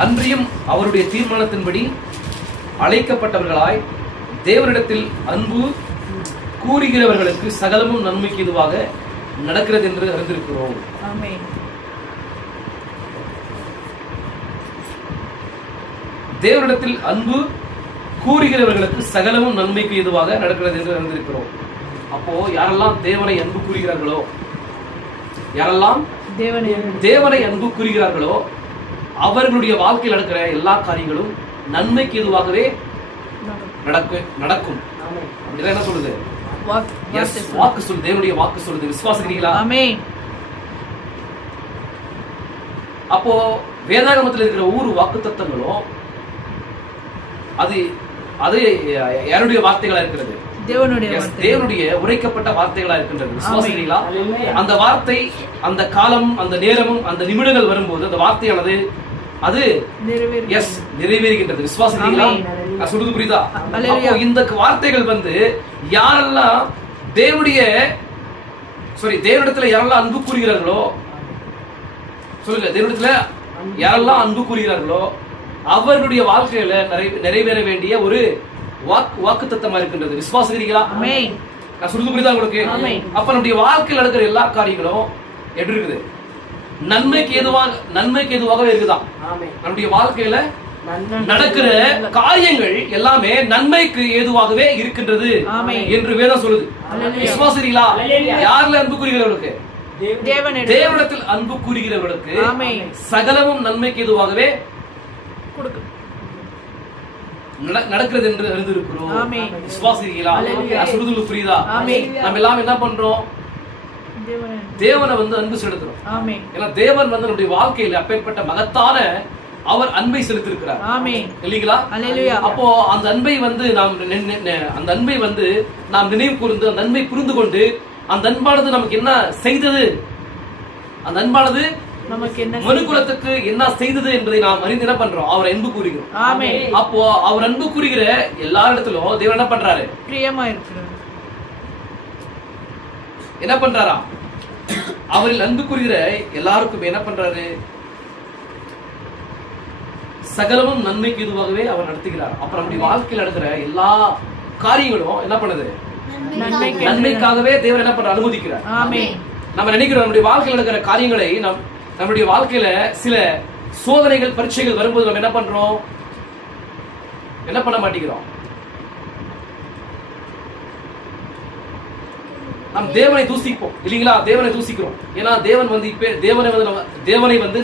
அன்றியும் அவருடைய தீர்மானத்தின்படி அழைக்கப்பட்டவர்களாய் தேவனிடத்தில் அன்பு கூறுகிறவர்களுக்கு சகலமும் நன்மைக்கு இதுவாக நடக்கிறது என்று அறிந்திருக்கிறோம். தேவனிடத்தில் அன்பு கூறுகிறவர்களுக்கு சகலமும் நன்மைக்கு இதுவாக நடக்கிறது என்று அறிந்திருக்கிறோம். அப்போ யாரெல்லாம் தேவனை அன்பு கூறுகிறார்களோ, யாரெல்லாம் தேவனை அன்பு கூறுகிறார்களோ அவர்களுடைய வாழ்க்கையில் நடக்கிற எல்லா காரியங்களும் நன்மைக்கு எதுவாகவே நடக்கும். அப்படிதான் என்ன சொல்லுது? வாக்கு சொல்லுது, தேவனுடைய வாக்கு சொல்லுது. விசுவாசிக்கிறீங்களா? அப்போ வேதாகமத்தில் இருக்கிற ஒவ்வொரு வாக்கு தத்தங்களும் அது அது யாருடைய வார்த்தைகளா இருக்கிறது? தேவனுடைய உரைக்கப்பட்ட வார்த்தைகளா இருக்கின்றது. விசுவாசிக்கிறீங்களா? அந்த வார்த்தை, அந்த காலம், அந்த நேரமும், அந்த நிமிடங்கள் வரும்போது அந்த வார்த்தையானது அது நிறைவேறுகின்றது. விசுவாசிக்கிறீங்களா? நான் சொல்றது புரியுதா? அப்போ இந்த வார்த்தைகள் வந்து யாரெல்லாம் தேவனிடத்துல யாரெல்லாம் அன்பு கூறுகிறார்களோ, சொல்லுங்க, தேவனிடத்துல யாரெல்லாம் அன்பு கூறுகிறார்களோ அவர்களுடைய வாழ்க்கையில நிறைவேற வேண்டிய ஒரு வாக்கு தத்தமா இருக்கின்றது. விசுவாசிக்கிறீங்களா? நான் சொல்றது புரியுதா உங்களுக்கு? அப்ப நம்முடைய வாழ்க்கையில் நடக்கிற எல்லா காரியங்களும் எப்படி இருக்குது? நன்மைக்கு எதுவாகவே இருக்குதான். நம்முடைய வாழ்க்கையில நடக்கிற காரியங்கள் எல்லாமே நன்மைக்கு ஏதுவாகவே இருக்கின்றது என்று வேதம் சொல்லுது. விசுவாசிக்கிறீங்களா? யாரில் அன்பு கூறுகிறவர்களுக்கு? தேவனிடத்தில் அன்பு கூறுகிறவர்களுக்கு சகலமும் நன்மைக்கு எதுவாகவே நடக்கிறது என்று அறிந்திருக்கிறோம். விசுவாசிக்கிறீங்களா? சொல்றது புரியுதா? நம்ம எல்லாம் என்ன பண்றோம்? தேவனை வந்து அன்பு செலுத்துறோம். ஏன்னா தேவன் வந்து நம்முடைய வாழ்க்கையில அப்பேற்பட்ட மகத்தான அவர் அன்பை செலுத்திருக்கிறார் இல்லீங்களா? அப்போ அந்த அன்பை வந்து நாம் நினைவு கூர்ந்து அந்த அன்பை புரிந்து கொண்டு அந்த அன்பானது நமக்கு என்ன செய்தது, அந்த அன்பானது மனுக்குலத்துக்கு என்ன செய்தது என்பதை நாம் அறிந்து என்ன பண்றோம்? அவர் அன்பு கூறுகிறோம். அப்போ அவர் அன்பு கூறுகிற எல்லா இடத்திலும் தேவன் என்ன பண்றாரு? பிரியமா இருக்கிறார். என்ன பண்றாரா? அவரில் அன்பு கூறுகிற எல்லாருக்கும் என்ன பண்றாரு? சகலமும் நன்மைக்கு இதுவாகவே அவர் நடத்துகிறார். அப்ப நம்முடைய வாழ்க்கையில் நடக்கிற எல்லா காரியங்களும் என்ன பண்ணுது? நன்மைக்காகவே தேவன் என்ன பண்ற? அனுமதிக்கிறார். நம்ம நினைக்கிறோம் நம்முடைய வாழ்க்கையில் நடக்கிற காரியங்களை நம்முடைய வாழ்க்கையில சில சோதனைகள், பரீட்சைகள் வரும்போது நம்ம என்ன பண்றோம்? என்ன பண்ண மாட்டேங்கிறோம்? நாம் தேவனை தூசிப்போம் இல்லீங்களா? தேவனை தூசிக்கிறோம். ஏன்னா தேவன் வந்து தேவனை வந்து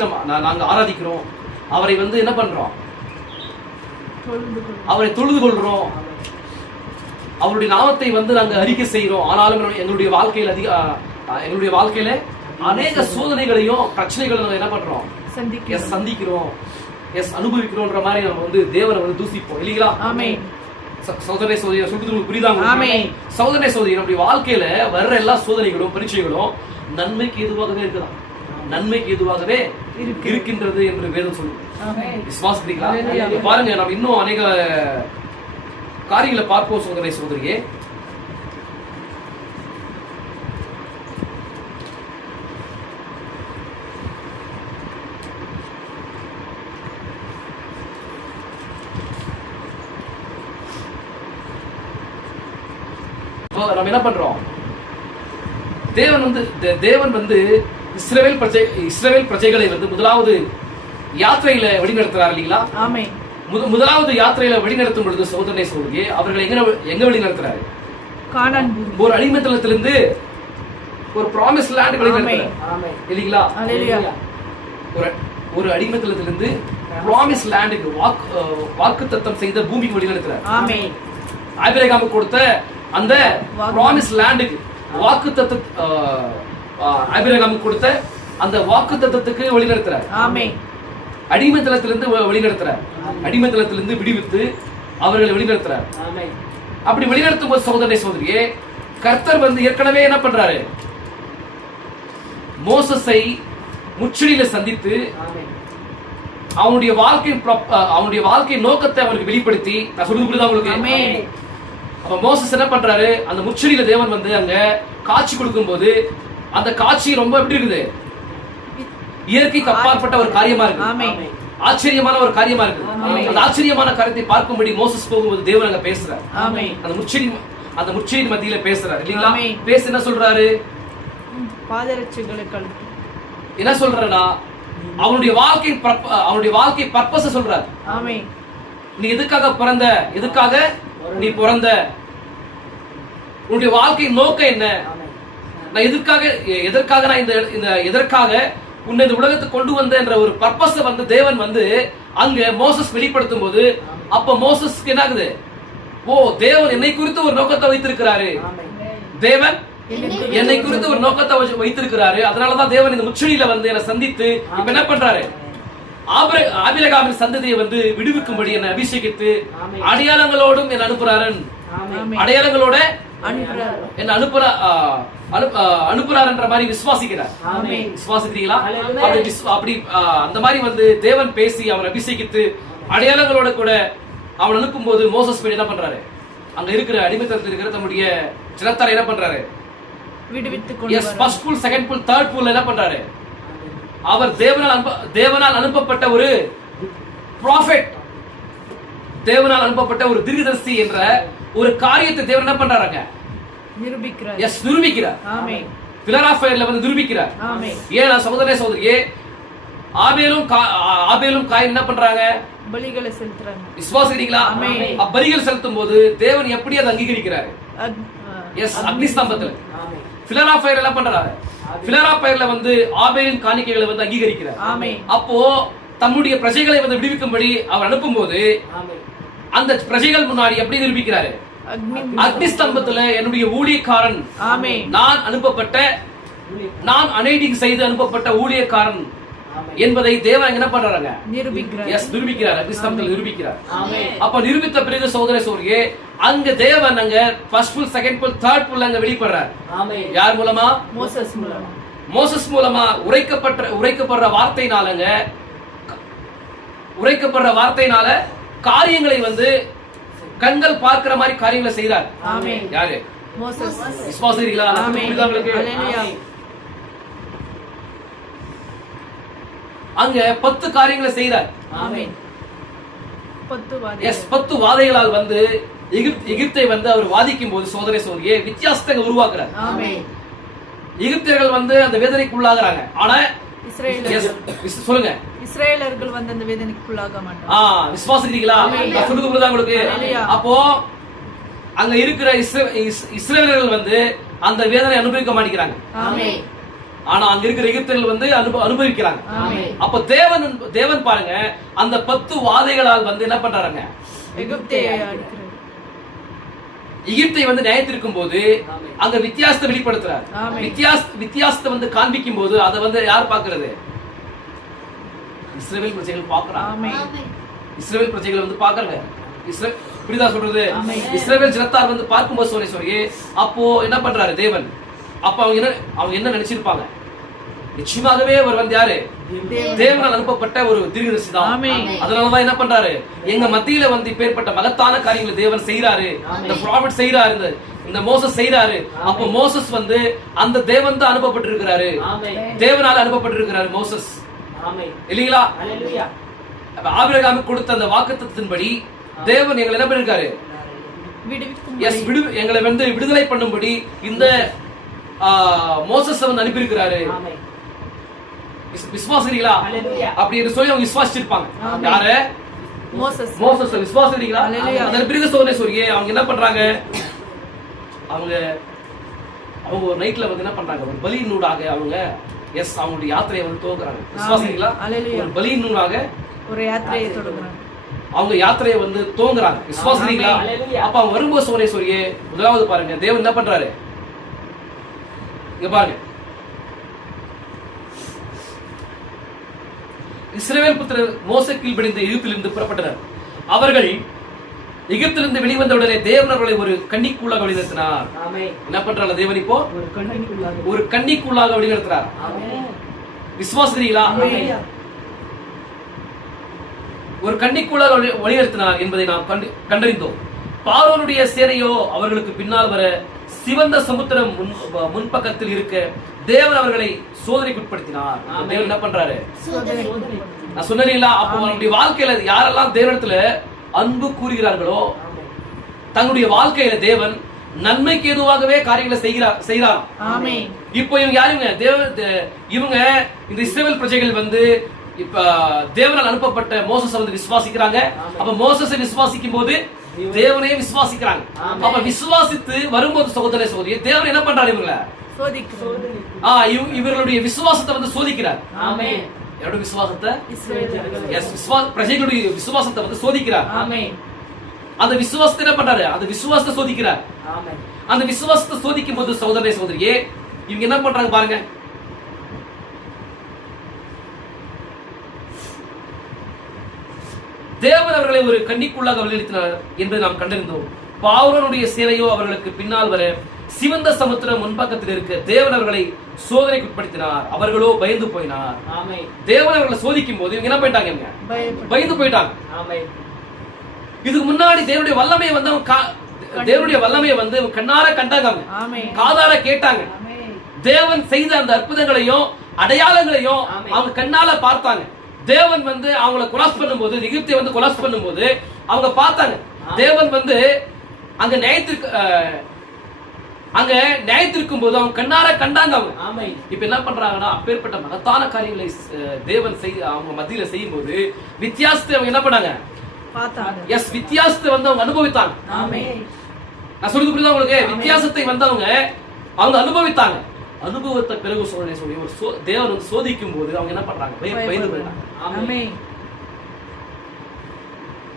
நாங்க ஆராதிக்கிறோம். அவரை வந்து என்ன பண்றோம்? அவரை தொழுது கொள்றோம். அவருடைய நாமத்தை வந்து நாங்க அறிக்கை செய்யறோம். ஆனாலும் எங்களுடைய வாழ்க்கையில அநேக சோதனைகளையும் பிரச்சனைகளையும் நம்ம என்ன பண்றோம்? சந்திக்கிறோம், அனுபவிக்கிறோம்ன்ற மாதிரி நம்ம வந்து தேவனை வந்து தூசிப்போம் இல்லீங்களா? சோதனை சொல்றது புரியுதா? சோதனை நம்முடைய வாழ்க்கையில வர்ற எல்லா சோதனைகளும் பரீட்சைகளும் நன்மைக்கு எதுவாகவே இருக்குதான், நன்மைக்கு எதுவாகவே இருக்கின்றது என்று வேதம் சொல்லுது. விசுவாசிக்கிறீங்களா? பாருங்க, நம்ம இன்னும் அநேக காரியங்களை பார்ப்போம். சோதரியே, நம்ம என்ன பண்றோம்? தேவன் வந்து இஸ்ரவேல் பிரஜைகளை வந்து முதலாவது யாத்திரையில வழிநடத்துறாரு இல்லீங்களா? முதலாவது யாத்திரையில வழிநடத்தும் பொழுது சகோதரனே அவர்களை எங்க வழிநடத்துறாரு? ஒரு அடிமைத்தனத்திலிருந்து ஒரு ப்ராமிஸ் லேண்ட் வழிநடத்துறாரு இல்லீங்களா? ஒரு அடிமைத்தனத்திலிருந்து ப்ராமிஸ் லேண்டுக்கு வாக்குத்தத்தம் செய்த பூமிக்கு வழிநடத்துறாரு. ஆபிரகாமுக்கு கொடுத்த அந்த ப்ராமிஸ் லேண்டுக்கு ஆபிரகாமுக்கு கொடுத்த அந்த வாக்குத்தத்தத்துக்கு வழிநடத்துறார். அடிமைத்தனத்திலிருந்து வழிநடத்துறார். அடிமைத்தனத்திலிருந்து விடுவித்து அவர்களை வழிநடத்துறார். அப்படி வழிநடத்தும் போது சகோதரியே, கர்த்தர் வந்து ஏற்கனவே என்ன பண்றாரு? மோசஸை முச்சடியில சந்தித்து அவனுடைய வாழ்க்கை நோக்கத்தை அவனுக்கு வெளிப்படுத்தி, நான் சொல்றது புரியுதா உங்களுக்கு? அப்ப மோசஸ் என்ன பண்றாரு? அந்த முச்சடியில தேவன் வந்து அங்க காட்சி கொடுக்கும் போது அந்த காட்சி ரொம்ப எப்படி இருக்குது? இயற்கைக்கு அப்பாற்பட்ட ஒரு காரியமா இருக்கு. ஆச்சரியமான ஒரு காரியமா இருக்கு. அந்த ஆச்சரியமான காரியத்தை பார்க்கும்படி மோசஸ் போகும்போது தேவன் அங்க பேசுறார். அந்த முச்செடியின் மத்தியில பேசுறாரு இல்லீங்களா? பேச என்ன சொல்றாரு? என்ன சொல்றாருன்னா அவனுடைய வாழ்க்கை பர்பஸ் சொல்றாரு. நீ எதுக்காக பிறந்த, எதுக்காக நீ பிறந்த, உன்னுடைய வாழ்க்கை நோக்கம் என்ன, நான் எதற்காக நான் எதற்காக உன்னை இந்த உலகத்துக்கு கொண்டு வந்த என்ற ஒரு பர்பஸ் வந்து தேவன் வந்து அங்க மோசஸ் வெளிப்படுத்தும் போது, அப்ப மோசஸ்க்கு என்ன ஆகுது? ஓ, தேவன் என்னை குறித்து ஒரு நோக்கத்தை வைத்திருக்கிறாரு, தேவன் என்னை குறித்து ஒரு நோக்கத்தை வைத்திருக்கிறாரு. அதனாலதான் தேவன் இந்த முச்சடியில வந்து என்னை சந்தித்து இப்ப என்ன பண்றாரு? ஆபிரகாமின் சந்ததியை வந்து விடுவிக்கும்படி என்னை அபிஷேகித்து அடையாளங்களோடும் என்ன அனுப்புறாரு, அடையாளங்களோட என்ன அனுப்புறார் என்ற மாதிரி விசுவாசிக்கிறார். விசுவாசிக்கிறீங்களா? அப்படி அந்த மாதிரி வந்து தேவன் பேசி அவன் அபிஷேகித்து அடையாளங்களோட கூட அவன் அனுப்பும் போது மோசஸ் என்ன பண்றாரு? அங்க இருக்கிற அடிமைத்தனத்தில் இருக்கிற தம்முடைய ஜனத்தாரை என்ன பண்றாரு? ஃபர்ஸ்ட் புல், செகண்ட் புல், தேர்ட் புல் என்ன பண்றாரு? அவர் தேவனால் அனுப்பப்பட்ட ஒரு ப்ராஃபெட், தேவனால் அனுப்பப்பட்ட ஒரு தீர்க்கதரிசி என்ற ஒரு காரியத்தை தேவன் என்ன பண்றாங்க? நிரூபிக்கிறார். எஸ், நிரூபிக்கிறார். ஆமென். பிலராஃபையர்ல வந்து நிரூபிக்கிறார். ஆமென். ஏனா சகோதரனே சகோதரியே, ஆபேலும் காயின் என்ன பண்றாங்க? பலிகளை செலுத்துறாங்க. விசுவாசிக்கிறீங்களா? ஆமென். பலிகள் செலுத்தும் போது தேவன் எப்படி அதை அங்கீகரிக்கிறார்? எஸ், அக்னி ஸ்தம்பத்துல. ஆமென். பிலராஃபையர் என்ன பண்றாங்க? பிலராஃபையர்ல வந்து ஆபேலின் காணிக்கைகளை வந்து அங்கீகரிக்கிறார். ஆமென். அப்போ தம்முடைய பிரஜைகளை வந்து விடுவிக்கும்படி அவர் அனுப்பும்போது அந்த பிரஜைகள் முன்னாடி எப்படி நிரூபிக்கிறாரு? அக்னி ஸ்தம்பத்துல என்னுடைய ஊழியக்காரன், நான் அனைடிங் செய்து அனுப்பப்பட்ட ஊழியக்காரன் என்பதை தேவன் என்ன பண்றாங்க? நிரூபிக்கிறார். அக்னி ஸ்தம்பத்துல நிரூபிக்கிறார். அப்ப நிரூபித்த பிறகு சகோதர சகோதரியே, அங்க தேவன் அங்க ஃபர்ஸ்ட் புல், செகண்ட் புல், தேர்ட் புல் அங்க வெளிப்படுறார். யார் மூலமா? மோசஸ் மூலமா உரைக்கப்படுற வார்த்தையினால காரியங்களை வந்து கண்கள் பார்க்கிற மாதிரி காரியங்களை செய்றார். யாரு? மோசஸ். விசுவாசிக்கிறீங்களா? அங்க 10 காரியங்களை செய்றார். 10 வாதைகளால் வந்து எகிப்தை வந்து அவர் வாதிக்கும் போது சோதனை சோதரியே வித்தியாசத்தை உருவாக்குறார். எகிப்தியர்கள் வந்து அந்த வேதனைக்குள்ளாகிறாங்க. ஆனா சொல்லுங்க, இஸ்ரேலர்கள் வந்து அந்த வேதனைக்குள்ளாக மாட்டாங்க. விசுவாசிக்கிறீங்களா? சொல்லுங்க புரியுதா உங்களுக்கு? அப்போ அங்க இருக்கிற இஸ்ரேலர்கள் வந்து அந்த வேதனை அனுபவிக்க மாட்டேங்கிறாங்க. ஆனா அங்க இருக்கிற எகிப்தியர்கள் வந்து அனுபவிக்கிறாங்க. அப்ப தேவன் பாருங்க, அந்த 10 வாதைகளால் வந்து என்ன பண்றாங்க? எகிப்தை வந்து நியாயத்திருக்கும் போது அங்க வித்தியாசத்தை வெளிப்படுத்துறார். வித்தியாசத்தை வந்து காண்பிக்கும் போது அதை வந்து யார் பாக்குறது? இஸ்ரவேல் பிரஜைகள் பாக்குறாங்க. இஸ்ரவேல் பிரஜைகள் வந்து பாக்குறாங்க. புரியுதா சொல்றது? இஸ்ரவேல் ஜனத்தார் வந்து பார்க்கும்போது சோரே அப்போ என்ன பண்றாரு தேவன்? அப்ப அவங்க என்ன நினைச்சிருப்பாங்க? நிச்சயமாகவே அவர் வந்து யாரு? தேவனால் அனுப்பப்பட்ட ஒரு தீர்க்கதரிசி தான். அதனாலதான் என்ன பண்றாரு? எங்க மத்தியில வந்து இப்பேற்பட்ட மகத்தான காரியங்களை தேவன் செய்யறாரு, இந்த ப்ராஃபட் செய்யறாரு, இந்த மோசஸ் செய்யறாரு. அப்ப மோசஸ் வந்து அந்த தேவன் தான் அனுப்பப்பட்டிருக்கிறாரு, தேவனால் அனுப்பப்பட்டிருக்கிறாரு மோசஸ் இல்லீங்களா? ஆபிரகாமுக்கு கொடுத்த அந்த வாக்குத்தத்தத்தின்படி தேவன் எங்களை என்ன பண்ணிருக்காரு? எங்களை வந்து விடுதலை பண்ணும்படி இந்த மோசஸ் வந்து அனுப்பியிருக்கிறாரு. விசுவாசிக்கிறீங்களா? அப்படி என்று சொல்லி அவங்க விசுவாசிச்சிருப்பாங்க. யாரு? மோசஸ். விசுவாசிக்கிறீங்களா? அதன் பிறகு சோதனை அவங்க என்ன பண்றாங்க? அவங்க ஒரு நைட்ல வந்து என்ன பண்றாங்க? ஒரு பலியினூடாக அவங்க அவங்களுடைய யாத்திரையை வந்து துவங்குறாங்க. விசுவாசிக்கிறீங்களா? ஒரு பலியினூடாக ஒரு யாத்திரையை தொடங்குறாங்க. அவங்க யாத்திரையை வந்து துவங்குறாங்க. விசுவாசிக்கிறீங்களா? அப்ப அவங்க வரும்போது சோதனை முதலாவது பாருங்க, தேவன் என்ன பண்றாரு? இங்க பாருங்க, இஸ்ரவேல் புத்திரர் மோசே கீழ்ப்படிந்த எகிப்திலிருந்து புறப்பட்டனர். அவர்கள் எகிப்திலிருந்து வெளிவந்தவுடனே தேவன் அவர்களை ஒரு கன்னிக்குள்ளாக வழிநடத்தினார். என்ன பண்றாங்க தேவன்? இப்போ ஒரு கன்னிக்குள்ளாக வழிநடத்துறார். விசுவாசிக்கிறீங்களா? ஒரு கன்னிக்குள்ளாக வழிநடத்தினார் என்பதை நாம் கண்டறிந்தோம். பார்வோனுடைய சேனையோ அவர்களுக்கு பின்னால் வர சிவந்த சமுத்திரம் முன்பக்கத்தில் இருக்க தேவன் அவர்களை சோதனைக்குட்படுத்தினார். தேவன் என்ன பண்றாரு? நான் சொன்னீங்களா, அப்போ நம்முடைய வாழ்க்கையில யாரெல்லாம் தேவனிடத்துல அன்பு கூறுகிறார்களோ தன்னுடைய வாழ்க்கையில தேவன் நன்மைக்கு எதுவாகவே காரியங்களை செய்கிறார். இப்போ இவங்க யாருங்க? இவங்க இந்த இஸ்ரவேல் பிரஜைகள் வந்து இப்ப தேவனால் அனுப்பப்பட்ட மோசஸ் வந்து விசுவாசிக்கிறாங்க. அப்ப மோசஸை விசுவாசிக்கும் போது தேவனையே விசுவாசிக்கிறாங்க. அப்ப விசுவாசித்து வரும்போது சகோதர சகோதரி தேவன் என்ன பண்றாரு? இவர்களுடைய விசுவாசத்தை வந்து சோதிக்கிறார். என்னோட விசுவாசத்தை, பிரஜைகளுடைய விசுவாசத்தை வந்து சோதிக்கிறார். அந்த விசுவாசத்தை என்ன பண்றாரு? அந்த விசுவாசத்தை சோதிக்கிறார். அந்த விசுவாசத்தை சோதிக்கும் போது சகோதர சகோதரியே இவங்க என்ன பண்றாங்க பாருங்க. தேவன் அவர்களை ஒரு கண்ணிக்குள்ளாக வழிநடத்தினார் என்று நாம் கண்டிருந்தோம். பார்வோனுடைய சேனையோ அவர்களுக்கு பின்னால் வர சிவந்த சமுத்திரம் முன்பக்கத்தில் இருக்க தேவன் அவர்களை சோதனைக்கு உட்படுத்தினார். அவர்களோ பயந்து போயினார். தேவன் அவர்களை சோதிக்கும் போது இவங்க என்ன போயிட்டாங்க? பயந்து போயிட்டாங்க. இதுக்கு முன்னாடி தேவனுடைய வல்லமையை வந்து தேவனுடைய வல்லமையை வந்து கண்ணார கண்டாங்க, காதார கேட்டாங்க. தேவன் செய்த அந்த அற்புதங்களையும் அடையாளங்களையும் அவங்க கண்ணால பார்த்தாங்க. தேவன் வந்து அவங்களை கொலாஸ் பண்ணும்போது, எகிப்தை வந்து கொலாஸ் பண்ணும்போது அவங்க பார்த்தாங்க. தேவன் வந்து அங்க நியாயத்திற்கும் போது அவங்க கண்ணார கண்டாங்க. அவங்க இப்ப என்ன பண்றாங்கன்னா, அப்பேற்பட்ட மகத்தான காரியங்களை தேவன் அவங்க மத்தியில செய்யும் போது வித்தியாசத்தை அவங்க என்ன பண்ணாங்க? வித்தியாசத்தை வந்து அவங்க அனுபவித்தாங்க. நான் சொல்லுது புரியுதா உங்களுக்கு? வித்தியாசத்தை வந்து அவங்க அனுபவித்தாங்க. அனுபவத்தை பிறகு சொல்லி தேவன் வந்து சோதிக்கும் போது அவங்க என்ன பண்றாங்க? பயந்து போயிட்டாங்க.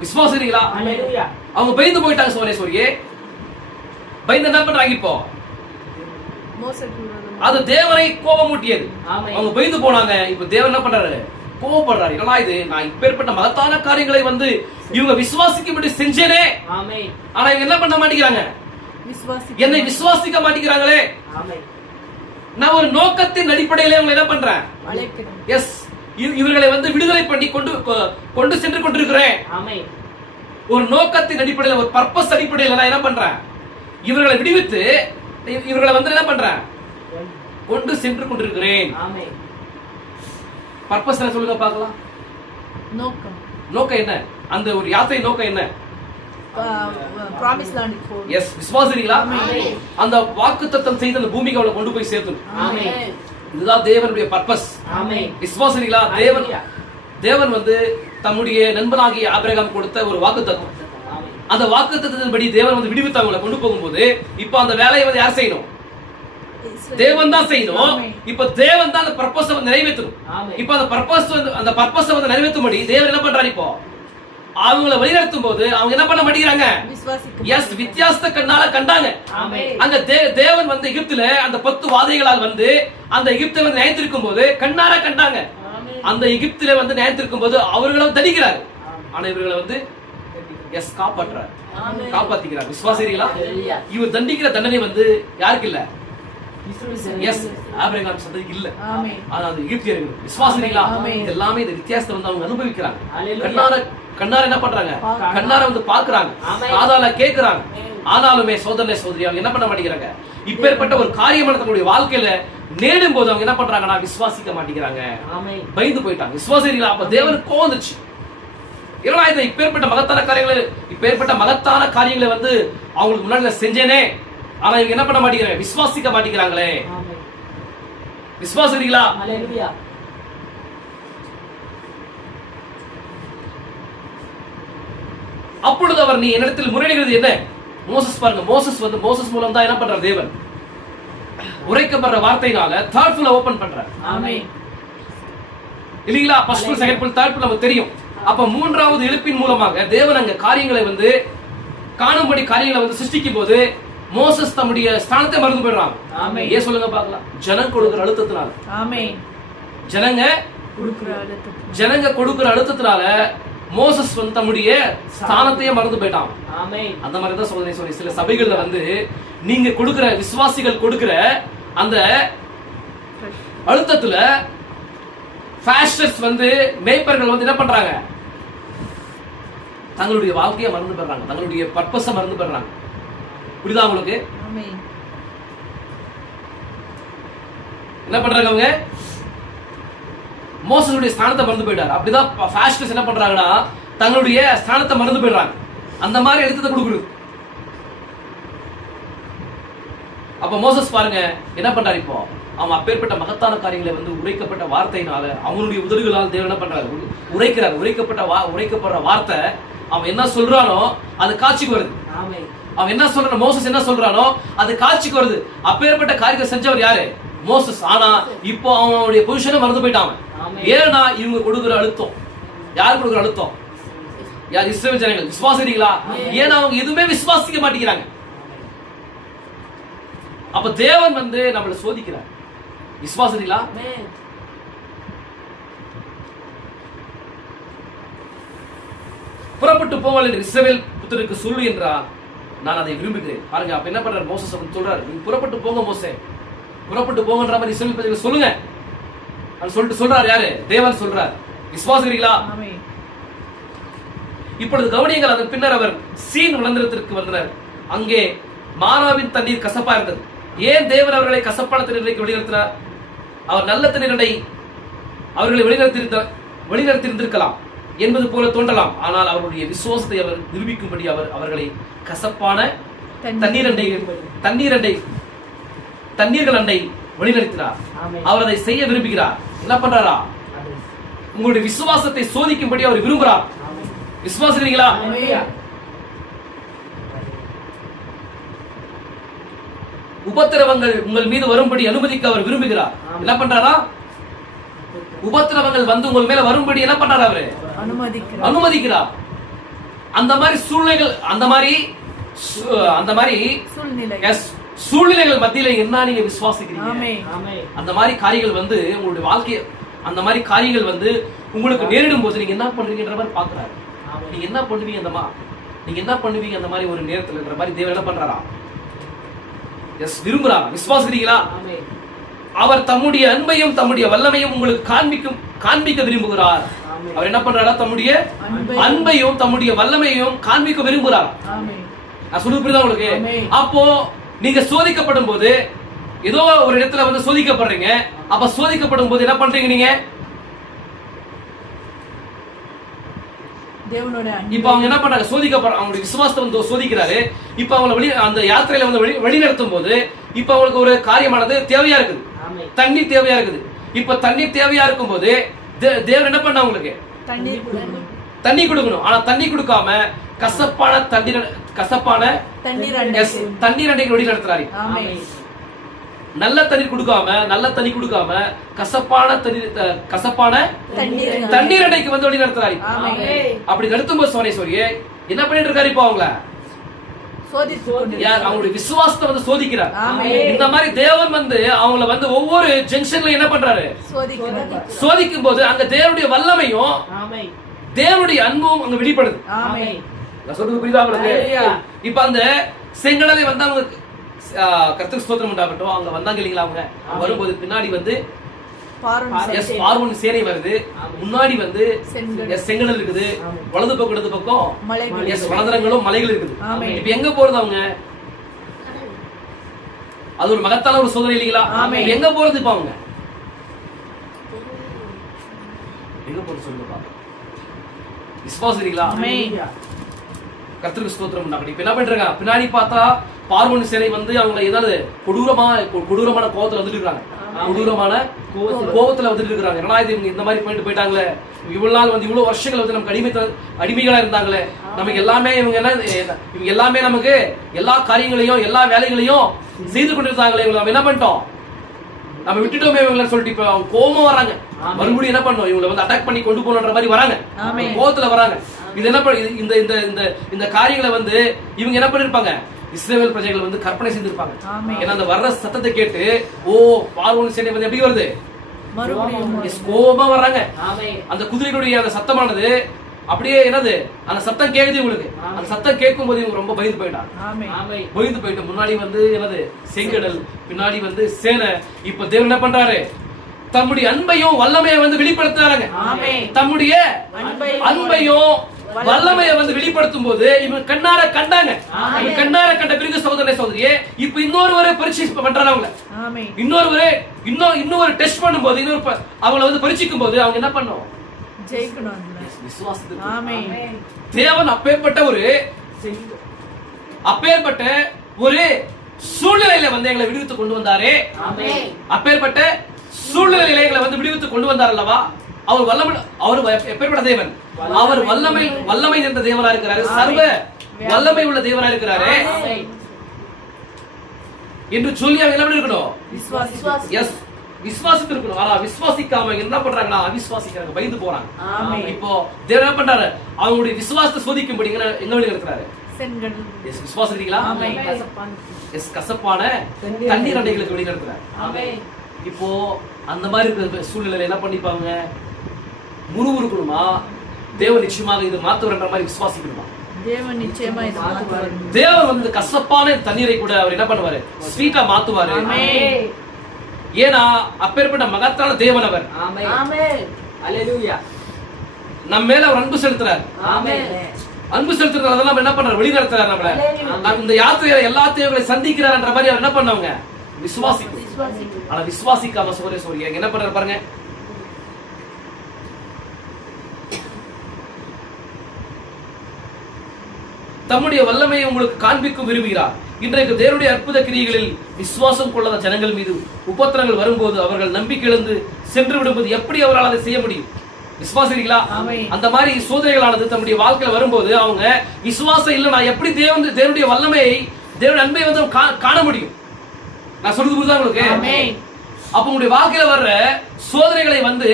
விசுவாசிக்கிறீங்களா? அவங்க பயந்து போயிட்டாங்க. சோழே பயந்து என்ன பண்றாங்க? இப்போ அது தேவனை கோபமூட்டியது. அவங்க பயந்து போனாங்க. இப்ப தேவன் என்ன பண்றாரு? கோபப்படுறாரு. என்னடா இது, நான் இப்பேற்பட்ட மகத்தான காரியங்களை வந்து இவங்க விசுவாசிக்கும்படி செஞ்சேனே, ஆனா இவங்க என்ன பண்ண மாட்டேங்கிறாங்க? என்னை விசுவாசிக்க மாட்டேங்கிறாங்களே. நான் ஒரு நோக்கத்தின் அடிப்படையில இவங்க என்ன பண்றேன்? இவர்களை வந்து விடுதலை பண்ணி கொண்டு சென்று கொண்டிருக்கிறேன். ஒரு நோக்கத்தின் அடிப்படையில், ஒரு பர்பஸ் அடிப்படையில் நான் என்ன பண்றேன்? இவர்களை விடுவித்து இவர்களை வந்து என்ன பண்றேன்? கொண்டு சென்று கொண்டிருக்கிறேன். பர்பஸ் என்ன சொல்லுங்க பார்க்கலாம். நோக்கம் என்ன? அந்த ஒரு யாத்திரை நோக்கம் என்ன? விசுவாசிக்கிறீங்களா? அந்த வாக்குத்தத்தம் செய்து அந்த பூமிக்கு அவளை கொண்டு போய் சேர்த்தணும். இதுதான் தேவனுடைய பர்பஸ். விசுவாசிக்கிறீங்களா? தேவன் வந்து தம்முடைய நண்பனாகிய ஆபிரகாம் கொடுத்த ஒரு வாக்குத்தத்தம். அந்த வாக்குத்தத்தத்தின்படி தேவன் வந்து விடுவித்து அவங்களை கொண்டு போகும்போது இப்ப அந்த வேலையை வந்து யார் செய்யணும்? தேவன் தான் செய்யணும். இப்ப தேவன் தான் அந்த பர்பஸை வந்து நிறைவேற்றணும். இப்ப அந்த பர்பஸை வந்து நிறைவேற்றும்படி தேவன் என்ன பண்றாரு? இப்போ அவங்களை வழிநடத்தும் போது அவங்க என்ன பண்ண மாட்டேங்கிறாங்க? வித்தியாசத்தை கண்ணால கண்டாங்க. அந்த தேவன் வந்து எகிப்துல அந்த 10 வாதைகளால் வந்து அந்த எகிப்தை வந்து நியாயத்திருக்கும் போது கண்ணார கண்டாங்க. அந்த எகிப்துல வந்து நியாயத்திருக்கும் போது அவர்களை தண்டிக்கிறார். ஆனா இவர்களை வந்து காப்பாற்றுறார், காப்பாத்திக்கிறார். விசுவாசிக்கிறீங்களா? இவர் தண்டிக்கிற தண்டனை வந்து யாருக்கு இல்ல? ஆபிரகாம் சந்ததிக்கு இல்ல, ஆனா அந்த எகிப்தியர்கள். விசுவாசிக்கிறீங்களா? எல்லாமே இந்த வித்தியாசத்தை வந்து அவங்க அனுபவிக்கிறாங்க. கண்ணார என்ன பண்றாங்க? கண்ணார வந்து பாக்குறாங்க, காதால கேக்குறாங்க. ஆனாலுமே சோதனை சோதரி அவங்க என்ன பண்ண மாட்டேங்கிறாங்க? இப்பேற்பட்ட ஒரு காரியமான தன்னுடைய வாழ்க்கையில நேடும் போது அவங்க என்ன பண்றாங்கன்னா விசுவாசிக்க மாட்டேங்கிறாங்க, பயந்து போயிட்டாங்க. விசுவாசிக்கிறீங்களா? அப்ப தேவனுக்கு கோவம் வந்துச்சு. ஏன்னா இதை இப்பேற்பட்ட மகத்தான காரியங்களை வந்து அவங்களுக்கு முன்னாடி செஞ்சேனே, ஆனா இவங்க என்ன பண்ண மாட்டேங்கிறாங்க? விசுவாசிக்க மாட்டேங்கிறாங்களே. விசுவாசிக்கிறீங்களா? அப்பொழுது அவர், நீ என்னிடத்தில் முறையிடுகிறது என்ன? மோசஸ் பாருங்க, மோசஸ் மூலம் தான் என்ன பண்றார்? தேவன் உரைக்கப்படுற வார்த்தையினால தேர்ட் ஃபுல் ஓபன் பண்றார். இல்லீங்களா? First full, second full, third full நமக்கு தெரியும். அப்ப மூன்றாவது எழுப்பின் மூலமாக தேவன் அங்க காரியங்களை வந்து காணும்படி காரியங்களை வந்து சிருஷ்டிக்கும் போது மோசஸ் தம்முடைய ஸ்தானத்தை மறந்து போயிடுறாங்க. ஏன் சொல்லுங்க பார்க்கலாம்? ஜனம் கொடுக்கிற அழுத்தத்தினால, ஜனங்க கொடுக்கிற அழுத்தத்தினால மோசஸ் வந்து தம்முடைய ஸ்தானத்தையே மறந்து போயிட்டான். அந்த மாதிரி தான் சொல்லி சில சபைகள்ல வந்து நீங்க கொடுக்கிற, விசுவாசிகள் கொடுக்கிற அந்த அழுத்தத்துல பாஸ்டர்ஸ் வந்து, மேய்ப்பர்கள் வந்து என்ன பண்றாங்க? தங்களுடைய வாழ்க்கையை மறந்து போடுறாங்க, தங்களுடைய பர்பஸை மறந்து போடுறாங்க. புரியுதா உங்களுக்கு? என்ன பண்றாங்க அவங்க? மோசஸுடைய ஸ்தானத்தை மறந்து போயிட்டார். அப்படிதான் ஃபாஸ்டர்ஸ் என்ன பண்றாங்கன்னா தங்களுடைய ஸ்தானத்தை மறந்து போயிடுறாங்க. அந்த மாதிரி எழுத்தத்தை கொடுக்குறது. அப்ப மோசஸ் பாருங்க என்ன பண்றாரு, இப்போ அவன் அப்பேற்பட்ட மகத்தான காரியங்களை வந்து உரைக்கப்பட்ட வார்த்தையினால அவனுடைய உதடுகளால் தேவன் என்ன பண்றாரு, உரைக்கிறார். உரைக்கப்படுற வார்த்தை அவன் என்ன சொல்றானோ அது காட்சிக்கு வருது. அவன் என்ன சொல்றான், மோசஸ் என்ன சொல்றானோ அது காட்சிக்கு வருது. அப்பேற்பட்ட காரியத்தை செஞ்சவர் யாரு, மோசஸ். ஆனா இப்போ அவனுடைய பொசிஷனை மறந்து போயிட்டான். ஏன்னா இவங்க கொடுக்குற அழுத்தம், யார் கொடுக்குற அழுத்தம், யார், இஸ்ரவேல் ஜனங்கள். விசுவாசிக்கிறீங்களா? ஏன்னா அவங்க எதுவுமே விசுவாசிக்க மாட்டேங்கிறாங்க. அப்ப தேவன் வந்து நம்மளை சோதிக்கிறார். விசுவாசிக்கிறீங்களா? புறப்பட்டு போங்கள் என்று இஸ்ரவேல் புத்திரருக்கு சொல்லு என்றார், நான் அதை விரும்புகிறேன். பாருங்க, அப்ப என்ன பண்றாரு மோசஸ் சொல்றாரு, நீங்க புறப்பட்டு போங்க மோசே, புறப்பட்டு போங்கன்ற மாதிரி இஸ்ரவேல் பிரஜைகள் சொல்லுங்க சொல்லிட்டு சொல்றாரு. யாரு? தேவன் சொல்றார். விசுவாசிக்கிறீங்களா? இப்பொழுது கவனியங்கள். அதன் பின்னர் அவர் சீன் வளர்ந்தத்திற்கு வந்தனர். அங்கே மாராவின் தண்ணீர் கசப்பா இருந்தது. ஏன் தேவன் அவர்களை கசப்பான தண்ணீருக்கு வழிநடத்தினார்? அவர் நல்ல தண்ணீரை அவர்களை வழிநடத்தியிருந்திருக்கலாம் என்பது போல தோன்றலாம். ஆனால் அவருடைய விசுவாசத்தை அவர் நிரூபிக்கும்படி அவர்களை கசப்பான தண்ணீர்கள் அண்டை வழிநடத்தினார். அவர் அதை செய்ய விரும்புகிறார். என்ன பண்றாரா? உங்களுடைய விசுவாசத்தை சோதிக்கும்படி அவர் விரும்புகிறார். விசுவாசிக்கிறீங்களா? உபத்திரவங்கள் உங்கள் மீது வரும்படி அனுமதிக்க அவர் விரும்புகிறார். என்ன பண்றாரா? உபத்திரவங்கள் வந்து உங்கள் மேல வரும்படி என்ன பண்றாரு? அவரு அனுமதிக்கிறார். அந்த மாதிரி சூழ்நிலைகள், அந்த மாதிரி சூழ்நிலைகள் மத்தியில என்ன நீங்க விசுவாசிக்கிறீங்க? அந்த மாதிரி காரியங்கள் வந்து உங்களுடைய வாழ்க்கை, அந்த மாதிரி காரியங்கள் வந்து உங்களுக்கு நேரிடும் போது நீங்க என்ன பண்றீங்கன்ற மாதிரி பாக்குறாரு. நீங்க என்ன பண்ணுவீங்க அந்த மாதிரி ஒரு நேரத்துல மாதிரி தேவன் என்ன பண்றாரா? விரும்புறாரா? விசுவாசிக்கிறீங்களா? அவர் தம்முடைய அன்பையும் தம்முடைய வல்லமையும் உங்களுக்கு காண்பிக்க விரும்புகிறார். அவர் என்ன பண்றாரா? தம்முடைய அன்பையும் தம்முடைய வல்லமையும் காண்பிக்க விரும்புகிறார். நான் சொல்றது புரியுதா உங்களுக்கு? அப்போ நீங்க சோதிக்கப்படும் போது ஏதோ ஒரு இடத்துல வந்து சோதிக்கப்படுறீங்க. அப்ப சோதிக்கப்படும் போது என்ன பண்றீங்க நீங்க? இப்ப அவங்க என்ன பண்றாங்க? அவங்களுடைய விசுவாசத்தை வந்து சோதிக்கிறாரு. இப்ப அவங்க அந்த யாத்திரையில வந்து வழிநடத்தும் போது இப்ப அவங்களுக்கு ஒரு காரியமானது தேவையா இருக்குது, தண்ணீர் தேவையா இருக்குது. இப்ப தண்ணீர் தேவையா இருக்கும் போது தேவன் என்ன பண்ண அவங்களுக்கு தண்ணி கொடுக்கணும். ஆனா தண்ணி கொடுக்காம கசப்பான தண்ணீர் அண்டைக்கு வழி நடத்துறாரு. நல்ல தண்ணீர் கொடுக்காம கசப்பான தண்ணீர் அண்டைக்கு வந்து வழி நடத்துறாரு. அப்படி நடத்தும் போது சோனேஸ்வரியே என்ன பண்ணிட்டு இருக்காரு? இப்போ அவங்களுடைய விசுவாசத்தை வந்து சோதிக்கிறார். இந்த மாதிரி தேவன் வந்து அவங்கள வந்து ஒவ்வொரு ஜங்ஷன்ல என்ன பண்றாரு? சோதிக்கும் போது அங்க தேவனுடைய வல்லமையும் தேவனுடைய அன்பும் அங்க வெளிப்படுது. சொல்றது புரியுதா உங்களுக்கு? இப்ப அந்த செங்கடலை வந்து அவங்க கர்த்தருக்கு ஸ்தோத்திரம் உண்டாகட்டும், அங்க வந்தாங்க இல்லைங்களா? அவங்க வரும்போது பின்னாடி வந்து பார்வோன் சேனை வருது, முன்னாடி வந்து செங்கடல் இருக்குது, வலது பக்கம் வனதரங்களும் மலைகள் இருக்குது. இப்ப எங்க போறது அவங்க? அது ஒரு மகத்தான ஒரு சோதனை இல்லைங்களா? எங்க போறது? இப்ப அவங்க எங்க போறது சொல்லுங்க. விசுவாசிக்கிறீங்களா? கர்த்தருக்கு ஸ்தோத்திரம் உண்டாகட்டும். இப்ப என்ன பண்றாங்க? பின்னாடி பார்த்தா பார்வோன் சேனை வந்து அவங்க ஏதாவது கொடூரமான கோபத்துல வந்துட்டு இருக்காங்க. கொடூரமான கோபத்துல வந்துட்டு இருக்காங்க. என்னடா இது, இந்த மாதிரி போயிட்டாங்களே, இவ்வளவு நாள் வந்து இவ்வளவு வருஷங்கள் வந்து நமக்கு அடிமைகளா இருந்தாங்களே, நமக்கு எல்லாமே இவங்க எல்லாமே நமக்கு எல்லா காரியங்களையும் எல்லா வேலைகளையும் செய்து கொண்டிருந்தாங்களே, இவங்க நம்ம என்ன பண்ணிட்டோம்? நம்ம விட்டுட்டோமே இவங்களை சொல்லிட்டு இப்ப அவங்க கோபமா வராங்க. மறுபடியும் என்ன பண்ணோம்? இவங்களை வந்து அட்டாக் பண்ணி கொண்டு போகணுன்ற மாதிரி வராங்க, கோபத்துல வராங்க. இது என்ன இந்த இந்த இந்த இந்த காரியங்களை வந்து இவங்க என்ன பண்ணிருப்பாங்க? இஸ்ரவேல் பிரஜைகள் வந்து கற்பனை செஞ்சிருப்பாங்க. ஏன்னா அந்த வர்ற சத்தத்தை கேட்டு பார்வோன் சேனை வந்து எப்படி வருது? கோபமா வர்றாங்க. அந்த குதிரைகளுடைய அந்த சத்தமானது அப்படியே என்னது, அந்த சத்தம் கேக்குது இவங்களுக்கு. அந்த சத்தம் கேட்கும் போது இவங்க ரொம்ப பயந்து போயிட்டு முன்னாடி வந்து என்னது செங்கடல், பின்னாடி வந்து சேனை. இப்ப தேவன் என்ன பண்றாரு? தம்முடைய அன்பையும் வல்லமையை வந்து வெளிப்படுத்துறாங்க. தம்முடைய அன்பையும் வல்லமையை வந்து வெளிப்படுத்தும் போது இவங்க கண்ணார கண்டாங்க. கண்ணார கண்ட பிறகு சகோதரனே சகோதரியே, இப்ப இன்னொரு பரீட்சை பண்றாங்க. அவங்கள இன்னொரு டெஸ்ட் பண்ணும்போது, அவங்கள வந்து பரீட்சிக்கும் போது அவங்க என்ன பண்ணும்? ஜெயிக்கணும். தேவன் அப்பேற்பட்ட ஒரு சூழ்நிலையில வந்து எங்களை விடுவித்து கொண்டு வந்தாரே. அப்பேற்பட்ட சூழ்நிலையில எங்களை வந்து விடுவித்து கொண்டு வந்தார் அல்லவா? அவர் எப்பேற்பட்ட தேவன்? அவர் வல்லமை நிறைந்த தேவனா இருக்கிறாரு, சர்வ வல்லமை உள்ள தேவனா இருக்கிறாரு என்று சொல்லி அவங்க என்ன இருக்கணும்? விசுவாசித்து இருக்கணும். ஆனா விசுவாசிக்காம என்ன பண்றாங்கன்னா அவிசுவாசிக்கிறாங்க, பயந்து போறாங்க. இப்போ தேவன் என்ன பண்றாரு? அவங்களுடைய விசுவாசத்தை சோதிக்கும்படி எங்க வழி நடத்துறாரு? விசுவாசம் இருக்கீங்களா? கசப்பான தண்ணீர் அண்டைகளுக்கு வழி நடத்துறாரு. இப்போ அந்த மாதிரி இருக்கிற சூழ்நிலையில என்ன பண்ணிப்பாங்க? முறுமுறுக்கணுமா? தேவன் நிச்சயமாக இது மாத்துவர்ன்ற மாதிரி விசுவாசிக்கணுமா? தேவன் வந்து கசப்பான தண்ணீரை கூட அவர் என்ன பண்ணுவாரு? ஸ்வீட்டா மாத்துவாரு. ஏன்னா அப்பேற்பட்ட மகத்தான தேவன் அவர். நம்ம மேல அவர் அன்பு செலுத்துறாரு. அன்பு செலுத்துறதுனால என்ன பண்றாரு? வழி நடத்துறாரு. நம்மள இந்த யாத்திரையில எல்லா தேவைகளை சந்திக்கிறார்ன்ற மாதிரி அவர் என்ன பண்ணவங்க? விசுவாசிக்கணும். ஆனா விசுவாசிக்காம சோதனை என்ன பண்றாரு பாருங்க. தம்முடைய வல்லமையை உங்களுக்கு காண்பிக்கும் விரும்புகிறார். இன்றைக்கு தேவனுடைய அற்புத கிரியைகளில் விசுவாசம் கொள்ளாத ஜனங்கள் மீது உபத்திரங்கள் வரும்போது அவர்கள் நம்பிக்கை இழந்து சென்று விடும்போது எப்படி அவரால் அதை செய்ய முடியும்? விசுவாசிக்கிறீங்களா? அந்த மாதிரி சோதனைகளானது தம்முடைய வாழ்க்கையில வரும்போது அவங்க விசுவாசம் இல்லை, நான் எப்படி தேவனுடைய வல்லமையை, தேவனுடைய அன்பை வந்து காண முடியும்? நான் சொல்றது புரியுதா உங்களுக்கு? அப்ப உங்களுடைய வாழ்க்கையில வர்ற சோதனைகளை வந்து,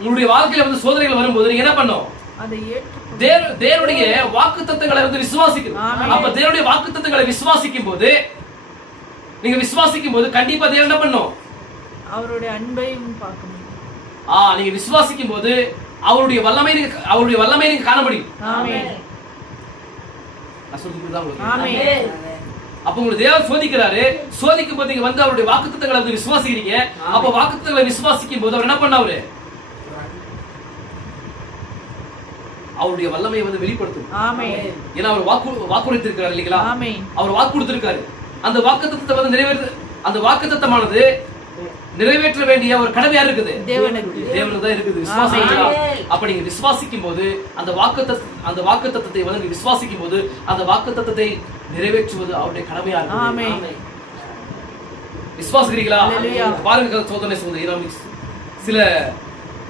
உங்களுடைய வாழ்க்கையில வந்து சோதனைகள் வரும்போது நீங்க என்ன பண்ணும்? தேவனுடைய வாக்குத்தத்தங்களை வந்து விசுவாசிக்கணும். அப்ப தேவனுடைய வாக்குத்தத்தங்களை விசுவாசிக்கும் போது, நீங்க விசுவாசிக்கும் போது கண்டிப்பா தேவன் என்ன பண்ணும்? அவருடைய அன்பையும் பார்க்கணும். நீங்க விசுவாசிக்கும் போது அவருடைய வல்லமை நீங்க காண முடியும். அப்ப உங்களுக்கு தேவன் சோதிக்கிறாரு. சோதிக்கும் போது நீங்க வந்து அவருடைய வாக்குத்தத்தங்களை வந்து விசுவாசிக்கிறீங்க. அப்ப வாக்குத்தத்தங்களை விசுவாசிக்கும் போது அவர் என்ன பண்ணாரு? அவருடைய வல்லமையை வந்து வெளிப்படுத்தும். ஏன்னா அவர் வாக்குறுத்திருக்கிறார் இல்லைங்களா? அவர் வாக்கு கொடுத்திருக்காரு. அந்த வாக்குத்தத்தத்தை வந்து அந்த வாக்குத்தத்தமானது நிறைவேற்ற வேண்டிய ஒரு கடமை யார் இருக்குது? தேவனுக்கு தான் இருக்குது. விசுவாசிக்கலாம். அப்ப நீங்க விசுவாசிக்கும் போது அந்த வாக்குத்தத்தத்தை வந்து நீங்க விசுவாசிக்கும் போது அந்த வாக்குத்தத்தத்தை நிறைவேற்றுவது அவருடைய கடமையா இருக்கு. விசுவாசிக்கிறீங்களா? பாருங்க சோதனை சில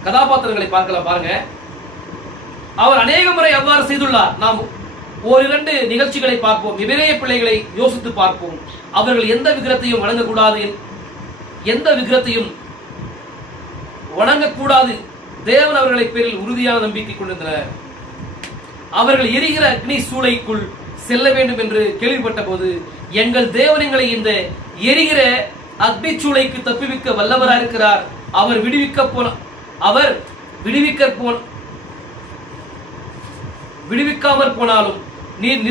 கதாபாத்திரங்களை பார்க்கலாம். பாருங்க, அவர் அநேக முறை அவ்வாறு செய்துள்ளார். நாம் ஓரிரண்டு நிகழ்ச்சிகளை பார்ப்போம். எபிரேய பிள்ளைகளை யோசித்து பார்ப்போம். அவர்கள் எந்த விக்கிரத்தையும் வணங்கக்கூடாது. தேவன் அவர்களை பேரில் உறுதியான நம்பிக்கை கொண்டிருந்தனர். அவர்கள் எரிகிற அக்னி சூளைக்குள் செல்ல வேண்டும் என்று கேள்விப்பட்ட போது, எங்கள் தேவன் எங்களை இந்த எரிகிற அக்னி சூளைக்கு தப்புவிக்க வல்லவராக இருக்கிறார். அவர் விடுவிக்காமற் போனாலும் நீர்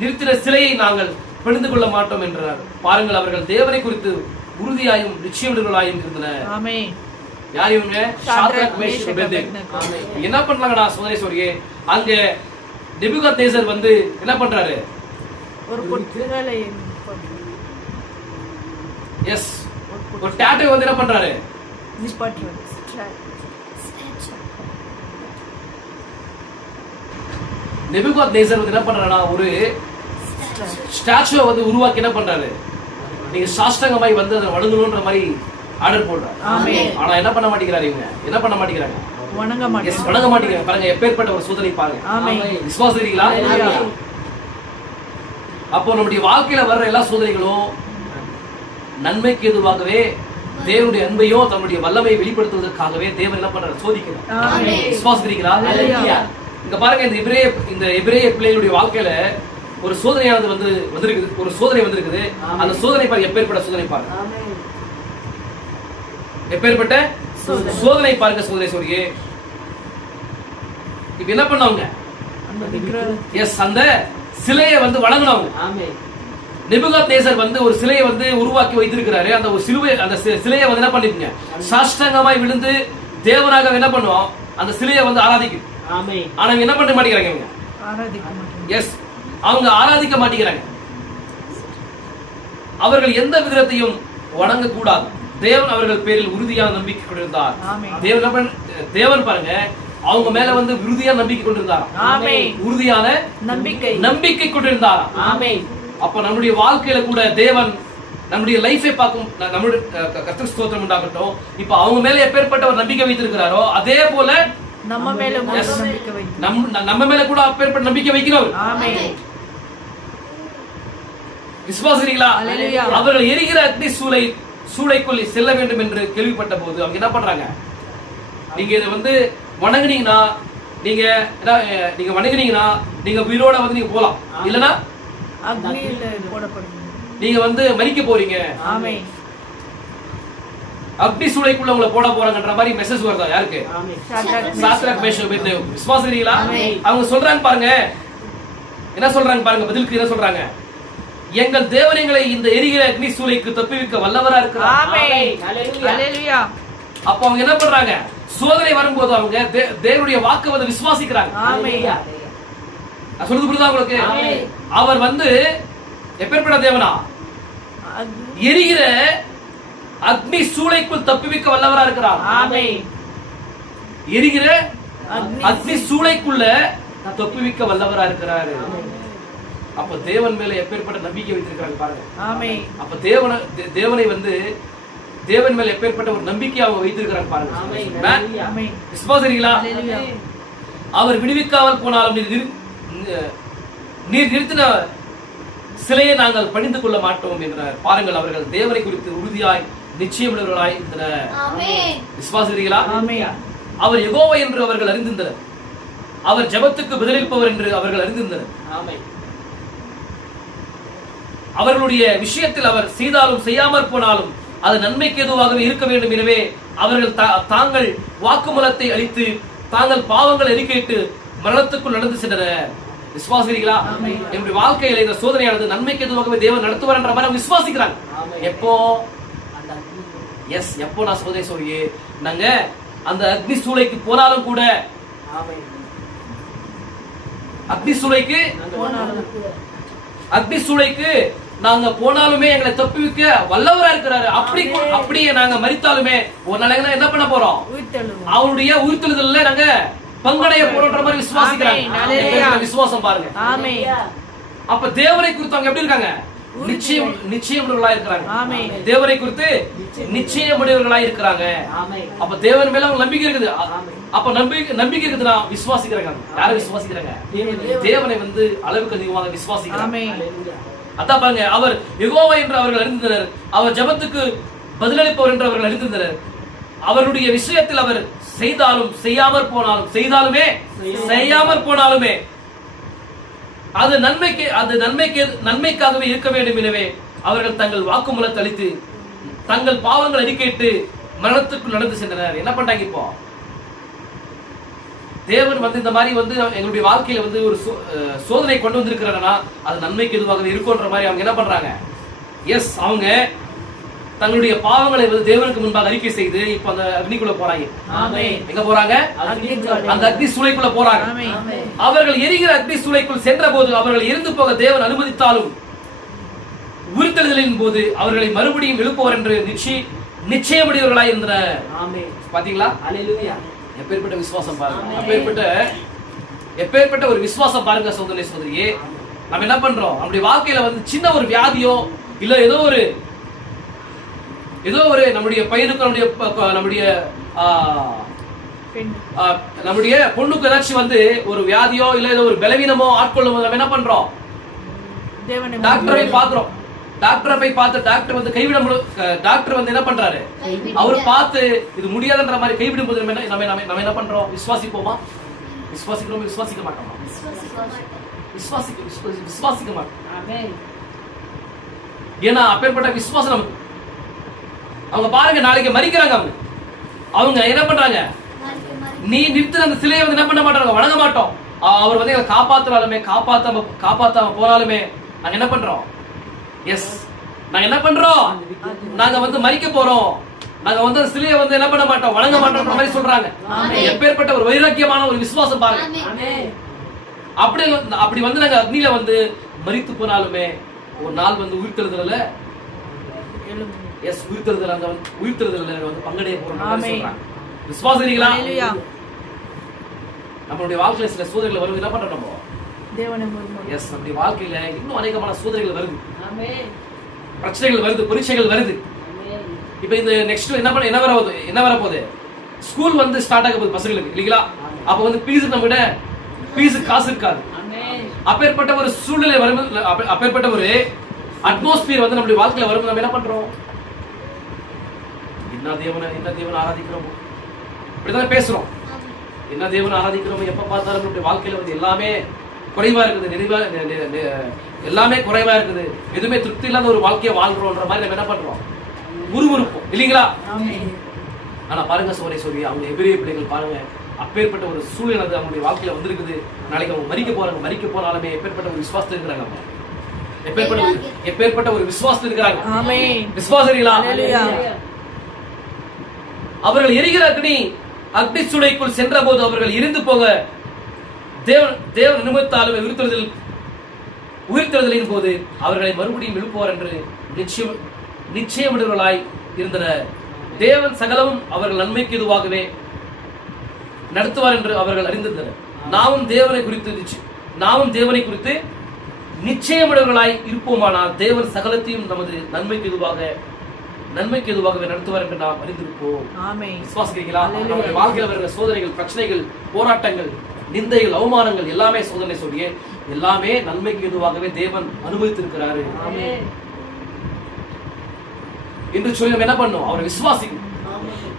நிறுத்தின சிலையை நாங்கள் பணிந்து கொள்ள மாட்டோம் என்றார். பாருங்கள், அவர்கள் தேவனை குறித்து உறுதியாயும் நிச்சயமுள்ளவர்களாயும் இருந்தனர். யார் இவங்க? Shadrach, Meshach, Abednego. என்ன பண்றாங்கடா சோதரே? அங்க நேபுகாத்நேசர் வந்து என்ன பண்றாரு? ஒரு டாட்டூ வந்து என்ன பண்றாரு? நேபுகாத்நேசர் வந்து என்ன பண்றானா? ஒரு ஸ்டாச்சுவை வந்து உருவாக்கி என்ன பண்றாரு? நீங்க சாஷ்டாங்கமாய் வந்து அதை வணங்கணும்ன்ற மாதிரி ஆர்டர் போடுறாரு. ஆனா என்ன பண்ண மாட்டேங்கிறாரு? இவங்க என்ன பண்ண மாட்டேங்கிறாங்க? வணங்க மாட்டேங்கிறாங்க. பாருங்க எப்பேற்பட்ட ஒரு சோதனை பாருங்க. விசுவாசிக்கிறீங்களா? அப்போ நம்முடைய வாழ்க்கையில வர்ற எல்லா சோதனைகளும் நன்மைக்கு எதுவாகவே தேவனுடைய அன்பையும் தன்னுடைய வல்லமையை வெளிப்படுத்துவதற்காகவே தேவன் என்ன பண்றாரு? சோதிக்கிறார். விசுவாசிக்கிறீங்களா? இங்க பாருங்க, இந்த எபிரேய பிள்ளைகளுடைய வாழ்க்கையில ஒரு சோதனையானது வந்திருக்குது. ஒரு சோதனை வந்திருக்குது. அந்த சோதனை பாருங்க, எப்பேற்பட்ட சோதனை பாருங்க. எப்பேற்பட்ட சோதனை பாருங்க சோதனை. இப்ப என்ன பண்ணவங்க? அந்த சிலையை வந்து வணங்கினவங்க. நேபுகாத்நேசர் வந்து ஒரு சிலையை வந்து உருவாக்கி வைத்திருக்கிறாரு. அந்த சிலையை வந்து என்ன பண்ணிருக்கீங்க? சாஷ்டாங்கமாய் விழுந்து தேவனாக என்ன பண்ணுவோம், அந்த சிலையை வந்து ஆராதிக்கும். ஆமென். ஆனா இவங்க என்ன பண்ண மாட்டேங்கிறாங்க, இவங்க ஆராதிக்க மாட்டோம். எஸ் அவங்க ஆராதிக்க மாட்டேங்கிறாங்க. அவர்கள் எந்த விக்கிரகத்தையும் வணங்க கூடாது. தேவன் அவர்கள் பேரில் உறுதியான நம்பிக்கை கொண்டிருந்தார். ஆமென். தேவன் பாருங்க அவங்க மேல வந்து உறுதியான நம்பிக்கை கொண்டிருந்தார். ஆமென். உறுதியான நம்பிக்கை கொண்டிருந்தார். ஆமென். அப்ப நம்முடைய வாழ்க்கையில கூட தேவன் நம்முடைய லைஃபை பார்க்கும். நம்முடைய கர்த்தர் ஸ்தோத்திரம் உண்டாகட்டும். இப்ப அவங்க மேல எப்பேற்பட்ட ஒரு நம்பிக்கை வைத்திருக்கிறாரோ அதே போல நம்ம மேல நம்பிக்கை வைக்கணும். நம்ம மேல கூட அப்பேற்பட்ட நம்பிக்கை வைக்கிறோம். ஆமென். விசுவாசிக்கிறீங்களா? அல்லேலூயா. அவர்கள் எரிகிற அக்னி சூளைக்குள் செல்ல வேண்டும் என்று கேள்விப்பட்ட போது அவங்க என்ன பண்றாங்க, நீங்க இதை வந்து வணங்குனீங்கன்னா நீங்க வணங்குனீங்கன்னா நீங்க உயிரோட வந்து நீங்க போலாம், இல்லனா அக்னியில போடப்படும். நீங்க வந்து மரிக்க போறீங்க. ஆமென். அக்னி சூளைக்குள்ள உங்களை போட போறாங்கன்ற மாதிரி மெசேஜ் வருதா யாருக்கு? ஆமென். Shadrach Meshach Abednego. விசுவாசிக்கிறீங்களா? ஆமென். அவங்க சொல்றாங்க பாருங்க, என்ன சொல்றாங்க பாருங்க, பதிலுக்கு என்ன சொல்றாங்க, எங்கள் தேவன் எங்களை இந்த எரிகிற அக்னி சூளைக்கு தப்புவிக்க வல்லவரா இருக்கிறார். ஆமென். அல்லேலூயா. அல்லேலூயா. அப்ப அவங்க என்ன பண்றாங்க, சோதனை வரும்போது அவங்க தேவனுடைய வாக்கு வந்து விசுவாசிக்கிறாங்க. ஆமென். நான் சொல்றது புரியுதா உங்களுக்கு? ஆமென். அவர் வந்து எப்பேற்பட்ட தேவனா, எரிகிற அக்னி சூளைக்குள் தப்புவிக்க வல்லவரா இருக்கிறார். ஆமென். எரிகிற அக்னி சூளைக்குள்ள தப்புவிக்க வல்லவரா இருக்கிறாரு. அப்ப தேவன் மேல எப்பேற்பட்ட நம்பிக்கை வைத்திருக்கிறாங்க பாருங்க. ஆமென். அப்ப தேவனை வந்து தேவன் மேல எப்பேற்பட்ட ஒரு நம்பிக்கை அவங்க வைத்திருக்கிறாங்க பாருங்க. ஆமென். விசுவாசிக்கிறீங்களா? அல்லேலூயா. அவர் விடுவிக்காமல் போனாலும் நீர் நிறுத்தின சிலையை நாங்கள் பணிந்து கொள்ள மாட்டோம் என்றார். பாருங்கள், அவர்கள் தேவனை குறித்து உறுதியாய் நிச்சயமுள்ளவர்களாய் இருந்தனர். விசுவாசிக்கிறீங்களா? ஆமென். அவர் யெகோவா என்று அவர்கள் அறிந்திருந்தனர். அவர் ஜெபத்துக்கு பதிலளிப்பவர் என்று அவர்கள் அறிந்திருந்தனர். ஆமென். அவர்களுடைய விஷயத்தில் அவர் செய்தாலும் செய்யாமற் போனாலும் அது நன்மைக்கு எதுவாகவே இருக்க வேண்டும். எனவே அவர்கள் தாங்கள் வாக்குமூலத்தை அளித்து தாங்கள் பாவங்கள் அறிக்கையிட்டு மரணத்துக்குள் நடந்து சென்றனர். விசுவாசிக்கிறீங்களா? என்னுடைய வாழ்க்கையில இந்த சோதனையானது நன்மைக்கு எதுவாகவே தேவன் நடத்துவார் என்ற மாதிரி விசுவாசிக்கிறாங்க. எப்போ எப்போ நான் சோதனை சொல்லியே நாங்க அந்த அக்னி சூளைக்கு போனாலும் கூட, அக்னி சூளைக்கு நாங்க போனாலுமே எங்களை தப்புவிக்க வல்லவரா இருக்கிறாரு. அப்படியே நாங்க மரித்தாலுமே ஒரு நாளைக்கு என்ன பண்ண போறோம், அவருடைய உயிர்த்தெழுதல்ல நாங்க பங்கடைய போறோன்ற மாதிரி விசுவாசிக்கிறாங்க. விசுவாசம் பாருங்க. அப்ப தேவனை குறித்து அவங்க எப்படி இருக்காங்க, நிச்சயமுடையவர்களா இருக்கிறாங்க. தேவனை குறித்து நிச்சயமுடையவர்களா இருக்கிறாங்க. அப்ப தேவன் மேல அவங்க நம்பிக்கை இருக்குது. அப்ப நம்பிக்கை இருக்குதுன்னா விசுவாசிக்கிறாங்க. யாரை விசுவாசிக்கிறாங்க? தேவனை வந்து அளவுக்கு அதிகமாக விசுவாசிக்கிறாங்க. அதான் பாருங்க, அவர் யெகோவா என்று அவர்கள் அறிந்திருந்தனர். அவர் ஜெபத்துக்கு பதிலளிப்பவர் என்று அவர்கள் அறிந்திருந்தனர். அவருடைய விஷயத்தில் அவர் செய்தாலும் செய்யாமற் போனாலும் செய்யாமற் போனாலுமே அது நன்மைக்காகவே இருக்க வேண்டும். எனவே அவர்கள் தங்கள் வாக்குமூலத்தை அளித்து தங்கள் பாவங்கள் அறிக்கையிட்டு மரணத்துக்கு நடந்து சென்றனர். என்ன பண்றாங்க இப்போ, தேவன் வந்து இந்த மாதிரி வந்து எங்களுடைய வாழ்க்கையில வந்து ஒரு சோதனை கொண்டு வந்திருக்கிறாங்கன்னா அது நன்மைக்கு எதுவாக இருக்கும்ன்ற மாதிரி அவங்க என்ன பண்றாங்க, அவங்க தங்களுடைய பாவங்களை வந்து தேவனுக்கு முன்பாக அறிக்கை செய்து இப்ப அந்த அக்னிக்குள்ள போறாங்க. எங்க போறாங்க? அந்த அக்னி சூளைக்குள்ள போறாங்க. அவர்கள் எரிகிற அக்னி சூளைக்குள் சென்ற போது அவர்கள் இருந்து போக தேவன் அனுமதித்தாலும் உயிர்த்தெழுதலின் போது அவர்களை மறுபடியும் எழுப்புவார் என்று நிச்சயமுடையவர்களாய் இருந்தனர். பாத்தீங்களா? எப்பேற்பட்ட விசுவாசம் பாருங்க. எப்பேற்பட்ட ஒரு விசுவாசம் பாருங்க சகோதரனே சகோதரியே. நம்ம என்ன பண்றோம், நம்முடைய வாழ்க்கையில வந்து சின்ன ஒரு வியாதியோ இல்ல ஏதோ ஒரு நம்முடைய பையனுக்கு நம்முடைய பொண்ணுக்கு ஏதாச்சும் வந்து ஒரு வியாதியோ இல்ல ஏதோ ஒரு பலவீனமோ ஆட்கொள்ளும் போது நம்ம என்ன பண்றோம், டாக்டரை பாக்குறோம். டாக்டரை போய் பார்த்து டாக்டர் வந்து டாக்டர் வந்து என்ன பண்றாரு, அவர் பார்த்து இது முடியாதுன்ற மாதிரி கைவிடும் போது நம்ம என்ன பண்றோம், விசுவாசிப்போமா? விசுவாசிக்க மாட்டோமா? விசுவாசிக்க மாட்டோம். ஏன்னா அப்பேற்பட்ட விசுவாசம் நமக்கு. அவங்க பாருங்க, நாளைக்கு மரிக்கிறாங்க. அவங்க என்ன பண்றாங்க, நீ நிறுத்தின அந்த சிலையை வந்து என்ன பண்ண மாட்டாங்க, வணங்க மாட்டோம். அவர் வந்து எங்களை காப்பாத்தினாலுமே காப்பாத்தாம போனாலுமே நாங்க என்ன பண்றோம், நாங்க என்ன பண்றோம், நாங்க வந்து மரிக்க போறோம். நாங்க வந்து அந்த சிலையை வந்து என்ன பண்ண மாட்டோம், வணங்க மாட்டோம்ன்ற மாதிரி சொல்றாங்க. எப்பேற்பட்ட ஒரு வைராக்கியமான ஒரு விசுவாசம் பாருங்க. அப்படி வந்து நாங்க அக்னியில வந்து மரித்து போனாலுமே ஒரு நாள் வந்து உயிர்த்தெழுதல உயிர்த்தெழுதல் அங்க வந்து உயிர்த்தெழுதல வந்து பங்கடைய போறோம். விசுவாசிங்களா? நம்மளுடைய வாழ்க்கையில சில சோதனைகள் வருது, என்ன பண்றோம் நம்ம? நம்முடைய வாழ்க்கையில இன்னும் அநேகமான சோதனைகள் வருது, பிரச்சனைகள் வருது, பரீட்சைகள் வருது. இப்ப இந்த நெக்ஸ்ட் என்ன வர போகுது? ஸ்கூல் வந்து ஸ்டார்ட் ஆக போகுது பசங்களுக்கு இல்லீங்களா? அப்ப வந்து பீஸ் நம்ம கிட்ட பீஸ் காசு இருக்காது. அப்பேற்பட்ட ஒரு சூழ்நிலை வரும், அப்பேற்பட்ட ஒரு அட்மாஸ்பியர் வந்து நம்முடைய வாழ்க்கையில வரும். நம்ம என்ன பண்றோம்? என்ன தேவனை ஆராதிக்கிறோம், இப்படிதான் பேசுறோம். என்ன தேவனை ஆராதிக்கிறோம், எப்ப பார்த்தாலும் நம்முடைய வாழ்க்கையில வந்து எல்லாமே குறைவா இருக்குது, எல்லாமே குறைவா இருக்குது, எதுவுமே திருப்தி இல்லாத ஒரு வாழ்க்கையை வாழ்றோம்ன்ற மாதிரி நம்ம என்ன பண்றோம்? முறுமுறுப்போம் இல்லீங்களா? ஆனா பாருங்க சோரி அவங்க எபிரேய பிள்ளைகள் பாருங்க, அப்பேற்பட்ட ஒரு சூழ்நிலை அவங்களுடைய வாழ்க்கையில வந்திருக்குது. நாளைக்கு அவங்க மரிக்க போனாலுமே எப்பேற்பட்ட ஒரு விசுவாசத்தில் இருக்கிறாங்க. எப்பேற்பட்ட ஒரு விசுவாசத்தில் இருக்கிறாங்க. விசுவாசீங்களா? அவர்கள் எரிகிற அக்னி சூளைக்குள் சென்ற போது அவர்கள் எரிந்து போக தேவன் நிமித்தாலும் உயிர்த்தெழுதலின் போது அவர்களை மறுபடியும் எழுப்புவார் என்று நிச்சயமிடுவர்களாய் இருந்தனர். தேவன் சகலமும் அவர்கள் நன்மைக்கு எதுவாகவே நடத்துவார் என்று அவர்கள் அறிந்திருந்தனர். நாமும் தேவனை குறித்து நிச்சயமிடுவர்களாய் இருப்போமானால் தேவன் சகலத்தையும் நமது நன்மைக்கு எதுவாகவே நடத்துவார் என்று நாம் அறிந்திருப்போம். விசுவாசிக்கிறீங்களா? நம்முடைய வாழ்க்கையில் வருகிற சோதனைகள், பிரச்சனைகள், போராட்டங்கள், நிந்தைகள், அவமானங்கள் எல்லாமே சோதனை சொல்லியே எல்லாமே நன்மைக்கு எதுவாகவே தேவன் அனுமதித்திருக்கிறாரு என்று சொல்லி நம்ம என்ன பண்ணோம்? அவரை விசுவாசிக்கணும்.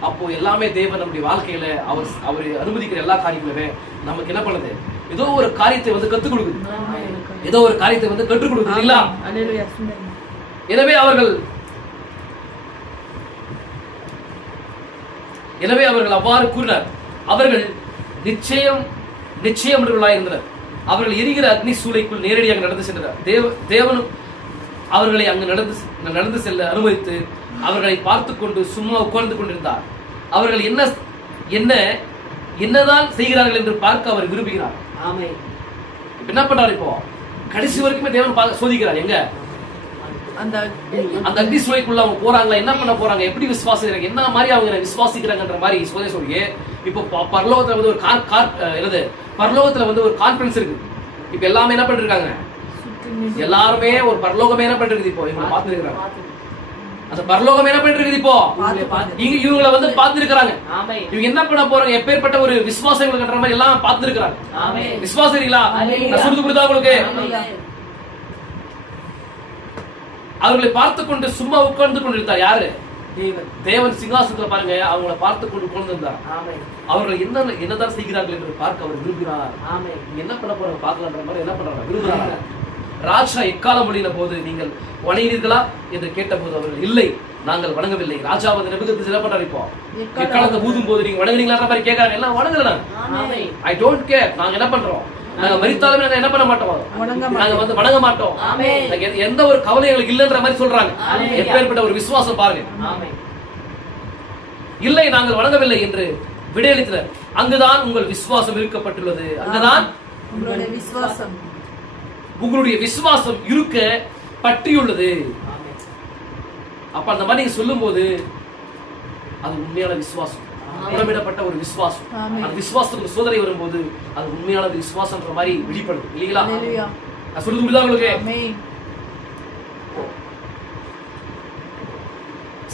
அப்போ எல்லாமே தேவன் நம்முடைய வாழ்க்கையில அவர் அனுமதிக்கிற எல்லா காரியங்களுமே நமக்கு என்ன பண்ணுது? ஏதோ ஒரு காரியத்தை வந்து கற்றுக் கொடுக்குது, ஏதோ ஒரு காரியத்தை வந்து கற்றுக் கொடுக்குது இல்லையா? எனவே அவர்கள் அவ்வாறு கூறினார். அவர்கள் நிச்சயமுள்ளவர்களாய் இருந்தனர். அவர்கள் எரிகிற அக்னி சூளைக்குள் நேரடியாக நடந்து சென்றனர். தேவனும் அவர்களை அங்கு நடந்து செல்ல அனுமதித்து அவர்களை பார்த்து கொண்டு சும்மா உட்கார்ந்து கொண்டிருந்தார். அவர்கள் என்னதான் செய்கிறார்கள் என்று பார்க்க அவர் விரும்புகிறார். என்ன பண்றாரு? இப்போ கடைசி வரைக்குமே தேவன் சோதிக்கிறார். எங்க அந்த அக்னி சூளைக்குள்ள அவங்க போறாங்களா, என்ன பண்ண போறாங்க, எப்படி விசுவாசிக்கிறாங்க, என்ன மாதிரி அவங்க விசுவாசிக்கிறாங்கன்ற மாதிரி சொல்லி இப்போ பரலோகத்துல வந்து ஒரு பரலோகத்துல வந்து ஒரு கான்ஃபரன்ஸ் இருக்கு. இப்ப எல்லாமே என்ன பண்ணிருக்காங்க? எல்லாருமே ஒரு பரலோகமே என்ன பண்ணிருக்கு? இப்போ இவங்க பார்த்துருக்காங்க. அந்த பரலோகம் என்ன பண்ணிட்டு இருக்குது? இப்போ இவங்களை வந்து பார்த்திருக்கிறாங்க. இவங்க என்ன பண்ண போறாங்க? எப்பேற்பட்ட ஒரு விசுவாசங்கள் கட்டுற மாதிரி எல்லாம் பார்த்திருக்கிறாங்க. விசுவாசீங்களா? நான் சொல்றது புரியுதா உங்களுக்கு? அவர்களை பார்த்து கொண்டு சும்மா உட்கார்ந்து கொண்டிருந்தார். யாரு? தேவன் சிங்காசனத்துல பாருங்க, அவங்களை பார்த்து கொண்டு கொண்டிருந்தார். அவர்கள் என்னதான் செய்கிறார்கள் என்று பார்க்க அவர் விரும்புகிறார். என்ன பண்ண போறாங்க பார்க்கலான்ற மாதிரி என்ன பண்றாங்க? விரும்புகிறாங்க. ராஜா எக்காலம் மொழியின போது நீங்கள் வணங்கினீர்களா என்று கேட்ட போது அவர்கள் இல்லை, நாங்கள் வணங்கவில்லை. ராஜா வந்து நிபுணத்துக்கு என்ன பண்றாரு? இப்போ எக்காலத்தை ஊதும் போது நீங்க வணங்குறீங்களா மாதிரி கேட்கறாங்க. எல்லாம் வணங்கல. I don't care. நாங்க என்ன பண்றோம்? நாங்க மரித்தாலுமே நாங்க என்ன பண்ண மாட்டோம்? நாங்க வந்து வணங்க மாட்டோம். எந்த ஒரு கவலை எங்களுக்கு இல்லைன்ற மாதிரி சொல்றாங்க. எப்பேற்பட்ட ஒரு விசுவாசம் பாருங்க. இல்லை, நாங்கள் வணங்கவில்லை என்று விடையளித்தனர். அங்குதான் உங்கள் விசுவாசம் இருக்கப்பட்டுள்ளது. அங்குதான் உங்களுடைய விசுவாசம் இருக்க பற்றியுள்ளது. அப்ப அந்த மாதிரி நீங்க சொல்லும் போது அது உண்மையான விசுவாசம், புறமிடப்பட்ட ஒரு விசுவாசம். அந்த விசுவாசத்துக்கு சோதனை வரும்போது அது உண்மையான விசுவாசம்ன்ற மாதிரி வெளிப்படுது இல்லீங்களா? நான் சொல்றது புரியுதா உங்களுக்கு?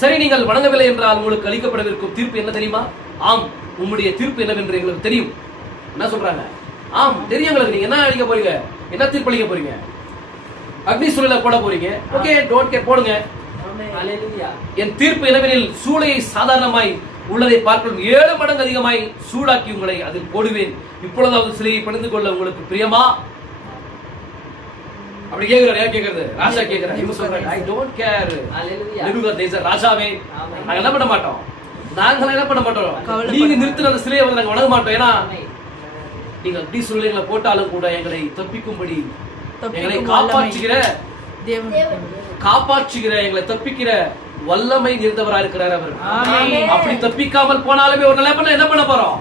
சரி, நீங்கள் வணங்கவில்லை என்றால் உங்களுக்கு அளிக்கப்படவிருக்கும் தீர்ப்பு என்ன தெரியுமா? ஆம், உங்களுடைய தீர்ப்பு என்னவென்று எங்களுக்கு தெரியும். என்ன சொல்றாங்க? ஆம், தெரியும் எங்களுக்கு. நீங்க என்ன அளிக்க போறீங்க? என்ன தீர்ப்பு அளிக்க போறீங்க? அக்னி சூழல போட போறீங்க. ஓகே, டோன்ட் கேர், போடுங்க. என் தீர்ப்பு என்னவெனில் சூளையை சாதாரணமாய் உள்ளதை பார்க்கணும் 7 மடங்கு அதிகமாய் சூடாக்கி உங்களை அதில் போடுவேன். இப்பொழுதாவது சிலையை பணிந்து கொள்ள உங்களுக்கு பிரியமா? அப்படி கேக்குறாரு. யார் கேக்குறது? ராஜா கேக்குறாரு. இவங்க சொல்றாங்க, ஐ டோன்ட் கேர். ஹalleluya. ராஜாவே, நாங்க என்ன பண்ண மாட்டோம், நாங்க என்ன பண்ண மாட்டோம். நீங்க நிறுத்தின அந்த சிலையை வந்து நாங்க வணங்க மாட்டோம். ஏன்னா நீங்க அக்னி சூளைகளை போட்டாலும் கூட எங்களை தப்பிக்கும்படி, எங்களை காப்பாற்றுகிற எங்களை தப்பிக்கிற வல்லமை நிறைந்தவராக இருக்கிறார் அவர். ஆமென். அப்படி தப்பிக்காமல் போனாலுமே ஒரு நிலைமையில என்ன பண்ண போறோம்?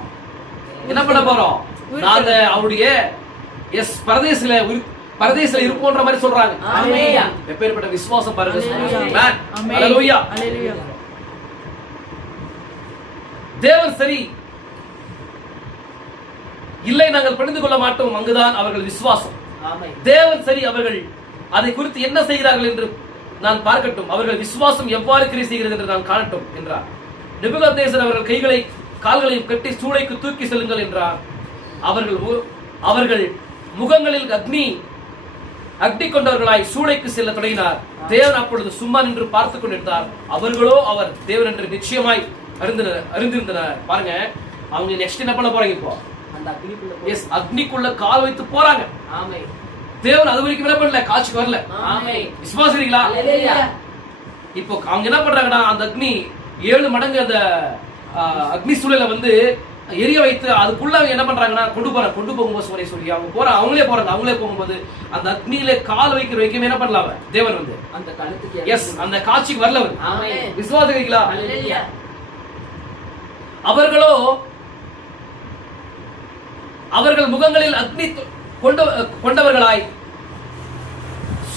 என்ன பண்ண போறோம்? நாங்க அவருடைய பரதேசில இருப்போன்ற மாதிரி சொல்றாங்க. ஆமென். எப்பேற்பட்ட விசுவாசம் பாருங்க. ஆமென். ஹalleluya. ஹalleluya. தேவன் சரி இல்லை நாங்கள் புரிந்து கொள்ள மாட்டோம், அங்குதான் அவர்கள் விசுவாசம். தேவன் சரி அவர்கள் அதை குறித்து என்ன செய்கிறார்கள் என்று நான் பார்க்கட்டும், அவர்கள் விசுவாசம் எவ்வாறு கிரியை செய்கிறது என்று நான் காணட்டும் என்றார். நேபுகாத்நேசர் அவர்கள் கைகளை கால்களையும் கட்டி சூளைக்கு தூக்கி செல்லுங்கள் என்றார். அவர்கள் முகங்களில் அக்னி கொண்டவர்களாய் சூளைக்கு செல்ல தொடங்கினார். தேவன் அப்பொழுது சும்மா நின்று பார்த்துக் கொண்டிருந்தார். அவர்களோ அவர் தேவன் என்று நிச்சயமாய் அறிந்திருந்தனர். பாருங்க, அவங்க நெக்ஸ்ட் என்ன பண்ண போறாங்க? இப்போ அக்னிக்குள்ள கால் வைத்து போறாங்க. தேவன் அது வரைக்கும் என்ன பண்ணல, காட்சிக்கு வரல. விசுவாசிக்கிறீங்களா? இப்போ அவங்க என்ன பண்றாங்கன்னா, அந்த அக்னி 7 மடங்கு அந்த அக்னி சூழலை வந்து எரிய வைத்து அதுக்குள்ள என்ன பண்றாங்கன்னா கொண்டு போகும்போது சொல்லி அவங்களே போகும்போது அந்த அக்னியில கால் வைக்கிற வைக்கும் என்ன பண்ணலாம், தேவன் வந்து அந்த காட்சிக்கு வரல. விசுவாசிக்கிறீங்களா? அவர்கள் முகங்களில் அக்னி கொண்டவர்களாய்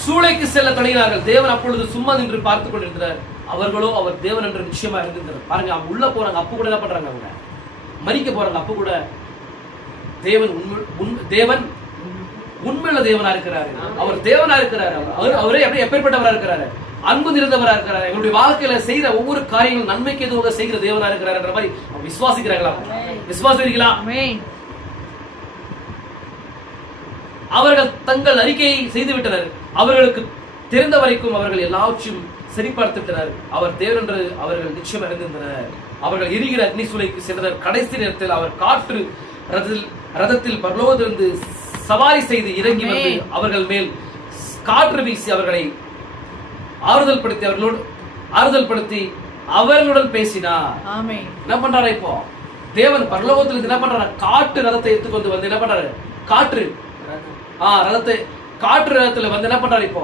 சூளைக்கு செல்ல தொடங்கினார்கள். தேவன் அப்பொழுது சும்மா நின்று பார்த்துக் கொண்டிருந்தார். அவர்களோ அவர் தேவன் என்று நிச்சயமா இருந்திருந்தார். பாருங்க, அவங்க உள்ள போறாங்க, அப்ப கூட என்ன பண்றாங்க, அவங்க மரிக்க போறாங்க. அப்ப கூட தேவன் உண்மையுள்ள தேவனா இருக்கிறாரு. அவர் தேவனா இருக்கிறாரு. அவரே எப்படி எப்பேற்பட்டவரா இருக்கிறாரு? அன்பு நிறைந்தவரா இருக்கிறாரு. எங்களுடைய வாழ்க்கையில செய்யற ஒவ்வொரு காரியங்களும் நன்மைக்கு எதுவாக செய்கிற தேவனா இருக்கிறார் மாதிரி விசுவாசிக்கிறாங்களா? விசுவாசிக்கிறீங்களா? அவர்கள் தங்கள் அறிக்கையை செய்துவிட்டனர். அவர்களுக்கு தெரிந்த வரைக்கும் அவர்கள் எல்லாவற்றையும் சரிபார்த்துவிட்டனர். அவர் தேவன் என்று அவர்கள் நிச்சயம் அறிந்திருந்தனர். அவர்கள் எரிகிற அக்னி சூளைக்கு சென்றனர். கடைசி நேரத்தில் அவர் காற்று ரதத்தில் பரலோகத்திலிருந்து சவாரி செய்து இறங்கி வந்து அவர்கள் மேல் காற்று வீசி அவர்களை ஆறுதல் படுத்தி அவர்களுடன் பேசினார். என்ன பண்றாரு? இப்போ தேவன் பரலோகத்திலிருந்து என்ன பண்றாரு? காற்று ரதத்தை எடுத்துக்கொண்டு வந்து என்ன பண்றாரு? காற்று ரதத்துல வந்து என்ன பண்றாரு? இப்போ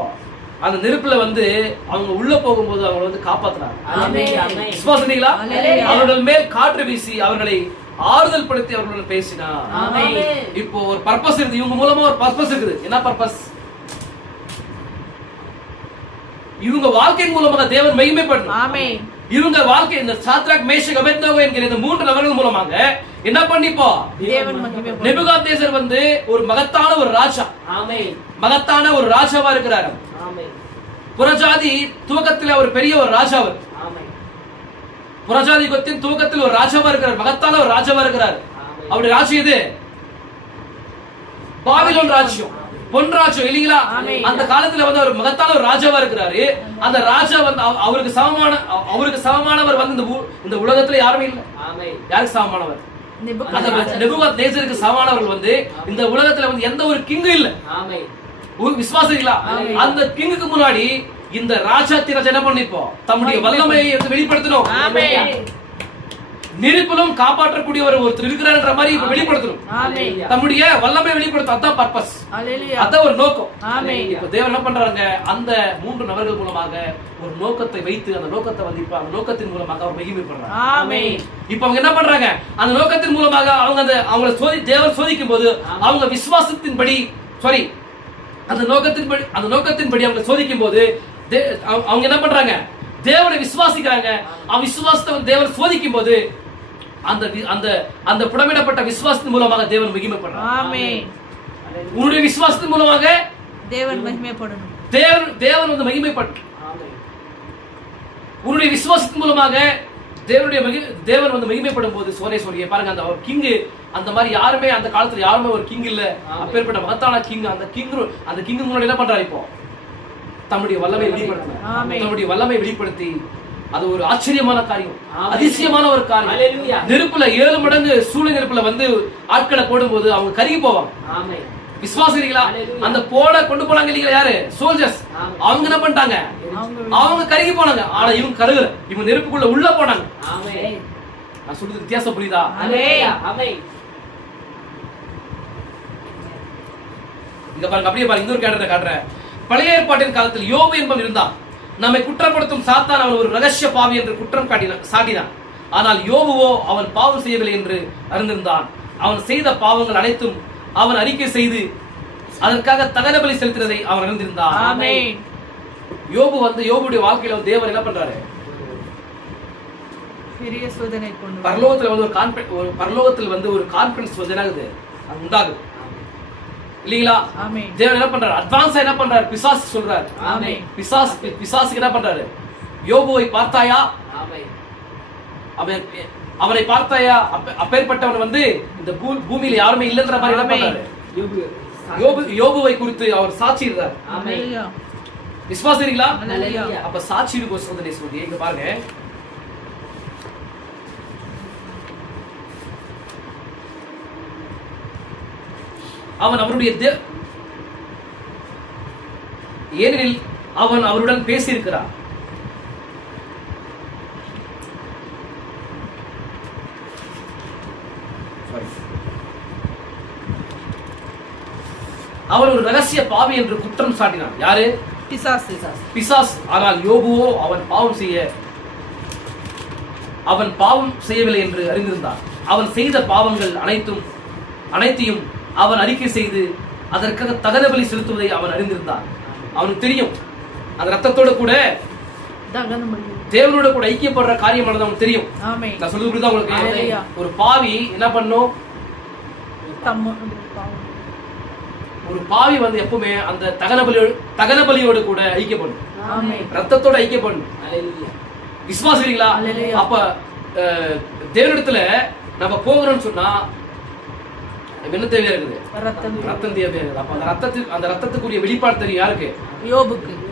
அந்த நெருப்புல வந்து அவங்க உள்ள போகும்போது அவங்க வந்து காப்பாத்துறாங்க. விசுவாசிங்களா? அவர்கள் மேல் காற்று வீசி அவர்களை ஆறுதல் படுத்தி அவர்களுடன் பேசினார். இப்போ ஒரு பர்பஸ் இருக்குது, இவங்க மூலமா ஒரு பர்பஸ் இருக்குது. என்ன பர்பஸ்? இவங்க வாழ்க்கையின் மூலமாக தேவன் மகிமைப்படணும். இவங்க வாழ்க்கை இந்த சாத்ராக் மேஷக் அபேத்நேகோ என்கிற இந்த 3 நபர்கள் மூலமாக என்ன பண்ணிப்போ நேபுகாத்நேசர் வந்து ஒரு மகத்தான ஒரு ராஜா, மகத்தான ஒரு ராஜாவா இருக்கிறார். புறஜாதி துவக்கத்தில் ஒரு பெரிய ஒரு ராஜா. புறஜாதி துவக்கத்தில் ஒரு ராஜாவா இருக்கிறார், மகத்தான ஒரு ராஜாவா இருக்கிறார். அவருடைய ராஜ்யம் இது பாபிலோன் ராஜ்யம், பொன் ராஜ்யம் இல்லீங்களா? அந்த காலத்துல வந்து அவர் மகத்தான ஒரு ராஜாவா இருக்கிறாரு. அந்த ராஜா வந்து அவருக்கு சமமானவர் வந்து இந்த உலகத்துல யாருமே இல்லை. யாருக்கு சமமானவர்? நேபுகாத்நேசருக்கு சமமானவர்கள் வந்து இந்த உலகத்துல வந்து எந்த ஒரு கிங்கும் இல்ல. விசுவாசிங்களா? அந்த கிங்குக்கு முன்னாடி இந்த ராஜாத்தி ராஜா என்ன பண்ணிப்போ தம்முடைய வல்லமையை வெளிப்படுத்தணும். நெருப்பிலும் காப்பாற்றக்கூடிய ஒருத்தர் இருக்கிறார் மாதிரி இப்ப வெளிப்படுத்தணும். தம்முடைய வல்லமை வெளிப்படுத்தும். அதான் பர்பஸ், அதான் ஒரு நோக்கம். இப்ப தேவன் என்ன பண்றாங்க? அந்த 3 நபர்கள் மூலமாக ஒரு நோக்கத்தை வைத்து அந்த நோக்கத்தை வந்து இப்ப அந்த நோக்கத்தின் மூலமாக அவர் மகிமைப்படுறாங்க. இப்ப அவங்க என்ன பண்றாங்க? அந்த நோக்கத்தின் மூலமாக அவங்களை தேவன் சோதிக்கும் போது அவங்க விசுவாசத்தின்படி அந்த நோக்கத்தின்படி அவங்க சோதிக்கும் போது அவங்க என்ன பண்றாங்க? தேவனை விசுவாசிக்கிறாங்க. விசுவாசத்தை தேவன் சோதிக்கும் போது அந்த புடமிடப்பட்ட விசுவாசத்தின் மூலமாக தேவன் மகிமைப்படுறார். உன்னுடைய விசுவாசத்தின் மூலமாக தேவன் மகிமைப்படணும். தேவன் வந்து மகிமைப்படணும். உன்னுடைய விசுவாசத்தின் மூலமாக தேவன் வந்து மகிமைப்படும் போது சொல்லிய பாருங்க, அந்த கிங் அந்த மாதிரி யாருமே அந்த காலத்துல யாருமே ஒரு கிங் இல்ல. அப்பேற்பட்ட மகத்தான கிங். அந்த கிங் முன்னாடி என்ன பண்றாரு? இப்போ தம்முடைய வல்லமை வெளிப்படுத்தி அது ஒரு ஆச்சரியமான காரியம், அதிசயமான ஒரு காரியம். நெருப்புல 7 மடங்கு சூளை நெருப்புல வந்து ஆட்களை போடும்போது அவங்க கருகி போவாங்க. விசுவாசிக்கிறீங்களா? அந்த கொண்டு போனாங்க இல்லைங்களா? யாரு? சோல்ஜர்ஸ். அவங்க என்ன பண்ணிட்டாங்க? அவங்க கருகி போனாங்க. ஆனா இவங்க கருகல. இவங்க நெருப்புக்குள்ள உள்ள போனாங்க. நான் சொல்றது வித்தியாசம் புரியுதா? இங்க பாருங்க, அப்படியே பாருங்க, இன்னொரு கேரக்டரை காட்டுறேன். பழைய ஏற்பாட்டின் காலத்தில் யோபு என்பவன் இருந்தான். நம்மை குற்றப்படுத்தும் சாத்தான் அவன் ஒரு ரகசிய பாவி என்று குற்றம் சாட்டினான். ஆனால் யோபுவோ அவன் பாவம் செய்யவில்லை என்று அறிந்திருந்தான். அவன் செய்த பாவங்கள் அனைத்தும் அவன் அறிக்கை செய்து அதற்காக தகன பலி செலுத்தினதை அவன் அறிந்திருந்தான். ஆமென். யோபுடைய வாழ்க்கையில வந்து தேவன் என்ன பண்றாரு? பெரிய சோதனை கொண்டு பரலோகத்துல வந்து ஒரு கான்ஃபிடன்ஸ் வந்து என்னாகுது, அது உண்டாகுது இல்லீங்களா? ஆமென். தேவன் என்ன பண்றாரு? அட்வான்ஸா என்ன பண்றாரு? பிசாசு சொல்றாரு. ஆமென். பிசாசுக்கு என்ன பண்றாரு? யோபுவை பார்த்தாயா? அவனை பார்த்தாயா? அப்பேற்பட்டவன் வந்து இந்த பூமியில யாருமே இல்லைன்ற மாதிரி என்ன பண்றாரு? யோபுவை குறித்து அவர் சாட்சிடுறார். ஹalleluya. விசுவாசிக்கிறீங்களா? ஹalleluya. அப்ப சாட்சிக்கு ஒரு சோதனை சொல்லி இங்க பாருங்க. அவன் ஏனெனில் அவன் அவருடன் பேசியிருக்கிறான். அவன் ஒரு ரகசிய பாவி என்று குற்றம் சாட்டினான். யாரு? பிசாசு. ஆனால் யோபுவோ அவன் பாவம் செய்யவில்லை என்று அறிந்திருந்தான். அவன் செய்த பாவங்கள் அனைத்தையும் அவன் அறிக்கை செய்து அதற்காக தகன பலி செலுத்துவதை அவன் அறிந்திருந்தான். அவனுக்கு தெரியும் அந்த ரத்தத்தோட கூட தேவனோட கூட ஐக்கியப்படுற காரியமானது அவனுக்கு தெரியும். நான் சொல்றது புரியுதா உங்களுக்கு? ஒரு பாவி என்ன பண்ணும்? ஒரு பாவி வந்து எப்பவுமே அந்த தகன பலியோடு கூட ஐக்கியப்படும், ரத்தத்தோட ஐக்கியப்படும். விசுவாசிக்கிறீங்களா? அப்ப தேவனிடத்துல நம்ம போகிறோம்னு சொன்னா என்ன தேவையா இருக்குது? ரத்தம் தேவையா இருக்குது. அப்ப அந்த ரத்தத்துக்குரிய வெளிப்பாடு தெரியும் யாருக்கு?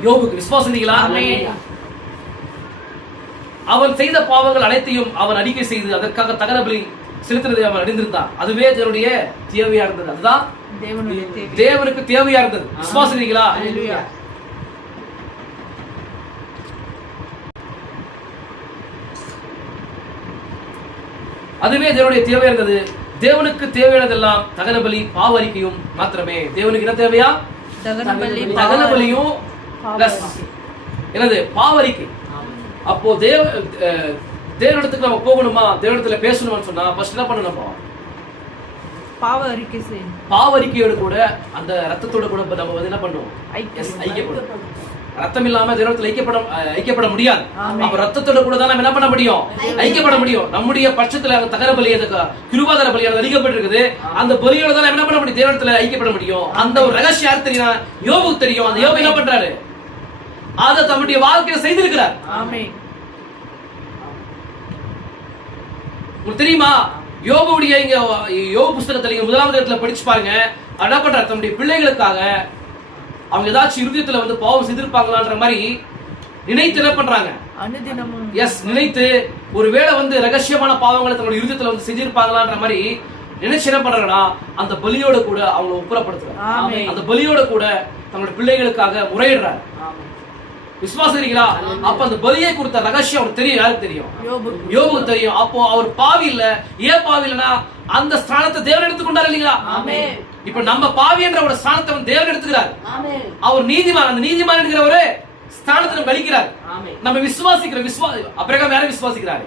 யோபுக்கு. விசுவாசிக்கிறீங்களா? அவன் செய்த பாவங்கள் அனைத்தையும் அவன் அறிக்கை செய்து அதற்காக தகன பலி செலுத்துறதை அவன் அறிந்திருந்தான். அதுவே தேவனுடைய தேவையா இருந்தது. அதுதான் தேவனுக்கு தேவையா இருந்தது. விசுவாசிக்கிறீங்களா? அதுவே தேவனுடைய தேவையா இருந்தது. தேவனுக்கு தேவையானதெல்லாம் தகன பலி பாவ அறிக்கையும் மாத்திரமே. தேவனுக்கு என்ன தேவையா? தகன பலியும் என்னது? பாவ அறிக்கை. அப்போ தேவனிடத்துக்கு நம்ம போகணுமா, தேவனிடத்துல பேசணும்னு சொன்னா ஃபர்ஸ்ட் என்ன பண்ணணும்? பாவ அறிக்கையோடு கூட அந்த ரத்தத்தோட கூட நம்ம வந்து என்ன பண்ணுவோம்? ஐக்கியப்படும். ரத்தம் இல்லாம தேவனிடத்துல ஐக்கியப்பட முடியாது. அப்ப ரத்தத்தோட கூட தான் நம்ம என்ன பண்ண முடியும்? ஐக்கியப்பட முடியும். நம்முடைய பட்சத்துல தகன பலி, கிருபாதார பலியானது அறிக்கப்பட்டிருக்குது. அந்த பலியோட தான் என்ன பண்ண முடியும்? தேவனிடத்துல ஐக்கியப்பட முடியும். அந்த ஒரு ரகசியம் யாருக்கு தெரியும்? யோபுக்கு தெரியும். அந்த யோபு என்ன பண்றாரு? அதை தம்முடைய வாழ்க்கையில செய்திருக்கிறார். உங்களுக்கு தெரியுமா? யோபுடைய யோபு புஸ்தகத்துல முதலாம் அதிகாரத்துல படிச்சு பாருங்க. என்ன பண்றாரு? தம்முடைய பிள்ளைகளுக்காக அவங்க ஏதாச்சும் இருதயத்துல வந்து பாவம் செய்திருப்பாங்களான்ற மாதிரி நினைத்து என்ன பண்றாங்க? நினைத்து ஒருவேளை வந்து ரகசியமான பாவங்களை தன்னுடைய இருதயத்துல வந்து செஞ்சிருப்பாங்களான்ற மாதிரி நினைச்சு என்ன பண்றாங்கன்னா அந்த பலியோட கூட அவங்களை ஒப்புரப்படுத்துறாங்க. அந்த பலியோட கூட தங்களுடைய பிள்ளைகளுக்காக முறையிடுறாரு. விசுவாசிக்கிறீங்களா? அப்ப அந்த பலியை கொடுத்த ரகசியம் அவருக்கு தெரியும். யாருக்கு தெரியும்? யோபுக்கு தெரியும். அப்போ அவர் பாவி இல்ல. ஏன் பாவி இல்லைன்னா அந்த ஸ்தானத்தை தேவன் எடுத்துக்கொண்டார் இல்லைங்களா? இப்ப நம்ம பாவி என்ற ஒரு ஸ்தானத்தை தேவன் எடுத்துக்கிறார். அவர் நீதிமான். அந்த நீதிமான் என்கிற ஒரு ஸ்தானத்தை கழிக்கிறார். நம்ம விசுவாசிக்கிற அபிரகாம் யாரை விசுவாசிக்கிறாரு?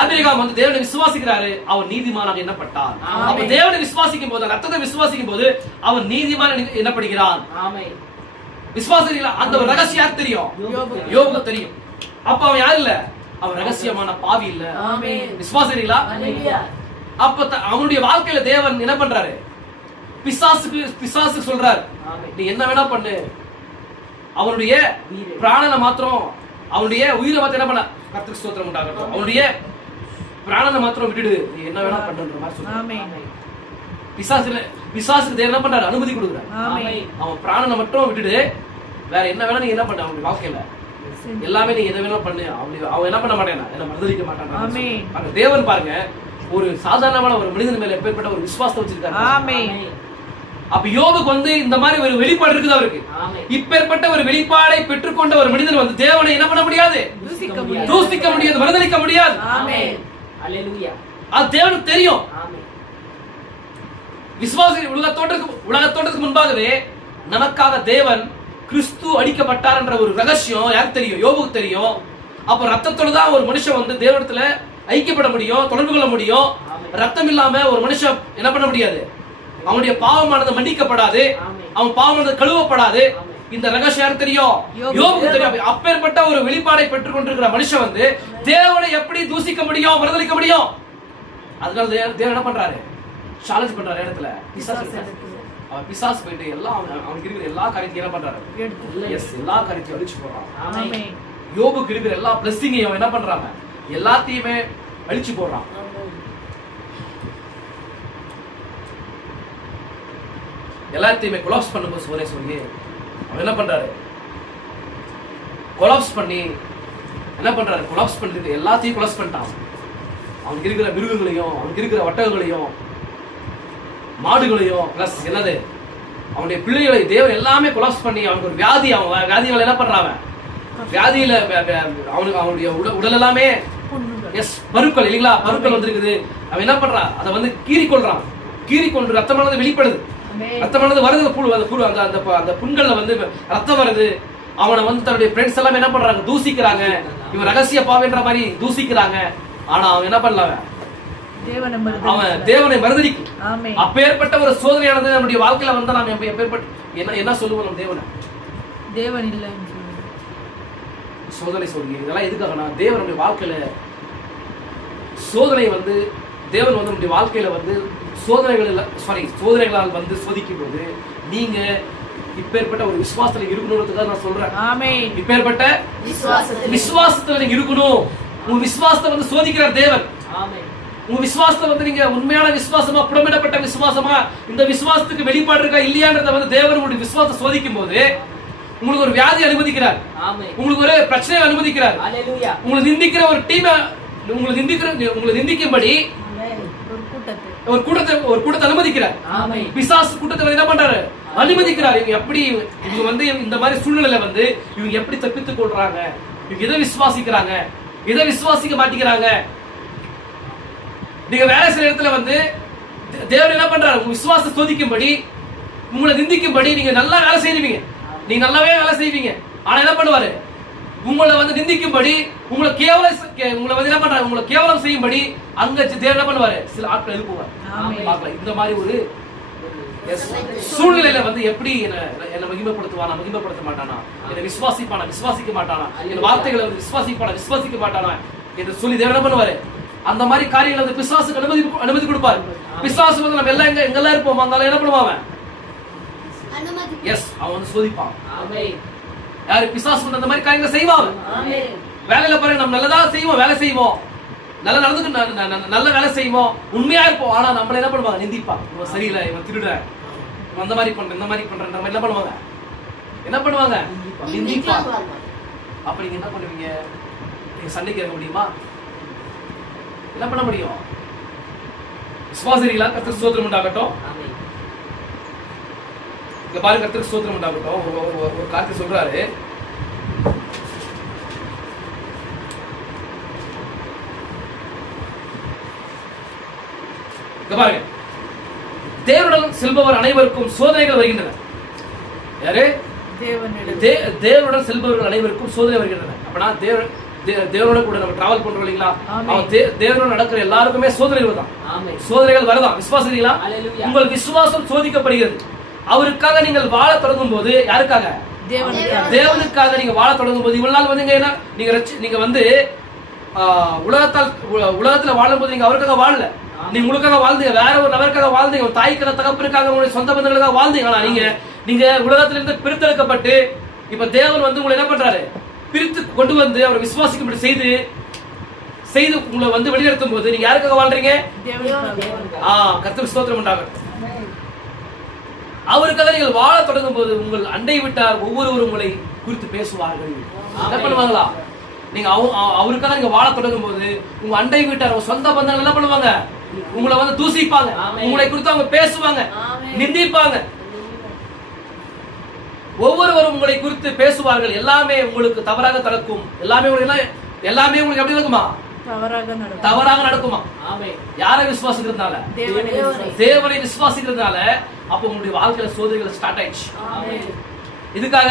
ஆபிரகாம் வந்து தேவனை விசுவாசிக்கிறாரு. அவர் நீதிமானாக எண்ணப்பட்டார். அப்ப தேவனை விசுவாசிக்கும் போது, ரத்தத்தை விசுவாசிக்கும் போது அவர் நீதிமான் எண்ணப்படுகிறான். விசுவாசிக்கிறீங்களா? அந்த ஒரு ரகசியம் யாருக்கு தெரியும்? யோபுக்கு தெரியும். அப்ப அவன் யாரு இல்ல? அவன் ரகசியமான பாவி இல்ல. விசுவாசிக்கிறீங்களா? அப்ப அவனுடைய வாழ்க்கையில தேவன் என்ன பண்றாரு? பிசாசுக்கு சொல்றாரு, நீ என்ன வேணா பண்ணு, அவனுடைய பிராணனை மாத்திரம், அவனுடைய உயிரை மாத்திரம் என்ன பண்ண? கர்த்தருக்கு ஸ்தோத்திரம் உண்டாகட்டும். அவனுடைய பிராணனை மாத்திரம் விட்டுடு, நீ என்ன வேணா பண்ணுன்ற மாதிரி சொல்றாரு. பிசாசுக்கு தேவன் என்ன பண்றாரு? அனுமதி கொடுக்குறாரு. அவன் பிராணனை மட்டும் விட்டுடு, வேற என்ன வேணா நீ என்ன பண்ண அவனுடைய வாழ்க்கையில எல்லாமே நீ எதை வேணா பண்ணு. அவன் என்ன பண்ண மாட்டேன், என்ன மறுதளிக்க மாட்டான். தேவன் பாருங்க, ஒரு சாதாரணமான ஒரு மனிதன் மேல எப்பேற்பட்ட ஒரு விசுவாசத்தை வச்சிருக்காரு. அப்ப யோபுக்கு வந்து இந்த மாதிரி ஒரு வெளிப்பாடு இருக்குது அவருக்கு. இப்பேற்பட்ட ஒரு வெளிப்பாடை பெற்றுக்கொண்ட ஒரு மனிதன் வந்து தேவனை என்ன பண்ண முடியாது? தூசிக்க முடியாது, மறுதளிக்க முடியாது. அது தேவனுக்கு தெரியும். விசுவாசி உலகத்தோட்டத்துக்கு முன்பாகவே நமக்காக தேவன் கிறிஸ்து அடிக்கப்பட்டார் என்ற ஒரு ரகசியம் யாருக்கு தெரியும்? யோபுக்கு தெரியும். அப்ப ரத்தத்தோட தான் ஒரு மனுஷன் வந்து தேவனிடத்துல ஐக்கியப்பட முடியும், தொடர்பு கொள்ள முடியும். ரத்தம் இல்லாம ஒரு மனுஷன் என்ன பண்ண முடியாது? அவனுடைய பாவமானது மன்னிக்கப்படாது, அவன் பாவமானது கழுவப்படாது. இந்த ரகசியம் யாருக்கு தெரியும்? யோபுக்கு தெரியும். அப்பேற்பட்ட ஒரு வெளிப்பாடை பெற்றுக் கொண்டிருக்கிற மனுஷன் வந்து தேவனை எப்படி தூசிக்க முடியும், மறுதலிக்க முடியும்? அதனால தேவன் என்ன பண்றாரு? சேலஞ்ச் பண்றாரு இடத்துல. பிசாசு போயிட்டு எல்லாம் அவனுக்கு இருக்கிற எல்லா காரியத்தையும் என்ன பண்றாரு? எல்லா காரியத்தையும் அழிச்சு போடுறான். யோபுக்கு இருக்கிற எல்லா பிளஸிங்கையும் அவன் என்ன பண்றாங்க? எல்லாத்தையுமே அழிச்சு போடுறான். எல்லாத்தையுமே கொலாப்ஸ் பண்ணும்போது சோதனை சொல்லி அவன் என்ன பண்றாரு? கொலாப்ஸ் பண்ணி என்ன பண்றாரு? கொலாப்ஸ் பண்ணிட்டு எல்லாத்தையும் கொலாப்ஸ் பண்ணிட்டான். அவனுக்கு இருக்கிற மிருகங்களையும், அவனுக்கு இருக்கிற ஒட்டகங்களையும், மாடுகளையும், பிளஸ் என்னது அவனுடைய பிள்ளைகளை தேவன் எல்லாமே கொலாப்ஸ் பண்ணி அவனுக்கு ஒரு வியாதி, அவன் வியாதிகளை என்ன பண்றான்? வியாதியில அவனுக்கு அவனுடைய உடல் எல்லாமே பருக்கள் இல்லைங்களா? பருக்கள் வந்திருக்குது. அவன் என்ன பண்றான்? அதை வந்து கீறி கொள்றான். கீறி கொண்டு ரத்தமானது வெளிப்படுது. ரத்தமானது வருது. அந்த புண்கள்ல வந்து ரத்தம் வருது. அவனை வந்து தன்னுடைய ஃப்ரெண்ட்ஸ் எல்லாம் என்ன பண்றாங்க? தூசிக்கிறாங்க. இவன் ரகசிய பாவன்ற மாதிரி தூசிக்கிறாங்க. ஆனா அவன் என்ன பண்ணல? அவன் தேவனை மறுதலிக்கும். அப்பேற்பட்ட ஒரு சோதனையானது நம்முடைய வாழ்க்கையில வந்தா நாம் எப்பேற்பட்ட என்ன சொல்லுவோம்? நம்ம தேவன் இல்ல சோதனை சொல்றீங்க. இதெல்லாம் எதுக்காகனா தேவன் நம்முடைய வாழ்க்கையில சோதனை வந்து தேவன் வந்து நம்முடைய வாழ்க்கையில வந்து சோதனைகளால் வந்து சோதிக்கும் போது நீங்க இப்பேற்பட்ட ஒரு விசுவாசத்துல இருக்கணும்ன்றதுக்காக நான் சொல்றேன். இப்பேற்பட்ட விசுவாசத்துல நீங்க இருக்கணும். உங்க விசுவாசத்தை வந்து சோதிக்கிறார் தேவன். உங்க விசுவாசத்தை வந்து நீங்க உண்மையான விசுவாசமா, புடமிடப்பட்ட விசுவாசமா, இந்த விசுவாசத்துக்கு வெளிப்பாடு இருக்கா இல்லையான்றத வந்து தேவன் உங்களுடைய விசுவாசத்தை சோதிக்கும் போது உங்களுக்கு ஒரு வியாதி அனுமதிக்கிறார், உங்களுக்கு ஒரு பிரச்சனை அனுமதிக்கிறார், உங்களை நிந்திக்கிற ஒரு டீம், உங்களை நிந்திக்கும்படி ஒரு கூட்டத்தை அனுமதிக்கிறார். பிசாசு கூட்டத்தை என்ன பண்றாரு? அனுமதிக்கிறார். இவங்க எப்படி இவங்க வந்து இந்த மாதிரி சூழ்நிலையில வந்து இவங்க எப்படி தப்பித்துக் கொள்றாங்க, இவங்க எதை விசுவாசிக்கிறாங்க, எதை விசுவாசிக்க மாட்டேங்கிறாங்க. நீங்க வேலை செய்யற இடத்துல வந்து தேவன் என்ன பண்றாரு? உங்க விசுவாசத்தை சோதிக்கும்படி, உங்களை நிந்திக்கும்படி. நீங்க நல்லா வேலை செய்வீங்க, நீங்க நல்லாவே வேலை செய்வீங்க. ஆனா என்ன பண்ணுவாரு? உங்களை வந்து நிந்திக்கும்படி, உங்களை வந்து என்ன பண்றாரு? உங்களை கேவலம் செய்யும்படி அங்க தேவன் என்ன பண்ணுவாரு? சில ஆட்கள் எழுப்புவார். இந்த மாதிரி ஒரு சூழ்நிலையில வந்து எப்படி என்ன மகிமைப்படுத்துவானா, மகிமைப்படுத்த மாட்டானா, என்ன விசுவாசிப்பானா, விசுவாசிக்க மாட்டானா, என் வார்த்தைகளை வந்து விசுவாசிப்பானா, விசுவாசிக்க மாட்டானா என்று சொல்லி தேவன் என்ன பண்ணுவாரு? அந்த மாதிரி காரியங்களை வந்து பிசாசுக்கு அனுமதி கொடுப்பாரு. பிசாசு வந்து நம்ம எல்லாம் எங்கெல்லாம் இருப்போம் அங்க என்ன பண்ணுவாங்க? எஸ், அவன் வந்து சோதிப்பான். யாரு? பிசாசு வந்து அந்த மாதிரி காரியங்களை செய்வாங்க. வேலையில பாருங்க, நம்ம நல்லதா செய்வோம், வேலை செய்வோம், நல்ல நடந்துக்கு நல்ல வேலை செய்வோம், உண்மையா இருப்போம். ஆனா நம்மள என்ன பண்ணுவாங்க? நிந்திப்பான். இவன் சரியில்லை, இவன் திருடுற, அந்த மாதிரி பண்ற, இந்த மாதிரி பண்ற என்ன பண்ணுவாங்க? என்ன பண்ணுவாங்க? நிந்திப்பான். அப்ப நீங்க என்ன பண்ணுவீங்க? நீங்க சண்டைக்கு இறங்க முடியுமா? என்ன பண்ண முடியும்? விசுவாசிகளா? கர்த்தருக்கு ஸ்தோத்திரம் உண்டாகட்டும். இங்க பாருங்க, கர்த்தருக்கு ஸ்தோத்திரம் உண்டாகட்டும். ஒரு காரியத்தை சொல்றாரு. இங்க பாருங்க, தேவனுடன் செல்பவர் அனைவருக்கும் சோதனைகள் வருகின்றன. யாரு? தேவனுடன் செல்பவர்கள் அனைவருக்கும் சோதனை வருகின்றன. அப்படின்னா தேவனோட கூட நம்ம டிராவல் பண்றோம் இல்லைங்களா? தேவனோட நடக்கிற எல்லாருக்குமே சோதனைகள் தான், சோதனைகள் வரதான். விசுவாசிங்களா? உங்கள் விசுவாசம் சோதிக்கப்படுகிறது. அவருக்காக நீங்கள் வாழ தொடங்கும் போது, யாருக்காக? தேவனுக்காக நீங்க வாழ தொடங்கும் போது, இவ்வளவு நாள் வந்து நீங்க வந்து உலகத்துல வாழும் போது நீங்க அவருக்காக வாழல, நீங்க உங்களுக்காக வாழ்ந்தீங்க, வேற ஒரு நபருக்காக வாழ்ந்தீங்க, ஒரு தாய்க்காக, தகப்பனுக்காக, உங்களுடைய சொந்த பந்தங்களுக்காக வாழ்ந்தீங்க. ஆனா நீங்க உலகத்துல இருந்து பிரித்தெடுக்கப்பட்டு இப்ப தேவன் வந்து உங்களை என்ன பண்றாரு? பிரித்து கொண்டு வந்து அவர் விசுவாசிக்கும்படி செய்து உங்களை வந்து வெளியெடுத்தும் போது நீங்க யாருக்காக வாழ்றீங்க? கர்த்தருக்கு ஸ்தோத்திரம் உண்டாகட்டும். அவருக்காக நீங்கள் வாழ தொடங்கும் போது உங்கள் அண்டை விட்டார் ஒவ்வொருவரும் உங்களை குறித்து பேசுவார்கள். என்ன பண்ணுவாங்களா? நீங்க அவருக்காக நீங்க வாழ தொடங்கும் போது உங்க அண்டை வீட்டார், சொந்த பந்தங்கள் என்ன பண்ணுவாங்க? உங்களை வந்து தூசிப்பாங்க, உங்களை குறித்து அவங்க பேசுவாங்க, நிந்திப்பாங்க. ஒவ்வொருவரும் உங்களை குறித்து பேசுவார்கள். எல்லாமே உங்களுக்கு தவறாக நடக்கும். எல்லாமே உங்களுக்கு எப்படி இருக்குமா? தவறாக நடக்குமா? யாரை விசுவாசிக்கிறதுனால? தேவனை விசுவாசிக்கிறதுனால. அப்ப உங்களுடைய வாழ்க்கையில சோதனைகள் ஸ்டார்ட் ஆயிடுச்சு. இதுக்காக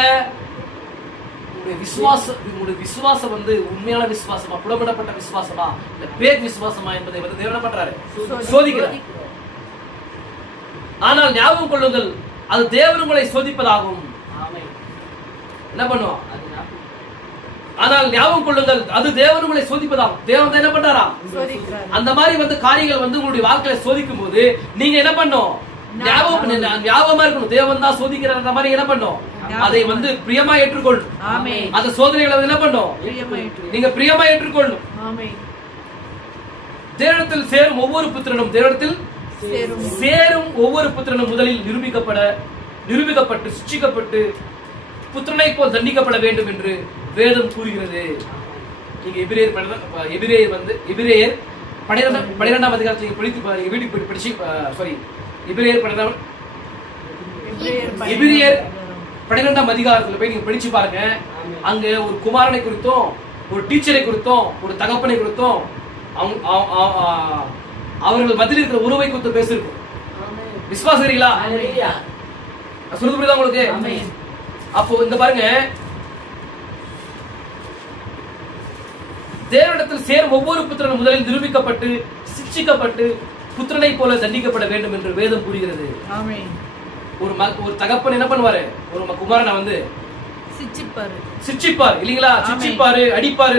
உங்களுடைய விசுவாசம் வந்து உண்மையான விசுவாசமா, புடமிடப்பட்ட விசுவாசமா, இல்ல பேக் விசுவாசமா என்பதை வந்து தேவன் என்ன பண்றாரு? சோதிக்கிறார். ஆனால் ஞாபகம் கொள்ளுங்கள், அது தேவன் உங்களை சோதிப்பதாகும். என்ன பண்ணுவோம்? ஆனால் ஞாபகம் கொள்ளுங்கள், அது தேவன் உங்களை சோதிப்பதாகும். தேவன் என்ன பண்றாரா? அந்த மாதிரி வந்து காரியங்கள் வந்து உங்களுடைய வாழ்க்கையில சோதிக்கும் போது நீங்க என்ன பண்ணும்? ஞாபகமா இருக்கணும், தேவன் தான் சோதிக்கிறார் மாதிரி என்ன பண்ணும்? அதை வந்து பிரியமா ஏற்றுக்கொள்ளும். அந்த சோதனைகளை என்ன பண்ணும்? நீங்க பிரியமா ஏற்றுக்கொள்ளும். தேவனிடத்தில் சேரும் ஒவ்வொரு புத்திரனும் முதலில் நிரூபிக்கப்பட்டு சிட்சிக்கப்பட்டு புத்திரனை போல் தண்டிக்கப்பட வேண்டும் என்று வேதம் கூறுகிறது. நீங்க எபிரேயர் 12ஆம் அதிகாரத்தில் எபிரேயர் 12ஆம் அதிகாரத்தில் போய் நீங்க படிச்சு பாருங்க. அங்க ஒரு குமாரனை குறித்தும், ஒரு டீச்சரை குறித்தும், ஒரு தகப்பனை குறித்தும், அவர்கள் மத்தியில் இருக்கிற உறவை குறித்து பேசிருக்கோம். விசுவாசீங்களா? சொல்லுது புரியுதா உங்களுக்கு? அப்போ இந்த பாருங்க, தேவனிடத்தில் சேரும் ஒவ்வொரு புத்திரனும் முதலில் நிரூபிக்கப்பட்டு சிட்சிக்கப்பட்டு புத்திரனை போல தண்டிக்கப்பட வேண்டும் என்று வேதம் கூறுகிறது. ஒரு தகப்பன் என்ன பண்ணுவாரு? ஒரு குமாரனை வந்து சிட்சிப்பார் இல்லீங்களா? சிட்சிப்பாரு, அடிப்பாரு,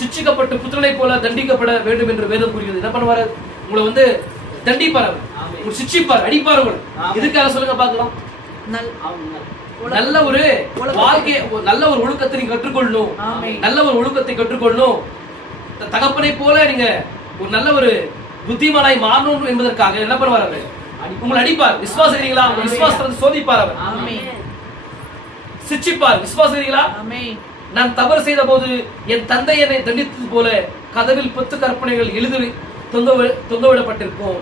சிட்சிக்கப்பட்டு புத்திரனை போல தண்டிக்கப்பட வேண்டும் என்று வேதம் கூறுகிறது. என்ன பண்ணுவாரு? உங்களை வந்து தண்டிப்பார், அவர் சிட்சிப்பார், அடிப்பார். உங்களை எதுக்காக சொல்லுங்க பார்க்கலாம். நல்ல ஒரு வாழ்க்கை, நல்ல ஒரு ஒழுக்கத்தை நீங்க கற்றுக்கொள்ளணும். நல்ல ஒரு ஒழுக்கத்தை கற்றுக்கொள்ளணும். தகப்பனை போல நீங்க ஒரு நல்ல ஒரு புத்திமானாய் மாறணும் என்பதற்காக என்ன பண்ணுவார்? அவர் உங்களை அடிப்பார். விசுவாசிக்கிறீங்களா? உங்க விசுவாசத்தை சோதிப்பார். அவர் சிட்சிப்பார். விசுவாசிக்கிறீங்களா? நான் தவறு செய்த போது என் தந்தை என்னை தண்டித்தது போல கதவில் 10 கற்பனைகள் எழுதி தொங்கவிடப்பட்டிருக்கும்.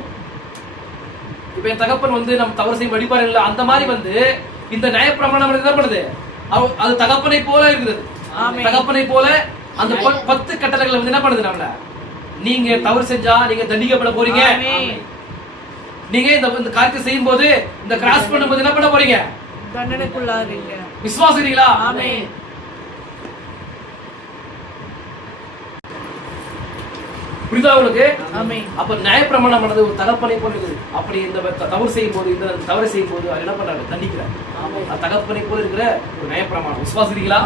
இப்ப என் தகப்பன் வந்து நம்ம தவறு செய்ய அடிப்பாரு இல்ல, அந்த மாதிரி வந்து இந்த நியாயப்பிரமாணம் என்ன பண்ணுது? அது தகப்பனை போல இருக்குது. தகப்பனை போல அந்த 10 கட்டளைகள் வந்து என்ன பண்ணுது? நம்மள நீங்க தவறு செஞ்சா நீங்க தண்டிக்கப்பட போறீங்க. நீங்க இந்த காரியத்தை செய்யும் போது, இந்த கிராஸ் பண்ணும்போது என்ன பண்ண போறீங்க? தண்டனைக்குள்ளாறீங்க. விசுவாசிக்கிறீங்களா? புரியுதா உங்களுக்கு? அப்ப நியாயப்பிரமாணம் பண்ணது ஒரு தகப்பனை போல இருக்குது. அப்படி இந்த தவறு செய்யும் போது, இந்த தவறு செய்யும் போது அவர் என்ன பண்றாரு? தண்டிக்கிறார். தகப்பனை போல இருக்கிற ஒரு நியாயப்பிரமாணம். விசுவாசிக்கிறீங்களா?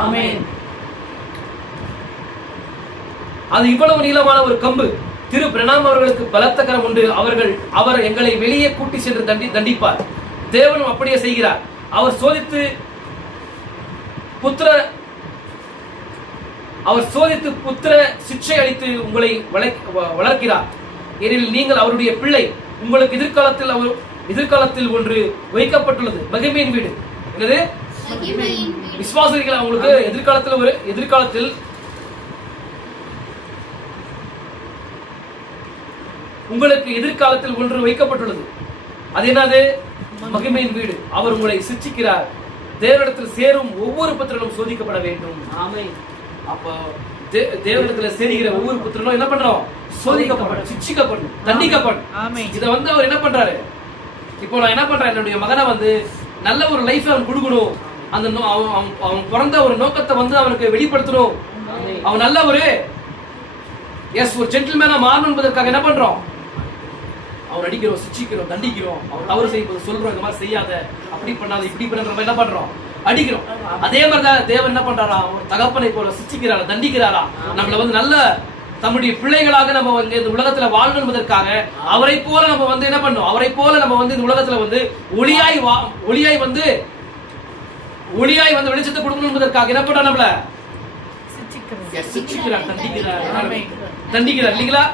அது இவ்வளவு நீளமான ஒரு கம்பு. திரு பிரணாம் அவர்களுக்கு பலத்த கரம் உண்டு. அவர் எங்களை வெளியே கூட்டி சென்று தண்டிப்பார். தேவனும் அப்படியே செய்கிறார். அவர் சோதித்து புத்திர சிட்சை அளித்து உங்களை வளர்க்கிறார். ஏனெனில் நீங்கள் அவருடைய பிள்ளை. உங்களுக்கு எதிர்காலத்தில் ஒன்று வைக்கப்பட்டுள்ளது, மகிமையின் வீடு. என்னது? விசுவாசிகளா? உங்களுக்கு எதிர்காலத்தில் உங்களுக்கு எதிர்காலத்தில் ஒன்று வைக்கப்பட்டுள்ளது. அது என்னது? மகிமையின் வீடு. அவர் உங்களை சிட்சிக்கிறார். தேவனிடத்தில் சேரும் ஒவ்வொரு புத்திரனும் சோதிக்கப்பட வேண்டும். அப்ப தேவனிடத்தில் சேருகிற ஒவ்வொரு புத்திரனும் என்ன பண்றோம்? சோதிக்கப்படும், சிட்சிக்கப்படும், தண்டிக்கப்படும். இத வந்து அவர் என்ன பண்றாரு? இப்போ நான் என்ன பண்றேன்? என்னுடைய மகனை வந்து நல்ல ஒரு லைஃப் அவன் கொடுக்கணும். அந்த அவன் பிறந்த ஒரு நோக்கத்தை வந்து அவனுக்கு வெளிப்படுத்தணும். அவன் நல்ல ஒரு ஜென்டில்மேனா மாறணும் என்பதற்காக என்ன பண்றோம்? அவன் அடிக்கிறோம், சிட்சிக்கிறோம், தண்டிக்கிறோம். அவன் தவறு செய்யும்போது சொல்றோம், இந்த மாதிரி செய்யாத, அப்படி பண்ணாத, இப்படி பண்ண என்ன பண்றோம்? அடிக்கிறோம். அதே மாதிரிதான் தேவன் என்ன பண்றாரா? ஒரு தகப்பனை போல சிட்சிக்கிறாரா, தண்டிக்கிறாரா. நம்மள வந்து நல்ல தம்முடைய பிள்ளைகளாக நம்ம வந்து இந்த உலகத்துல வாழணும் என்பதற்காக அவரை போல நம்ம வந்து என்ன பண்ணோம்? அவரை போல நம்ம வந்து இந்த உலகத்துல வந்து ஒளியாய் வந்து வெளிச்சத்தை கொடுக்கணும் என்பதற்காக என்ன பண்றா? நம்மள சிட்சிக்கிறார், தண்டிக்கிறார் இல்லீங்களா?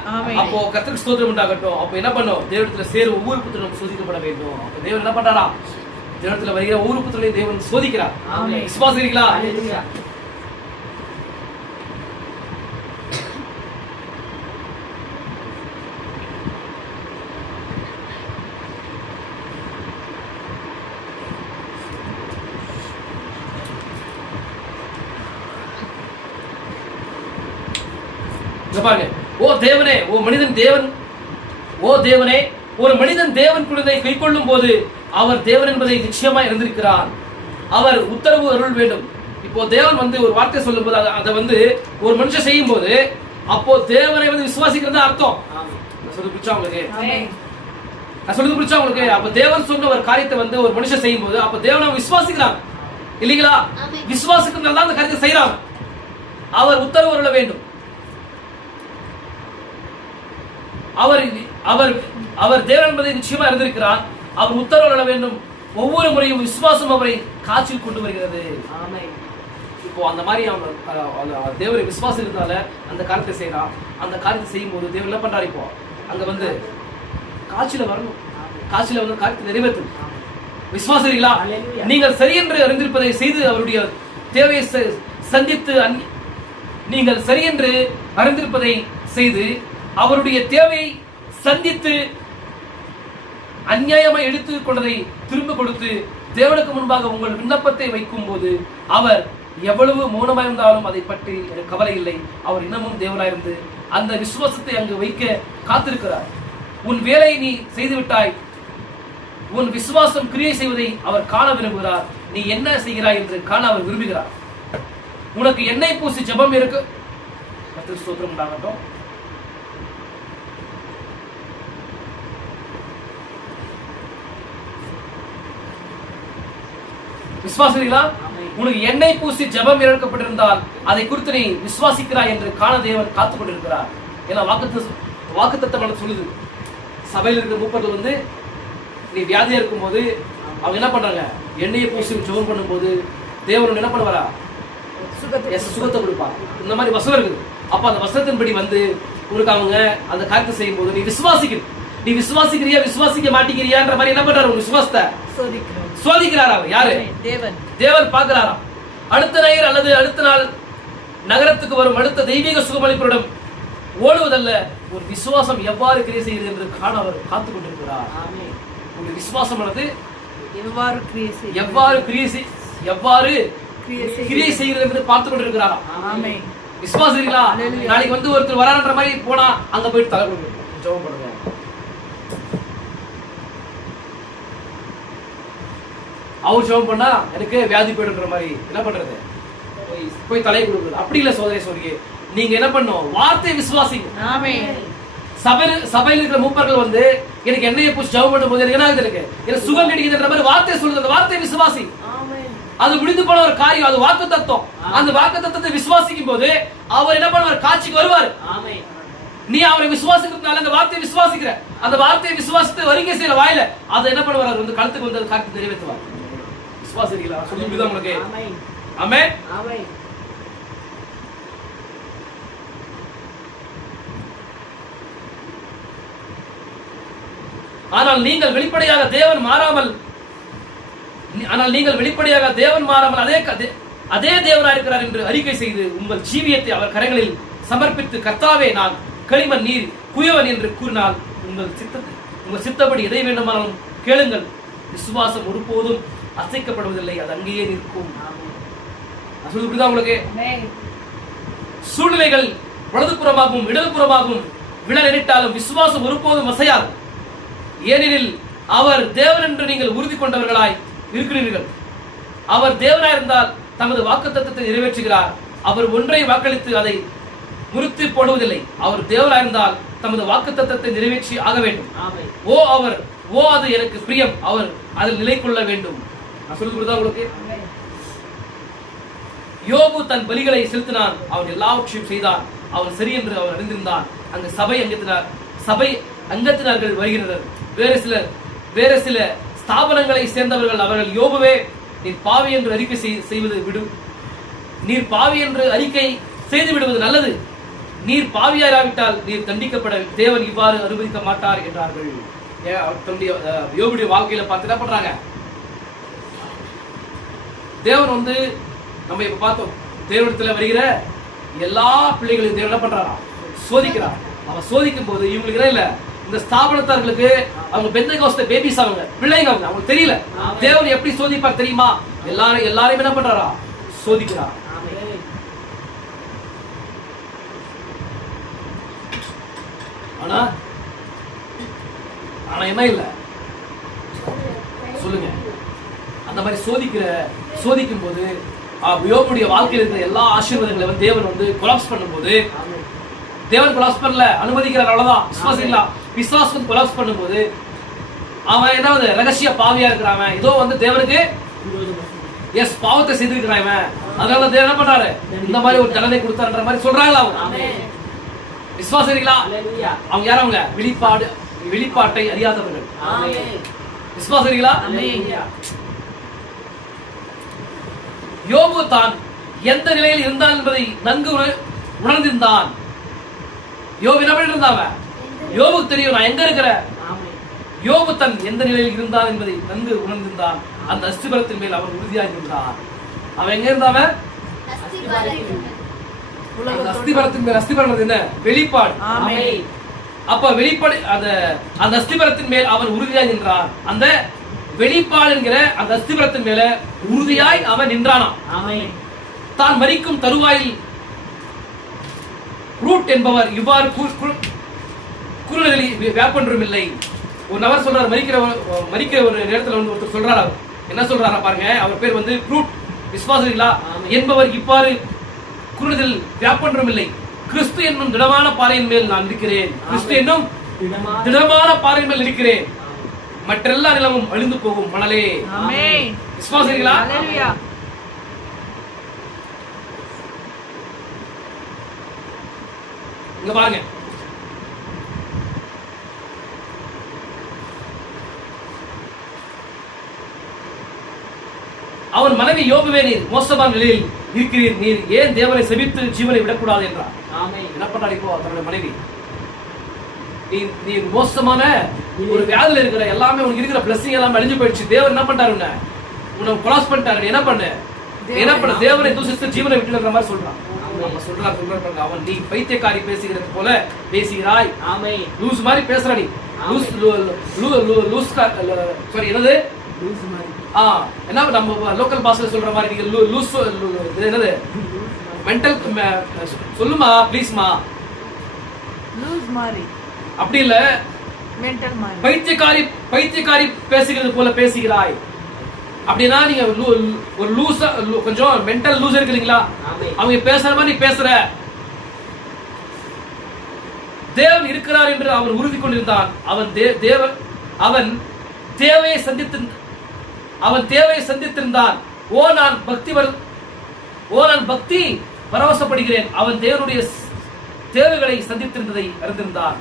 அப்போ கர்த்தருக்கு ஸ்தோத்திரம் உண்டாகட்டும். அப்போ என்ன பண்ணும்? தேவனிடத்துல சேரும் ஒவ்வொரு புத்திரனும் சோதிக்கப்பட வேண்டும். அப்ப தேவன் என்ன பண்றாரா? தேவனிடத்துல வருகிற ஒவ்வொரு புத்திரனையும் தேவன் சோதிக்கிறார். விசுவாசிக்கிறீங்களா? பாருங்க. ஓ தேவனே, ஓ மனிதன் தேவன், ஓ தேவனே ஒரு மனிதன் தேவன் குழுதை கைக்கொள்ளும் போது அவர் தேவன் என்பதை நிச்சயமா இருந்திருக்கிறார். அவர் உத்தரவு அருள் வேண்டும். இப்போ தேவன் வந்து ஒரு வார்த்தை சொல்லும் போது அதை வந்து ஒரு மனுஷன் செய்யும் போது அப்போ தேவனை வந்து விசுவாசிக்கிறது அர்த்தம். சொல்றது புரிச்சா உங்களுக்கு? நான் சொல்றது புரிச்சா உங்களுக்கு? அப்ப தேவன் சொன்ன ஒரு காரியத்தை வந்து ஒரு மனுஷன் செய்யும் போது அப்ப தேவனை விசுவாசிக்கிறான் இல்லீங்களா? விசுவாசிக்கிறதுனால தான் அந்த காரியத்தை செய்யறாங்க. அவர் உத்தரவு அருள வேண்டும். அவர் அவர் அவர் தேவன் என்பதை நிச்சயமா இருந்திருக்கிறார். அவர் உத்தரவு அருள வேண்டும். ஒவ்வொரு முறையும் விசுவாசம் அவரை காட்சியில் கொண்டு வருகிறது. இப்போ அந்த மாதிரி தேவரை விசுவாசம் இருந்தால அந்த காரியத்தை செய்யறான். அந்த காரியத்தை செய்யும் போது தேவன் என்ன பண்றாரு? இப்போ அங்க வந்து காட்சியில வரணும். காட்சியில வந்து காரியத்தை நிறைவேற்றும். விசுவாசீங்களா? நீங்கள் சரி என்று அறிந்திருப்பதை செய்து அவருடைய தேவையை சந்தித்து நீங்கள் சரி என்று அறிந்திருப்பதை செய்து அவருடைய தேவையை சந்தித்து அநியாயமாய் எடுத்துக் கொண்டதை திரும்ப கொடுத்து தேவனுக்கு முன்பாக உங்கள் விண்ணப்பத்தை வைக்கும் போது அவர் எவ்வளவு மௌனமாயிருந்தாலும் அதை பற்றி எனக்கு கவலை இல்லை. அவர் இன்னமும் தேவனாயிருந்து அந்த விசுவாசத்தை அங்கு வைக்க காத்திருக்கிறார். உன் வேலையை நீ செய்துவிட்டாய். உன் விசுவாசம் கிரியை செய்வதை அவர் காண விரும்புகிறார். நீ என்ன செய்கிறாய் என்று காண அவர் விரும்புகிறார். உனக்கு எண்ணெய் பூசி ஜெபம் இருக்கு. கர்த்தருக்கு ஸ்தோத்திரம் உண்டாகட்டும். விசுவாசிக்கிறீங்களா? உனக்கு எண்ணெய் பூசி ஜெபம் இறக்கப்பட்டிருந்தால் அதை குறித்து நீ விசுவாசிக்கிறாய் என்று காண தேவன் காத்துக் கொண்டிருக்கிறார். ஏன்னா வாக்குத்தத்தம் சொல்லுது. சபையில் இருக்கிற மூப்பர்கள் வந்து நீ வியாதியா இருக்கும் போது அவங்க என்ன பண்றாங்க? எண்ணெயை பூசி ஜெபம் பண்ணும் போது தேவன் என்ன பண்ணுவாரா? சுகத்தை கொடுப்பா. இந்த மாதிரி வசனம் இருக்குது. அப்ப அந்த வசனத்தின்படி வந்து உனக்கு அவங்க அந்த காரியத்தை செய்யும் போது நீ விசுவாசிக்கணும். நீ விசுவாசிக்கிறியா விசுவாசிக்க மாட்டேங்கிறியான்ற மாதிரி என்ன பண்றாரு? உன் விசுவாசத்தை சோதிக்கிறாரா? யாரு? தேவன் பார்க்கிறாராம். அடுத்த ஞாயிறு அல்லது அடுத்த நாள் நகரத்துக்கு வரும் அடுத்த தெய்வீக சுகமளிப்பரிடம் ஓடுவதல்ல, ஒரு விசுவாசம் எவ்வாறு கிரியை செய்கிறது என்று காண அவர் காத்துக் கொண்டிருக்கிறார். ஒரு விசுவாசமானது எவ்வாறு கிரியை செய்கிறது என்று பார்த்துக் கொண்டிருக்கிறாராம். விசுவாசிங்களா? நாளைக்கு வந்து ஒருத்தர் வரான்ற மாதிரி போனா அங்க போயிட்டு தலை ஜெபம் பண்ணுங்க. அவர் ஜெபம் பண்ணா எனக்கு வியாதி போயிடுன்ற மாதிரி என்ன பண்றது? போய் தலை கொடுக்குறது. அப்படி இல்ல சோதனை சொல்லியே நீங்க என்ன பண்ணும்? வார்த்தை விசுவாசிங்க. சபையில் இருக்கிற மூப்பர்கள் வந்து எனக்கு எண்ணெயை பூசி ஜெபம் பண்ணும் போது என்ன ஆகுது? எனக்கு சுகம் கிடைக்குதுன்ற மாதிரி வார்த்தை சொல்லுது. அந்த வார்த்தை விசுவாசி. அது முடிந்து போன ஒரு காரியம். அது வாக்கு தத்துவம். அந்த வாக்கு தத்துவத்தை விசுவாசிக்கும் போது அவர் என்ன பண்ணுவார்? காட்சிக்கு வருவார். நீ அவரை விசுவாசிக்கிறதுனால அந்த வார்த்தையை விசுவாசிக்கிற. அந்த வார்த்தையை விசுவாசித்து வருகை செய்யற வாயில அதை என்ன பண்ணுவார்? அவர் வந்து களத்துக்கு வந்து காரியத்தை நிறைவேற்றுவார். விசுவாசிக்கிறீங்களா? சொல்லி முடியுதா உங்களுக்கு? ஆமென். ஆனால் நீங்கள் வெளிப்படையாக தேவன் மாறாமல் அதே தேவனாக இருக்கிறார் என்று அறிக்கை செய்து உங்கள் ஜீவியத்தை அவர் கரங்களில் சமர்ப்பித்து கர்த்தாவே நான் களிமண் நீர் குயவன் என்று கூறினால் உங்கள் சித்தப்படி எதை வேண்டுமானாலும் கேளுங்கள். விசுவாசம் ஒருபோதும் அசைக்கப்படுவதில்லை. அது அங்கேயே நிற்கும். புரியுதா உங்களுக்கு? சூழ்நிலைகள் வலதுபுறமாகவும் இடதுபுறமாகவும் விழ நினைத்தாலும் விசுவாசம் ஒருபோதும் அசையாது. ஏனெனில் அவர் தேவன் என்று நீங்கள் உறுதி கொண்டவர்களாய் இருக்கிறீர்கள். அவர் தேவனாய் இருந்தால் தமது வாக்குத்தத்தத்தை நிறைவேற்றுகிறார். அவர் ஒன்றை வாக்களித்து அதை முறித்து போடுவதில்லை. அவர் தேவனாய் இருந்தால் தமது வாக்குத்தத்தத்தை நிறைவேற்றி ஆக வேண்டும். அது எனக்கு பிரியம். அவர் அதில் நிலை கொள்ள வேண்டும். நான் சொல்லுது புரியுதா உங்களுக்கு? யோபு தன் பலிகளை செலுத்தினான். அவன் எல்லாவற்றையும் செய்தான். அவன் சரி என்று அவர் அறிந்திருந்தான். அங்கு சபை அங்கத்தினர்கள் வருகின்றனர். வேறு சில ஸ்தாபனங்களை சேர்ந்தவர்கள் அவர்கள் யோபுவே நீர் பாவி என்று அறிக்கை செய்வது விடு. நீர் பாவி என்று அறிக்கை செய்து விடுவது நல்லது. நீர் பாவியாராவிட்டால் நீர் தண்டிக்கப்பட தேவன் இவ்வாறு அனுமதிக்க மாட்டார் என்றார்கள். யோபுடைய வாழ்க்கையில பார்த்து என்ன பண்றாங்க? தேவன் வந்து நம்ம இப்ப பார்த்தோம். தேவனிடத்துல வருகிற எல்லா பிள்ளைகளையும் தேவன் என்ன பண்றாரா? சோதிக்கிறார். அவன் சோதிக்கும் போது இவங்களுக்கு இல்ல, இந்த ஸ்தாபனத்தார்களுக்கு அவங்க பெந்தெகோஸ்தே பேபிஸ், அவங்க பிள்ளைங்க, அவங்களுக்கு தெரியல தேவன் எப்படி சோதிப்பார் தெரியுமா? எல்லாரையும் என்ன பண்றாரா? சோதிக்கிறார். ஆனா என்ன இல்ல சொல்லுங்க. அந்த மாதிரி சோதிக்கும் போது யோபுடைய வாழ்க்கையில் இருக்கிற எல்லா ஆசீர்வாதங்களை வந்து தேவன் வந்து கொலாப்ஸ் பண்ணும்போது, தேவன் கொலாப்ஸ் பண்ணல, அனுமதிக்கிறார், அவ்வளவுதான். விசுவாசம் வந்து கொலாப்ஸ் பண்ணும்போது அவன் என்ன ரகசிய பாவியா இருக்கிறான், ஏதோ வந்து தேவனுக்கு பாவத்தை செய்திருக்கிறான், அதனால தேவன் என்ன பண்றாரு, இந்த மாதிரி ஒரு தண்டனை கொடுத்தாருன்ற மாதிரி சொல்றாங்களா அவங்க? விசுவாசிங்களா? அவங்க யாரும் அவங்க வெளிப்பாட்டை அறியாதவர்கள். விசுவாசிங்களா? யோபு தான் எந்த நிலையில் இருந்தான் என்பதை நன்கு உணர்ந்திருந்தான். யோபு என்ன பண்ணிட்டு இருந்தாங்க? யோபுக்கு தெரியும் நான் எங்க இருக்கிறேன். யோபு தன் எந்த நிலையில் இருந்தான் என்பதை நன்கு உணர்ந்திருந்தான். அந்த அஸ்திபரத்தின் மேல் அவன் உறுதியாக இருந்தான். அவன் எங்க இருந்தாவன்? அஸ்திபரத்தின் மேல். அஸ்திபரம் என்ன? வெளிப்பாடு. அப்ப வெளிப்பாடு, அந்த அஸ்திபரத்தின் மேல் அவன் உறுதியாய் நின்றான். அந்த வெளிப்பாடு என்கிற அந்த அஸ்திபரத்தின் மேல உறுதியாய் அவன் நின்றானாம். தான் மரிக்கும் தருவாயில் ரூட் என்பவர் இவ்வாறு குறுநிலையில் வேப்பொன்றும் இல்லை. ஒரு நபர் சொல்றாரு, மரிக்கிற ஒரு நேரத்தில் வந்து ஒருத்தர் சொல்றாரு. அவர் என்ன சொல்றாரா பாருங்க. அவர் பேர் வந்து ரூட், விசுவாசிகளா என்பவர் இவ்வாறு குறுநிலையில் வேப்பொன்றும் இல்லை. கிறிஸ்து என்னும் திடமான பாறையின் மேல் நான் இருக்கிறேன். கிறிஸ்து என்னும் திடமான பாறையின் மேல் இருக்கிறேன். மற்றெல்லா நிலமும் அழிந்து போகும் மணலே. விசுவாசிகளா? இங்க பாருங்க. அவன் மனைவி யோபுவே, நீர் மோசமான நிலையில் இருக்கிறீர், நீர் ஏன் தேவனை செபித்து ஜீவனை விடக்கூடாது என்றார். என்ன பண்றாரு இப்போ தன்னுடைய மனைவி? நீ மோசமான ஒரு வியாதியில இருக்கிற, எல்லாமே உனக்கு இருக்கிற பிளஸிங் எல்லாமே அழிஞ்சு போயிடுச்சு. தேவன் என்ன பண்றாரு? உன்னை கொலாஸ் பண்ணிட்டாரு. என்ன பண்ண தேவனை தூசித்து ஜீவனை விட்டுன்ற மாதிரி சொல்றான். சொல்றாரு அவன், நீ பைத்தியக்காரி பேசுகிறது போல பேசுகிறாய். லூஸ் மாதிரி பேசுற நீ. சாரி என்னது? என்ன நம்ம லோக்கல் பாஸ்ல சொல்ற மாதிரி நீங்க லூஸ் என்னது? மென்டல் சொல்லுமா ப்ளீஸ்மா. லூஸ் மாதிரி அப்படி இல்ல, மென்டல் மாதிரி. பைத்தியக்காரி பேசுகிறது போல பேசுகிறாய். அப்படின்னா நீங்க ஒரு லூஸ், கொஞ்சம் மென்டல் லூஸ் இருக்கிறீங்களா? அவங்க பேசுற மாதிரி நீ பேசுற. தேவன் இருக்கிறார் என்று அவன் உறுதி கொண்டிருந்தான். அவன் தேவையை சந்தித்திருந்தான். நான் பக்தி பரவசப்படுகிறேன். அவன் தேவனுடைய தேவைகளை சந்தித்திருந்ததை அறிந்திருந்தான்.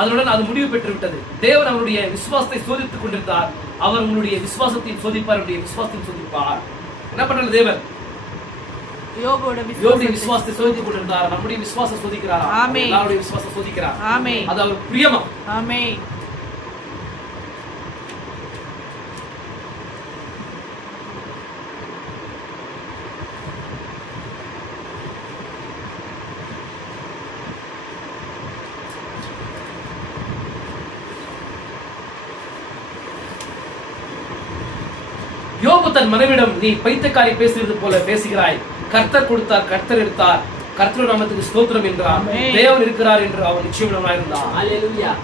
அதனுடன் அது முடிவு பெற்று விட்டது. தேவன் அவனுடைய விசுவாசத்தை சோதித்துக் கொண்டிருந்தார். அவர் உங்களுடைய விசுவாசத்தையும் சோதிப்பார், அவருடைய விசுவாசத்தையும் சோதிப்பார். என்ன பண்றது தேவன்? யோபுடைய விசுவாசத்தை சோதித்துக் கொண்டிருந்தார். நம்முடைய விசுவாசம் சோதிக்கிறார். எல்லாருடைய விசுவாசம் சோதிக்கிறார். அது அவர் பிரியமா. யோபு தன் மனைவிடம், நீ பைத்தியக்காரி பேசுகிறது போல பேசுகிறாய். கர்த்தர் கொடுத்தார், கர்த்தர் எடுத்தார், கர்த்தர் நாமத்துக்கு ஸ்தோத்திரம் என்றார். தேவன் இருக்கிறார் என்று அவன் நிச்சயமாயிருந்தான்.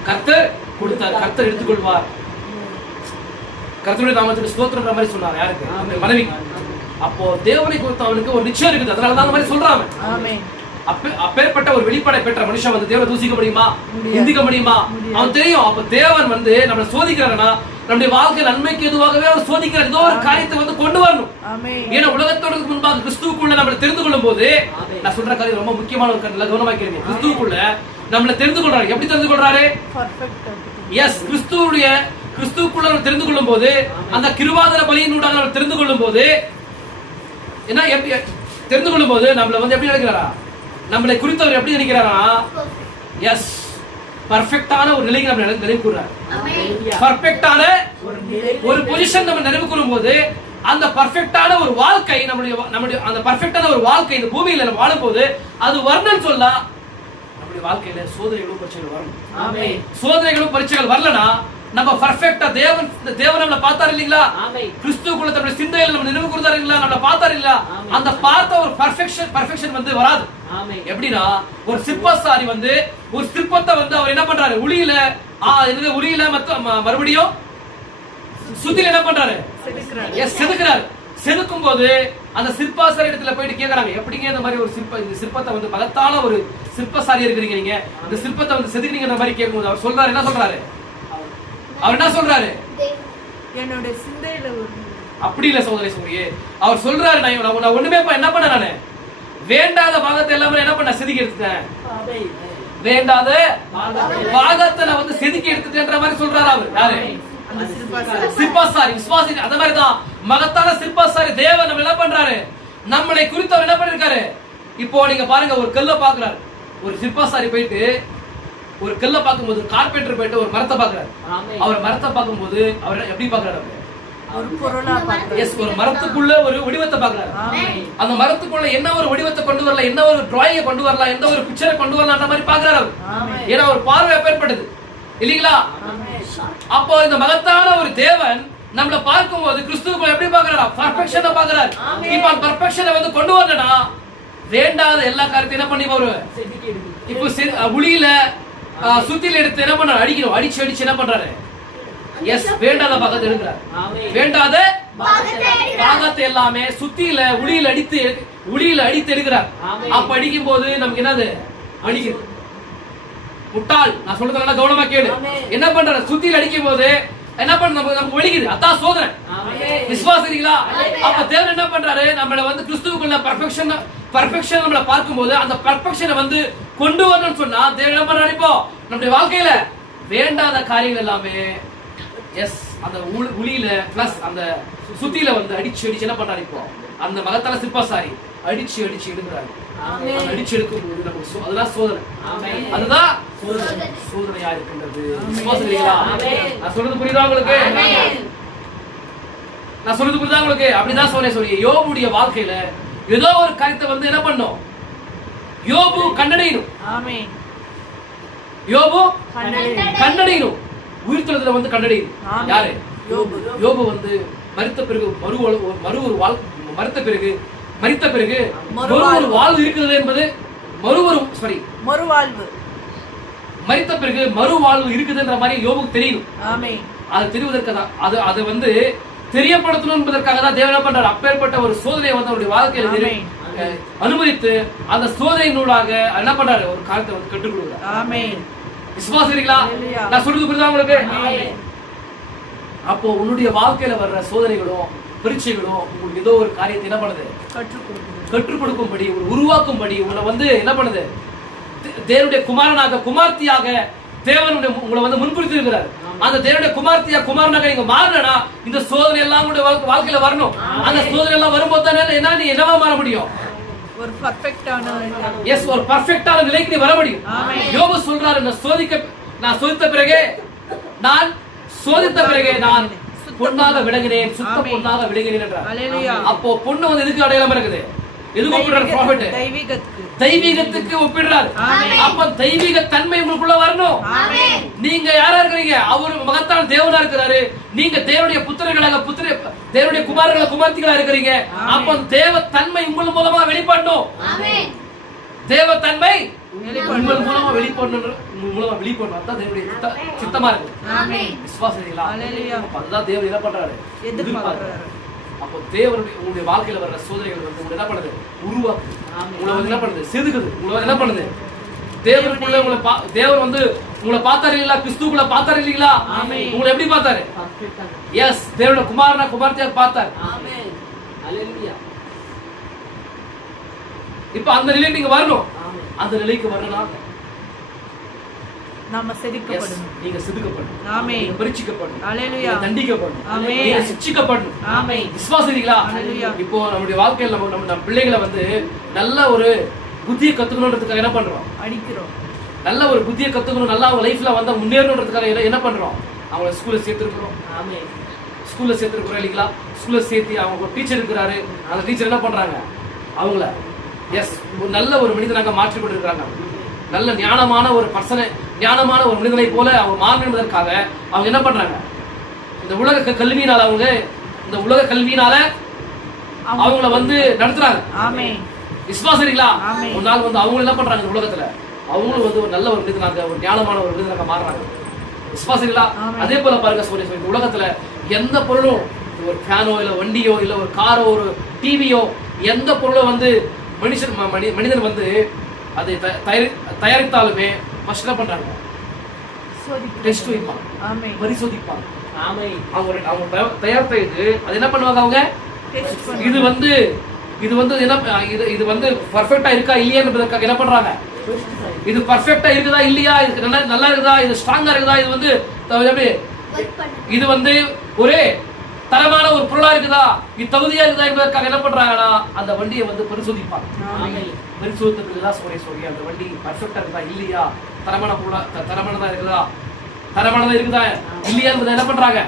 கர்த்தர் கொடுத்தார், கர்த்தர் எடுத்துக்கொள்வார், கர்த்தருடைய நாமத்துக்கு ஸ்தோத்திரம் மாதிரி சொன்னார். யாருக்கு? அந்த மனைவி. அப்போ தேவனை கொடுத்த அவனுக்கு ஒரு நிச்சயம் இருக்குது. அதனாலதான் அந்த மாதிரி சொல்றாங்க. அப்பேற்பட்ட ஒரு வெளிப்பாடை பெற்ற மனுஷன் வந்து தேவனை தூசிக்க முடியுமா? நிந்திக்க முடியுமா? அவன் தெரியும். அப்ப தேவன் வந்து நம்மளை சோதிக்கிறாருன்னா நம்முடைய வாழ்க்கை நன்மைக்கு எதுவாகவே அவர் சோதிக்கிறார். ஏதோ ஒரு காரியத்தை வந்து கொண்டு வரணும். ஏன்னா உலகத்தோடு முன்பாக கிறிஸ்துவுக்குள்ள நம்மளை தெரிந்து கொள்ளும் போது, நான் சொல்ற காரியம் ரொம்ப முக்கியமான ஒரு நல்ல கவனமாக்கிறீங்க. கிறிஸ்துவுக்குள்ள நம்மளை தெரிந்து கொள்றாரு. எப்படி தெரிந்து கொள்றாரு? எஸ், கிறிஸ்துவுக்குள்ள நம்ம தெரிந்து கொள்ளும் போது, அந்த கிருபாதார பலியினூடாக நம்ம தெரிந்து கொள்ளும் போது, என்ன எப்படி தெரிந்து கொள்ளும் போது நம்மளை வந்து எப்படி நினைக்கிறாரா? நம்மளை குறித்தவர் எப்படி நினைக்கிறாரா? எஸ், பர்ஃபெக்ட்டான ஒரு நிலைக்கு நம்ம நினைவு கூறார். பர்ஃபெக்ட்டான ஒரு பொசிஷன் நம்ம நினைவு கூறும் போது, அந்த பர்ஃபெக்ட்டான ஒரு வாழ்க்கை நம்முடைய அந்த பர்ஃபெக்ட்டான ஒரு வாழ்க்கை இந்த பூமியில நம்ம வாழும் போது அது வரணும்னு சொல்ல, நம்முடைய வாழ்க்கையில சோதனைகளும் பரீட்சைகள் வரணும். சோதனைகளும் பரீட்சைகள் வரலனா நம்ம பர்ஃபெக்ட்டா தேவன் நம்மள பார்த்தார் இல்லீங்களா? கிறிஸ்துவுக்குள்ள நம்முடைய சிந்தையில நம்ம நினைவு கூர்ந்தார் இல்லீங்களா? நம்மள பார்த்தார் இல்ல? அந்த பார்த்த ஒரு பர்ஃபெக்ஷன் வந்து வராது. எப்படின்னா, ஒரு சிற்பசாரி வந்து ஒரு சிற்பத்தை வந்து அவர் என்ன பண்றாரு? உளியில என்னது உளியில மறுபடியும் சுத்தில என்ன பண்றாரு? செதுக்குறாரு. செதுக்கும் போது அந்த சிற்பாசாரி இடத்துல போயிட்டு கேக்குறாங்க, எப்படிங்க இந்த மாதிரி ஒரு இந்த சிற்பத்தை வந்து மகத்தான ஒரு சிற்பசாரி இருக்கிறீங்க, நீங்க இந்த சிற்பத்தை வந்து செதுக்குறீங்கன்ற மாதிரி கேட்கும்போது அவர் சொல்றாரு, என்ன சொல்றாரு? அவர் என்ன சொல்றாரு? என்னோட சிந்தையில அப்படி இல்ல சகோதரி சகோதரியே, அவர் சொல்றாரு, நான் ஒண்ணுமே என்ன பண்ண, நானு வேண்டாத பாகத்தை எல்லாமே என்ன பண்ண, செதுக்கி எடுத்துட்டேன். வேண்டாத பாகத்தை நான் வந்து செதுக்கி எடுத்துட்டேன்ற மாதிரி சொல்றாரு அவர். யாரு? சிற்பாசாரி, விசுவாசி. அந்த மாதிரிதான் மகத்தான சிற்பாசாரி தேவன் நம்ம என்ன பண்றாரு, நம்மளை குறித்து அவர் என்ன பண்ணிருக்காரு. இப்போ நீங்க பாருங்க, ஒரு கல்ல பாக்குறாரு, ஒரு சிற்பாசாரி போயிட்டு ஒரு கல்ல பார்க்கும்போது, கார்பெண்டர் போயிட்டு ஒரு மரத்தை பாக்குறாரு. அவர் மரத்தை பார்க்கும்போது அவர் எப்படி பாக்குறாரு? ஒரு மரத்துக்குள்ள ஒரு வடிவத்தை பாக்குறாரு. அந்த மரத்துக்குள்ள என்ன ஒரு வடிவத்தை கொண்டு வரலாம், என்ன ஒரு டிராயிங்கை கொண்டு வரலாம், எந்த ஒரு பிக்சரை கொண்டு வரலாம் மாதிரி பாக்குறாரு அவர். ஏன்னா ஒரு பார்வை ஏற்பட்டது இல்லீங்களா? அப்போ இந்த மகத்தான ஒரு தேவன் நம்மள பார்க்கும்போது கிறிஸ்துவுக்குள்ள எப்படி பாக்குறாரா? பர்ஃபெக்ஷனை பாக்குறாரு. இப்ப அந்த பர்ஃபெக்ஷனை வந்து கொண்டு வரணும்னா வேண்டாத எல்லா காரியத்தையும் என்ன பண்ணி போறாரு? இப்போ உளியில சுத்தில எடுத்து என்ன பண்றாரு? அடிக்கணும். அடிச்சு என்ன பண்றாரு? எஸ், வேண்டாத பாகத்தை எடுக்கிறார். வேண்டாத பாகத்தை எல்லாமே சுத்தியில உளியில அடித்து எடுக்கிறார். அப்ப அடிக்கும் போது நமக்கு என்னது அடிக்குது? முட்டாள். நான் சொல்றது நல்லா கவனமா கேளு. என்ன பண்ற? சுத்தியில அடிக்கும் போது என்ன பண்ண, நமக்கு வலிக்குது. அதான் சோதனை. விசுவாசிங்களா? அப்ப தேவன் என்ன பண்றாரு, நம்மள வந்து கிறிஸ்துவுக்குள்ள பர்ஃபெக்ஷன் நம்மள பார்க்கும்போது அந்த பர்ஃபெக்ஷனை வந்து கொண்டு வரணும்னு சொன்னா தேவன் என்ன பண்றாரு? இப்போ நம்முடைய வாழ்க்கையில வேண்டாத காரியங்கள் எல்லாமே எஸ் அந்த உளியில பிளஸ் அந்த சுத்தியில வந்து அடிச்சு என்ன பண்றாரு? இப்போ அந்த மகத்தான சிற்பாசாரி அடிச்சு எடுக்கிறாரு. அடிச்சு எடுக்கும் போது நமக்கு அதெல்லாம் சோதனை. அதுதான் சோதனையா இருக்கின்றது. விசுவாசிக்கிறீங்களா? நான் சொல்றது புரியுதா உங்களுக்கு? நான் சொல்றது புரியுதா உங்களுக்கு? அப்படிதான் சொல்லி யோபுடைய வாழ்க்கையில ஏதோ ஒரு காரியத்தை வந்து என்ன பண்ணும்? யோபு கண்டடையணும். யோபு கண்டடையணும். உயிர்த்தெழுதல வந்து கண்டடையும். யாரு? யோபு வந்து மரித்த பிறகு மரித்த பிறகு ஒரு வாழ்வு இருக்கிறது என்பது மரித்த பிறகு மறுவாழ்வு இருக்குதுன்ற மாதிரி யோபுக்கு தெரியணும். அது தெரிவதற்கு தான் அது வந்து தெரியப்படுத்தணும் என்பதற்காக தான் தேவன் என்ன பண்றாரு? அப்பேற்பட்ட ஒரு சோதனையை வந்து அவருடைய வாழ்க்கையில அனுமதித்து அந்த சோதனையினூடாக என்ன பண்றாரு? ஒரு காரியத்தை வந்து கற்றுக் கொடுக்கிறார். விசுவாசிக்கிறீங்களா? நான் சொல்றது புரியுதா உங்களுக்கு? அப்போ உன்னுடைய வாழ்க்கையில வர்ற சோதனைகளும் பரீட்சைகளும் உங்களுக்கு ஏதோ ஒரு காரியத்தை என்ன பண்ணுது? கற்றுக் கொடுக்கும்படி, உருவாக்கும்படி, உங்களை வந்து என்ன பண்ணுது? தேவனுடைய குமாரனாக குமார்த்தியாக தேவனுடைய உங்களை வந்து முன்குறித்து இருக்கிறார். அந்த தேவனுடைய குமாரனாக நீங்க மாறினா இந்த சோதனை எல்லாம் உங்களுடைய வாழ்க்கையில வரணும். அந்த சோதனை எல்லாம் வரும்போது தானே என்ன நீ என்னவா மாற முடியும்? ஒரு பெர்ஃபெக்ட்டான நிலைக்கு நீ வர முடியும். யோபு சொல்றாரு, நான் சோதித்த பிறகு நான் பொன்னாக விளங்கினேன், சுத்த பொன்னாக விளங்கினேன் என்றார். அப்போ பொண்ணு வந்து எதுக்கு அடையாளமா இருக்குது? எதுக்கு ஒப்பிடுறாரு? ப்ராஃபிட் தெய்வீகத்துக்கு ஒப்பிடுறாரு. அப்ப தெய்வீக தன்மை உங்களுக்குள்ள வரணும். நீங்க யாரா இருக்கிறீங்க? அவரு மகத்தான தேவனா இருக்கிறாரு. நீங்க தேவனுடைய புத்திரர்களாக தேவனுடைய குமாரர்களாக குமார்த்திகளா இருக்கிறீங்க. அப்ப தேவ தன்மை உங்கள் மூலமா வெளிப்படணும். தேவ தன்மை உங்கள் மூலமா வெளிப்படணும். அதான் தேவனுடைய சித்தமா இருக்கு. விசுவாசிங்களா? அதுதான் தேவன் என்ன பண்றாரு? எதிர்பார்க்கிறாரு. அப்போ தேவனுடைய உங்களுடைய வாழ்க்கையில வர்ற சோதனைகள் வந்து உங்களை என்ன பண்ணுது? உருவாக்கு. உங்களை வந்து என்ன பண்ணுது? செதுக்குது. உங்களை என்ன பண்ணுது? தேவனுக்குள்ள தேவன் வந்து உங்களை பார்த்தாரு இல்லையா? கிறிஸ்துவுக்குள்ள பார்த்தாரு இல்லீங்களா? உங்களை எப்படி பார்த்தாரு? எஸ், தேவனுடைய குமார்த்தியாக பார்த்தாரு. இப்ப அந்த நிலைக்கு நீங்க வரணும். அந்த நிலைக்கு வரணும். நாம செதுக்கப்படணும். நீங்க செதுக்கப்படணும். ஆமென். நீங்க பரீட்சிக்கப்படணும். ஹalleluya. தண்டிக்கப்படணும். ஆமென். நீங்க சிட்சிக்கப்படணும். ஆமென். விசுவாசிக்கிறீங்களா? ஹalleluya. இப்போ நம்மளுடைய வாழ்க்கையில நம்ம பிள்ளைகளை வந்து நல்ல ஒரு புத்தியை கத்துக்கணும்ன்றதுக்காக என்ன பண்றோம்? அடிக்கிறோம். நல்ல ஒரு புத்தியை கத்துக்கணும், நல்லா அவங்க லைஃப்ல வந்து முன்னேறணும்ன்றதுக்காக என்ன பண்றோம்? அவங்கள ஸ்கூல்ல சேர்த்துருக்கிறோம். ஆமென். ஸ்கூல்ல சேர்த்துருக்கிறோம் இல்லீங்களா? ஸ்கூல்ல சேர்த்து அவங்க ஒரு டீச்சர் இருக்கிறாரு. அந்த டீச்சர் என்ன பண்றாங்க? அவங்கள எஸ் ஒரு நல்ல ஒரு மனிதனாக மாற்றி கொண்டிருக்கிறாங்க. நல்ல ஞானமான ஒரு மனிதனை போல அவங்க மாறணும் என்பதற்காக அவங்க என்ன பண்றாங்க? இந்த உலக கல்வியினால அவங்கள வந்து நடத்துறாங்க. விசுவாசிங்களா? ஒரு நாள் வந்து அவங்க என்ன பண்றாங்க? இந்த உலகத்துல அவங்களும் வந்து ஒரு நல்ல ஒரு மனிதனாக, ஒரு ஞானமான ஒரு மனிதனாக மாறுறாங்க. விசுவாசிங்களா? ஆமென். அதே போல பாருங்க சோதனை இந்த உலகத்துல எந்த பொருளும், ஒரு ஃபேனோ இல்ல வண்டியோ இல்ல ஒரு காரோ ஒரு டிவியோ, எந்த பொருளும் வந்து மனிதன் வந்து அதை தயாரித்தாலுமே ஃபர்ஸ்ட் என்ன பண்றாங்க? டெஸ்ட் வைப்பாங்க, ஆமென். பரிசோதிப்பாங்க. ஆமென். அவங்க தயாரித்த அது என்ன பண்ணுவாங்க? அவங்க டெஸ்ட் பண்ணுவாங்க. இது வந்து என்ன இது வந்து பர்ஃபெக்ட்டா இருக்கா இல்லையான்றதுக்காக என்ன பண்றாங்க? இது பர்ஃபெக்ட்டா இருக்குதா இல்லையா, இது நல்லா இருக்குதா, இது ஸ்ட்ராங்கா இருக்குதா, இது வந்து இது வந்து ஒரே தரமான ஒரு பொருளா இருக்குதா, இது தகுதியா இருக்குதா என்பதற்காக என்ன பண்றாங்கன்னா அந்த வண்டியை வந்து பரிசோதிப்பாங்க. ஆமென். பரிசோதித்ததுக்கு தான் சொல்லி அந்த வண்டி பர்ஃபெக்ட்டா இருக்குதா இல்லையா, தரமான பொருளா தரமானதா இருக்குதா இருக்குதா இல்லையா என்பதை என்ன பண்றாங்க?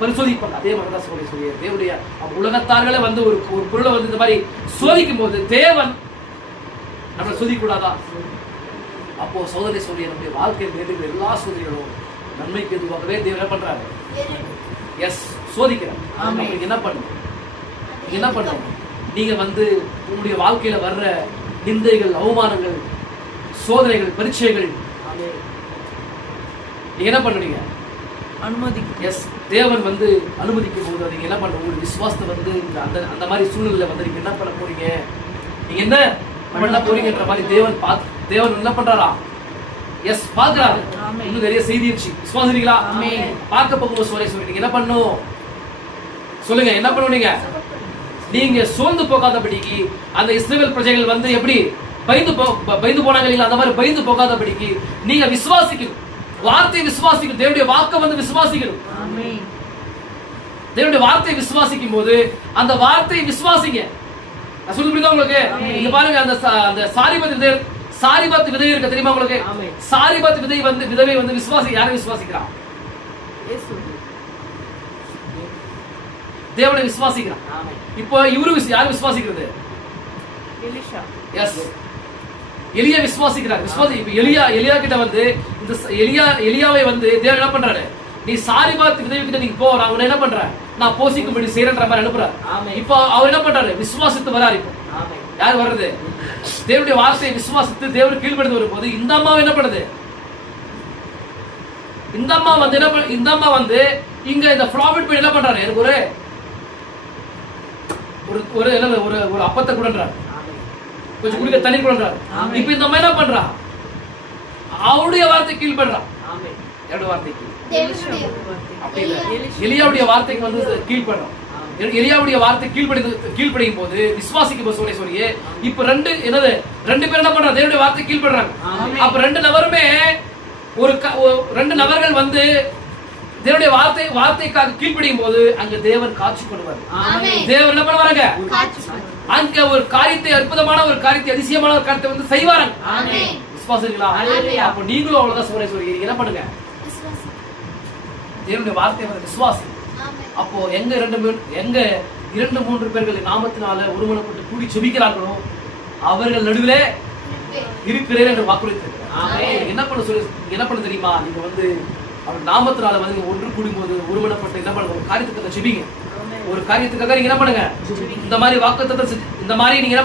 பரிசோதிப்பாங்க. அதே மாதிரி தான் சொல்லி தேவனுடைய உலகத்தார்களே வந்து ஒரு பொருளை வந்து இந்த மாதிரி சோதிக்கும் போது தேவன் நம்மளை சோதிக்க கூடாதா? அப்போ சோதனை சொல்லி நம்முடைய வாழ்க்கையில் நேரிடுகிற எல்லா சோதனைகளும் நன்மைக்கு எதுவாகவே தேவன் என்ன பண்றாரு? எஸ், சோதிக்கிறார். நீங்க என்ன பண்ணணும்? நீங்க வந்து உங்களுடைய வாழ்க்கையில வர்ற நிந்தைகள், அவமானங்கள், சோதனைகள், பரீட்சைகள் நீங்க என்ன பண்ணுவீங்க? எஸ், தேவன் வந்து அனுமதிக்கும் போது நீங்க என்ன பண்ண, உங்களுடைய விசுவாசத்தை வந்து அந்த மாதிரி சூழ்நிலையில வந்து நீங்க என்ன பண்ண போறீங்க, நீங்க என்ன பண்ண போறீங்கன்ற மாதிரி தேவன் என்ன பண்றாரா? எஸ், பாக்குறாரு. இன்னும் நிறைய செய்தி இருந்துச்சு, விசுவாசிங்களா? பார்க்க போகும்போது சொல்லி நீங்க என்ன பண்ணும் சொல்லுங்க, என்ன பண்ணுவீங்க? நீங்க சோர்ந்து போகாதபடிக்கு அந்த இஸ்ரவேல் பிரஜைகள் வந்து எப்படி பயந்து போனாங்க இல்லைங்களா, அந்த மாதிரி பயந்து போகாதபடிக்கு நீங்க விசுவாசிக்கணும், வார்த்தையை விசுவாசிக்கணும், தேவனுடைய வாக்கை வந்து விசுவாசிக்கணும். தேவனுடைய வார்த்தையை விசுவாசிக்கும் போது அந்த வார்த்தையை விசுவாசிங்க. நான் சொல்லி புரியுதா உங்களுக்கு? இங்க பாருங்க, அந்த சாரிபாத் விதை இருக்க தெரியுமா உங்களுக்கு? சாரிபாத் விதவை வந்து யாரை விசுவாசிக்கிறான்? தேவனை விசுவாசிக்கிறான். இப்போ இவரு யார் விசுவாசிக்கிறது? எஸ், எலியா விசுவாசிக்கிறார். இப்ப எலியா கிட்ட வந்து இந்த எலியாவை வந்து தேவன் என்ன பண்றாரு? நீ சாரிபாத் விதவை கிட்ட நீங்க போ, நான் என்ன பண்றேன், நான் போஷிக்கும்படி செய்யறன்ற மாதிரி அனுப்புறாரு. இப்போ அவர் என்ன பண்றாரு? விசுவாசித்து வராரு. இப்போ யார் வர்றது? தேவனுடைய வார்த்தையை விசுவாசித்து தேவனுக்கு கீழ்ப்படிந்து வரும்போது இந்த அம்மா என்ன பண்ணுது? இந்த அம்மா வந்து இங்க இந்த ப்ராஃபிட் போய் என்ன பண்றாரு? எனக்கு ஒரு அப்பத்தை கூடன்றாரு, கொஞ்சம் குடிக்க தண்ணி கூடன்றாரு. இப்ப இந்த அம்மா என்ன பண்றா? அவருடைய வார்த்தை கீழ்படுறா. யாருடைய வார்த்தைக்கு? அப்படி இல்ல, எலியாவுடைய வார்த்தைக்கு வந்து கீழ்படுறோம். எலியாவுடைய வார்த்தை கீழ்ப்படியும் போது விசுவாசிக்கும் போது சொல்லியே இப்ப ரெண்டு பேர் என்ன பண்றாங்க? தேவனுடைய வார்த்தை கீழ்படுறாங்க. அப்ப ரெண்டு நபர்கள் வந்து தேவனுடைய வார்த்தைக்காக கீழ்ப்படியும் போது அங்க தேவன் காட்சி பண்ணுவார். தேவன் என்ன பண்ணுவாங்க? அங்க ஒரு காரியத்தை, அற்புதமான ஒரு காரியத்தை, அதிசயமான ஒரு காரியத்தை வந்து செய்வாங்க. விசுவாசிங்களா? அப்ப நீங்களும் அவ்வளவுதான் சொல்லி என்ன பண்ணுங்க? தேவனுடைய வார்த்தையை வந்து விசுவாசி. அப்போ எங்க 2-3 பேர்கள் நாமத்தினால ஒருமனப்பட்டு கூடி ஜெபிக்கிறார்களோ அவர்கள் நடுவிலே இருக்கிறேன் என்று வாக்குறுதி. என்ன பண்ண தெரியுமா? நீங்க வந்து அவர் நாமத்தினால வந்து ஒன்று கூடும்போது ஒருமனப்பட்டு என்ன பண்ணுங்க? ஒரு காரியத்துக்காக ஜெபிங்க. ஒரு காரியத்துக்காக நீங்க என்ன பண்ணுங்க? இந்த மாதிரி வாக்குத்தத்தம், இந்த மாதிரி நீங்க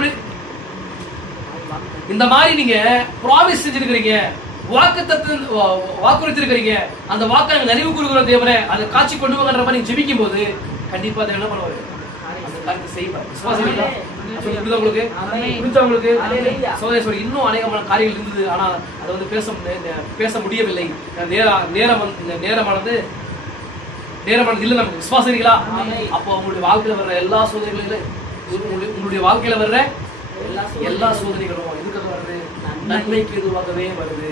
இந்த மாதிரி நீங்க ப்ராமிஸ் செஞ்சிருக்கிறீங்க, வாக்குறுத்திருக்கிறீங்க. அந்த வாக்கை நினைவு கூறுகிற தேவனே அதை காட்சி கொண்டு வாங்கன்ற மாதிரி ஜெபிக்கும் போது கண்டிப்பா அதை என்ன பண்ணுவாரு? அந்த காரியத்தை செய்வார். விசுவாசிங்களா? புரியுதா உங்களுக்கு? புரியுதா உங்களுக்கு? சோதனை இன்னும் அநேகமான காரியங்கள் இருந்தது, ஆனா அதை வந்து பேச முடியவில்லை. நேரமானது இல்லை நமக்கு. விசுவாசிங்களா? அப்போ உங்களுடைய வாழ்க்கையில வர்ற எல்லா சோதனைகளும், உங்களுடைய வாழ்க்கையில வர்ற எல்லா சோதனைகளும் எதுக்காக வருது? நன்மைக்கு எதுவாகவே வருது.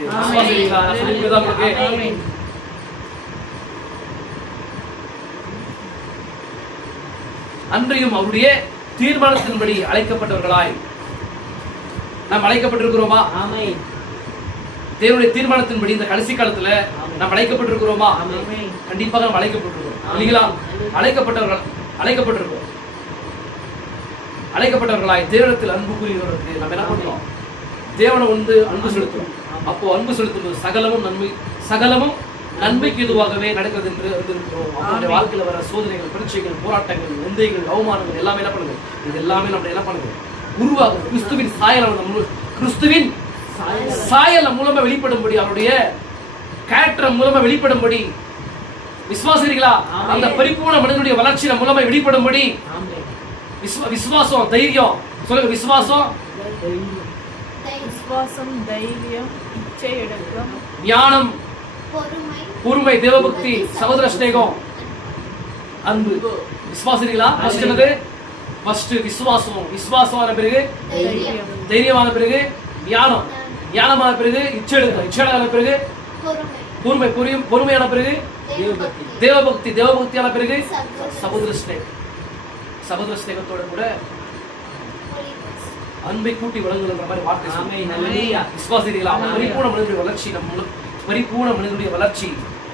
அன்றையும் அவருடைய தீர்மானத்தின்படி அழைக்கப்பட்டவர்களாய் நாம் அழைக்கப்பட்டிருக்கிறோமா? தேவனுடைய தீர்மானத்தின்படி இந்த கடைசி காலத்துல நாம் அழைக்கப்பட்டிருக்கிறோமா? கண்டிப்பாக நாம் அழைக்கப்பட்டிருக்கிறோம் இல்லைங்களா? அழைக்கப்பட்டவர்களாய் தேவனத்தில் அன்பு கூறுகிறவர்களுக்கு நம்ம என்ன பண்றோம்? தேவனை வந்து அன்பு செலுத்துறோம். அப்போ அன்பு செலுத்தும் சகலமும் நன்மைக்கு இதுவாகவே நடக்கிறது என்று அறிந்திருக்கிறோம். அவருடைய வாழ்க்கையில வர சோதனைகள், பரீட்சைகள், போராட்டங்கள், நிந்தைகள், அவமானங்கள் எல்லாமே என்ன பண்ணுது? இது எல்லாமே நம்ம என்ன பண்ணுது? உருவாகும். கிறிஸ்துவின் சாயல் மூலமா வெளிப்படும்படி அவருடைய கேரக்டர் மூலமா வெளிப்படும்படி விசுவாசிக்கிறீங்களா? அந்த பரிபூர்ண மனிதனுடைய வளர்ச்சி நம்ம மூலமா வெளிப்படும்படி விசுவாசம், தைரியம், சொல்லுங்க. விசுவாசம், விசுவாசம், தைரியம், இச்சையடக்கம், ஞானம், பொறுமை, தேவபக்தி, சகோதர ஸ்நேகம், அன்பு. விசுவாசிக்கிறீங்களா? ஃபர்ஸ்ட் என்னது? ஃபர்ஸ்ட் விசுவாசம். விசுவாசமான பிறகு தைரியமான பிறகு ஞானம், ஞானமான பிறகு இச்சையான பிறகு பொறுமை, பொறுமையான பிறகு தேவபக்தி, தேவபக்தியான பிறகு சகோதர ஸ்நேகம். சகோதர ஸ்நேகத்தோட கூட அன்பை கூட்டி வழங்குகிற மாதிரி வார்த்தை விசுவாசிக்கிறீங்களா? பரிபூர்ண மனிதனுடைய வளர்ச்சி பரிபூர்ண மனிதனுடைய வளர்ச்சி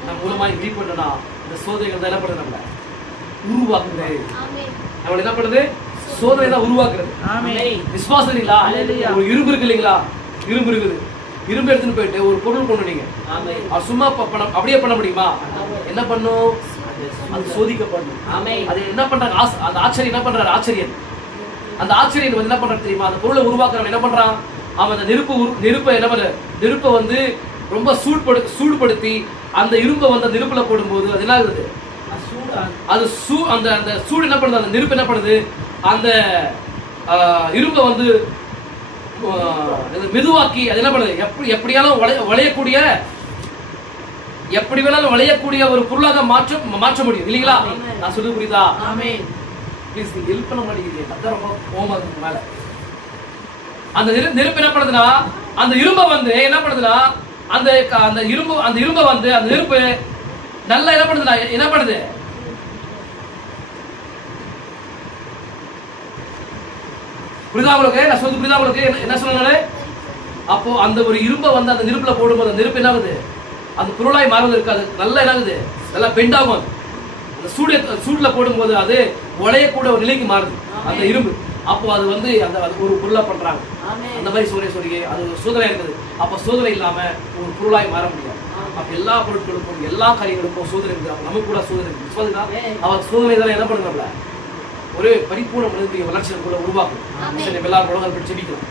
நம் மூலமாய் வெளிப்படனா இந்த சோதனைகள் தான் என்ன பண்ணுது? நம்மள உருவாக்குது. நம்மள என்ன பண்ணுது? சோதனை தான் உருவாக்குறது. விசுவாசிக்கிறீங்களா? ஒரு இரும்பு இருக்கு இல்லைங்களா? இரும்பு இருக்குது. இரும்பு எடுத்துன்னு போயிட்டு ஒரு பொருள் கொண்டு நீங்க சும்மா அப்படியே பண்ண முடியுமா? என்ன பண்ணும்? அது சோதிக்கப்படணும். அது என்ன பண்றாங்க? அந்த ஆச்சரியன் என்ன பண்றாரு? ஆச்சரியன், அந்த ஆச்சரியன் வந்து என்ன பண்றாரு தெரியுமா? அந்த பொருளை உருவாக்குறவன் என்ன பண்றான்? அவன் அந்த நெருப்பை என்ன பண்ற? நெருப்பை வந்து ரொம்ப சூடுபடுத்தி அந்த இரும்பை வந்து அந்த நெருப்புல போடும்போது அது என்ன ஆகுது? அது அந்த சூடு என்ன பண்ணுது? அந்த நெருப்பு என்ன பண்ணுது? அந்த இரும்பை வந்து மெதுவாக்கி அது என்ன பண்ணுது? எப்படியாலும் வளையக்கூடிய, எப்படி வேணாலும் வளையக்கூடிய ஒரு பொருளாக மாற்ற முடியும் இல்லைங்களா? நான் சொல்லி புரியுதா? ப்ளீஸ் நீங்க ஹெல்ப் பண்ண மாட்டேங்கிறீங்க. அதான் ரொம்ப கோவமா இருக்கு மேல. அந்த நெருப்பு என்ன பண்ணுதுன்னா அந்த இரும்பை வந்து என்ன பண்ணுதுன்னா அந்த இரும்பை வந்து அந்த நெருப்பு நல்லா என்ன பண்ணுதுன்னா என்ன பண்ணுது? புரியுதா உங்களுக்கு? நான் சொல்றது புரியுதா உங்களுக்கு? என்ன சொன்னாலே அப்போ அந்த ஒரு இரும்பை வந்து அந்த நெருப்புல போடும்போது அந்த நெருப்பு என்ன ஆகுது? அந்த பொருளாய் மாறுவது இருக்காது. நல்லா என்ன ஆகுது? நல்லா பெண்ட் ஆகும். அந்த சூடுல போடும்போது அது உடையக்கூட ஒரு நிலைக்கு மாறுது அந்த இரும்பு. அப்போ அது வந்து அந்த ஒரு பொருளா பண்றாங்க. அந்த மாதிரி சொல்லி அது ஒரு சோதனை இருக்குது. அப்ப சோதனை இல்லாம ஒரு பொருளாய் மாற முடியாது. அப்ப எல்லா பொருட்களுக்கும் எல்லா காரியங்களுக்கும் சோதனை இருக்குது. நமக்கு கூட சோதனை இருக்கு. அவர் சோதனை தான் என்ன பண்ணுறாங்க? ஒரு பரிபூர்ண மனிதனுடைய வளர்ச்சி கூட உருவாக்கும். எல்லாரும் உலகம் ஜெபிக்கலாம்.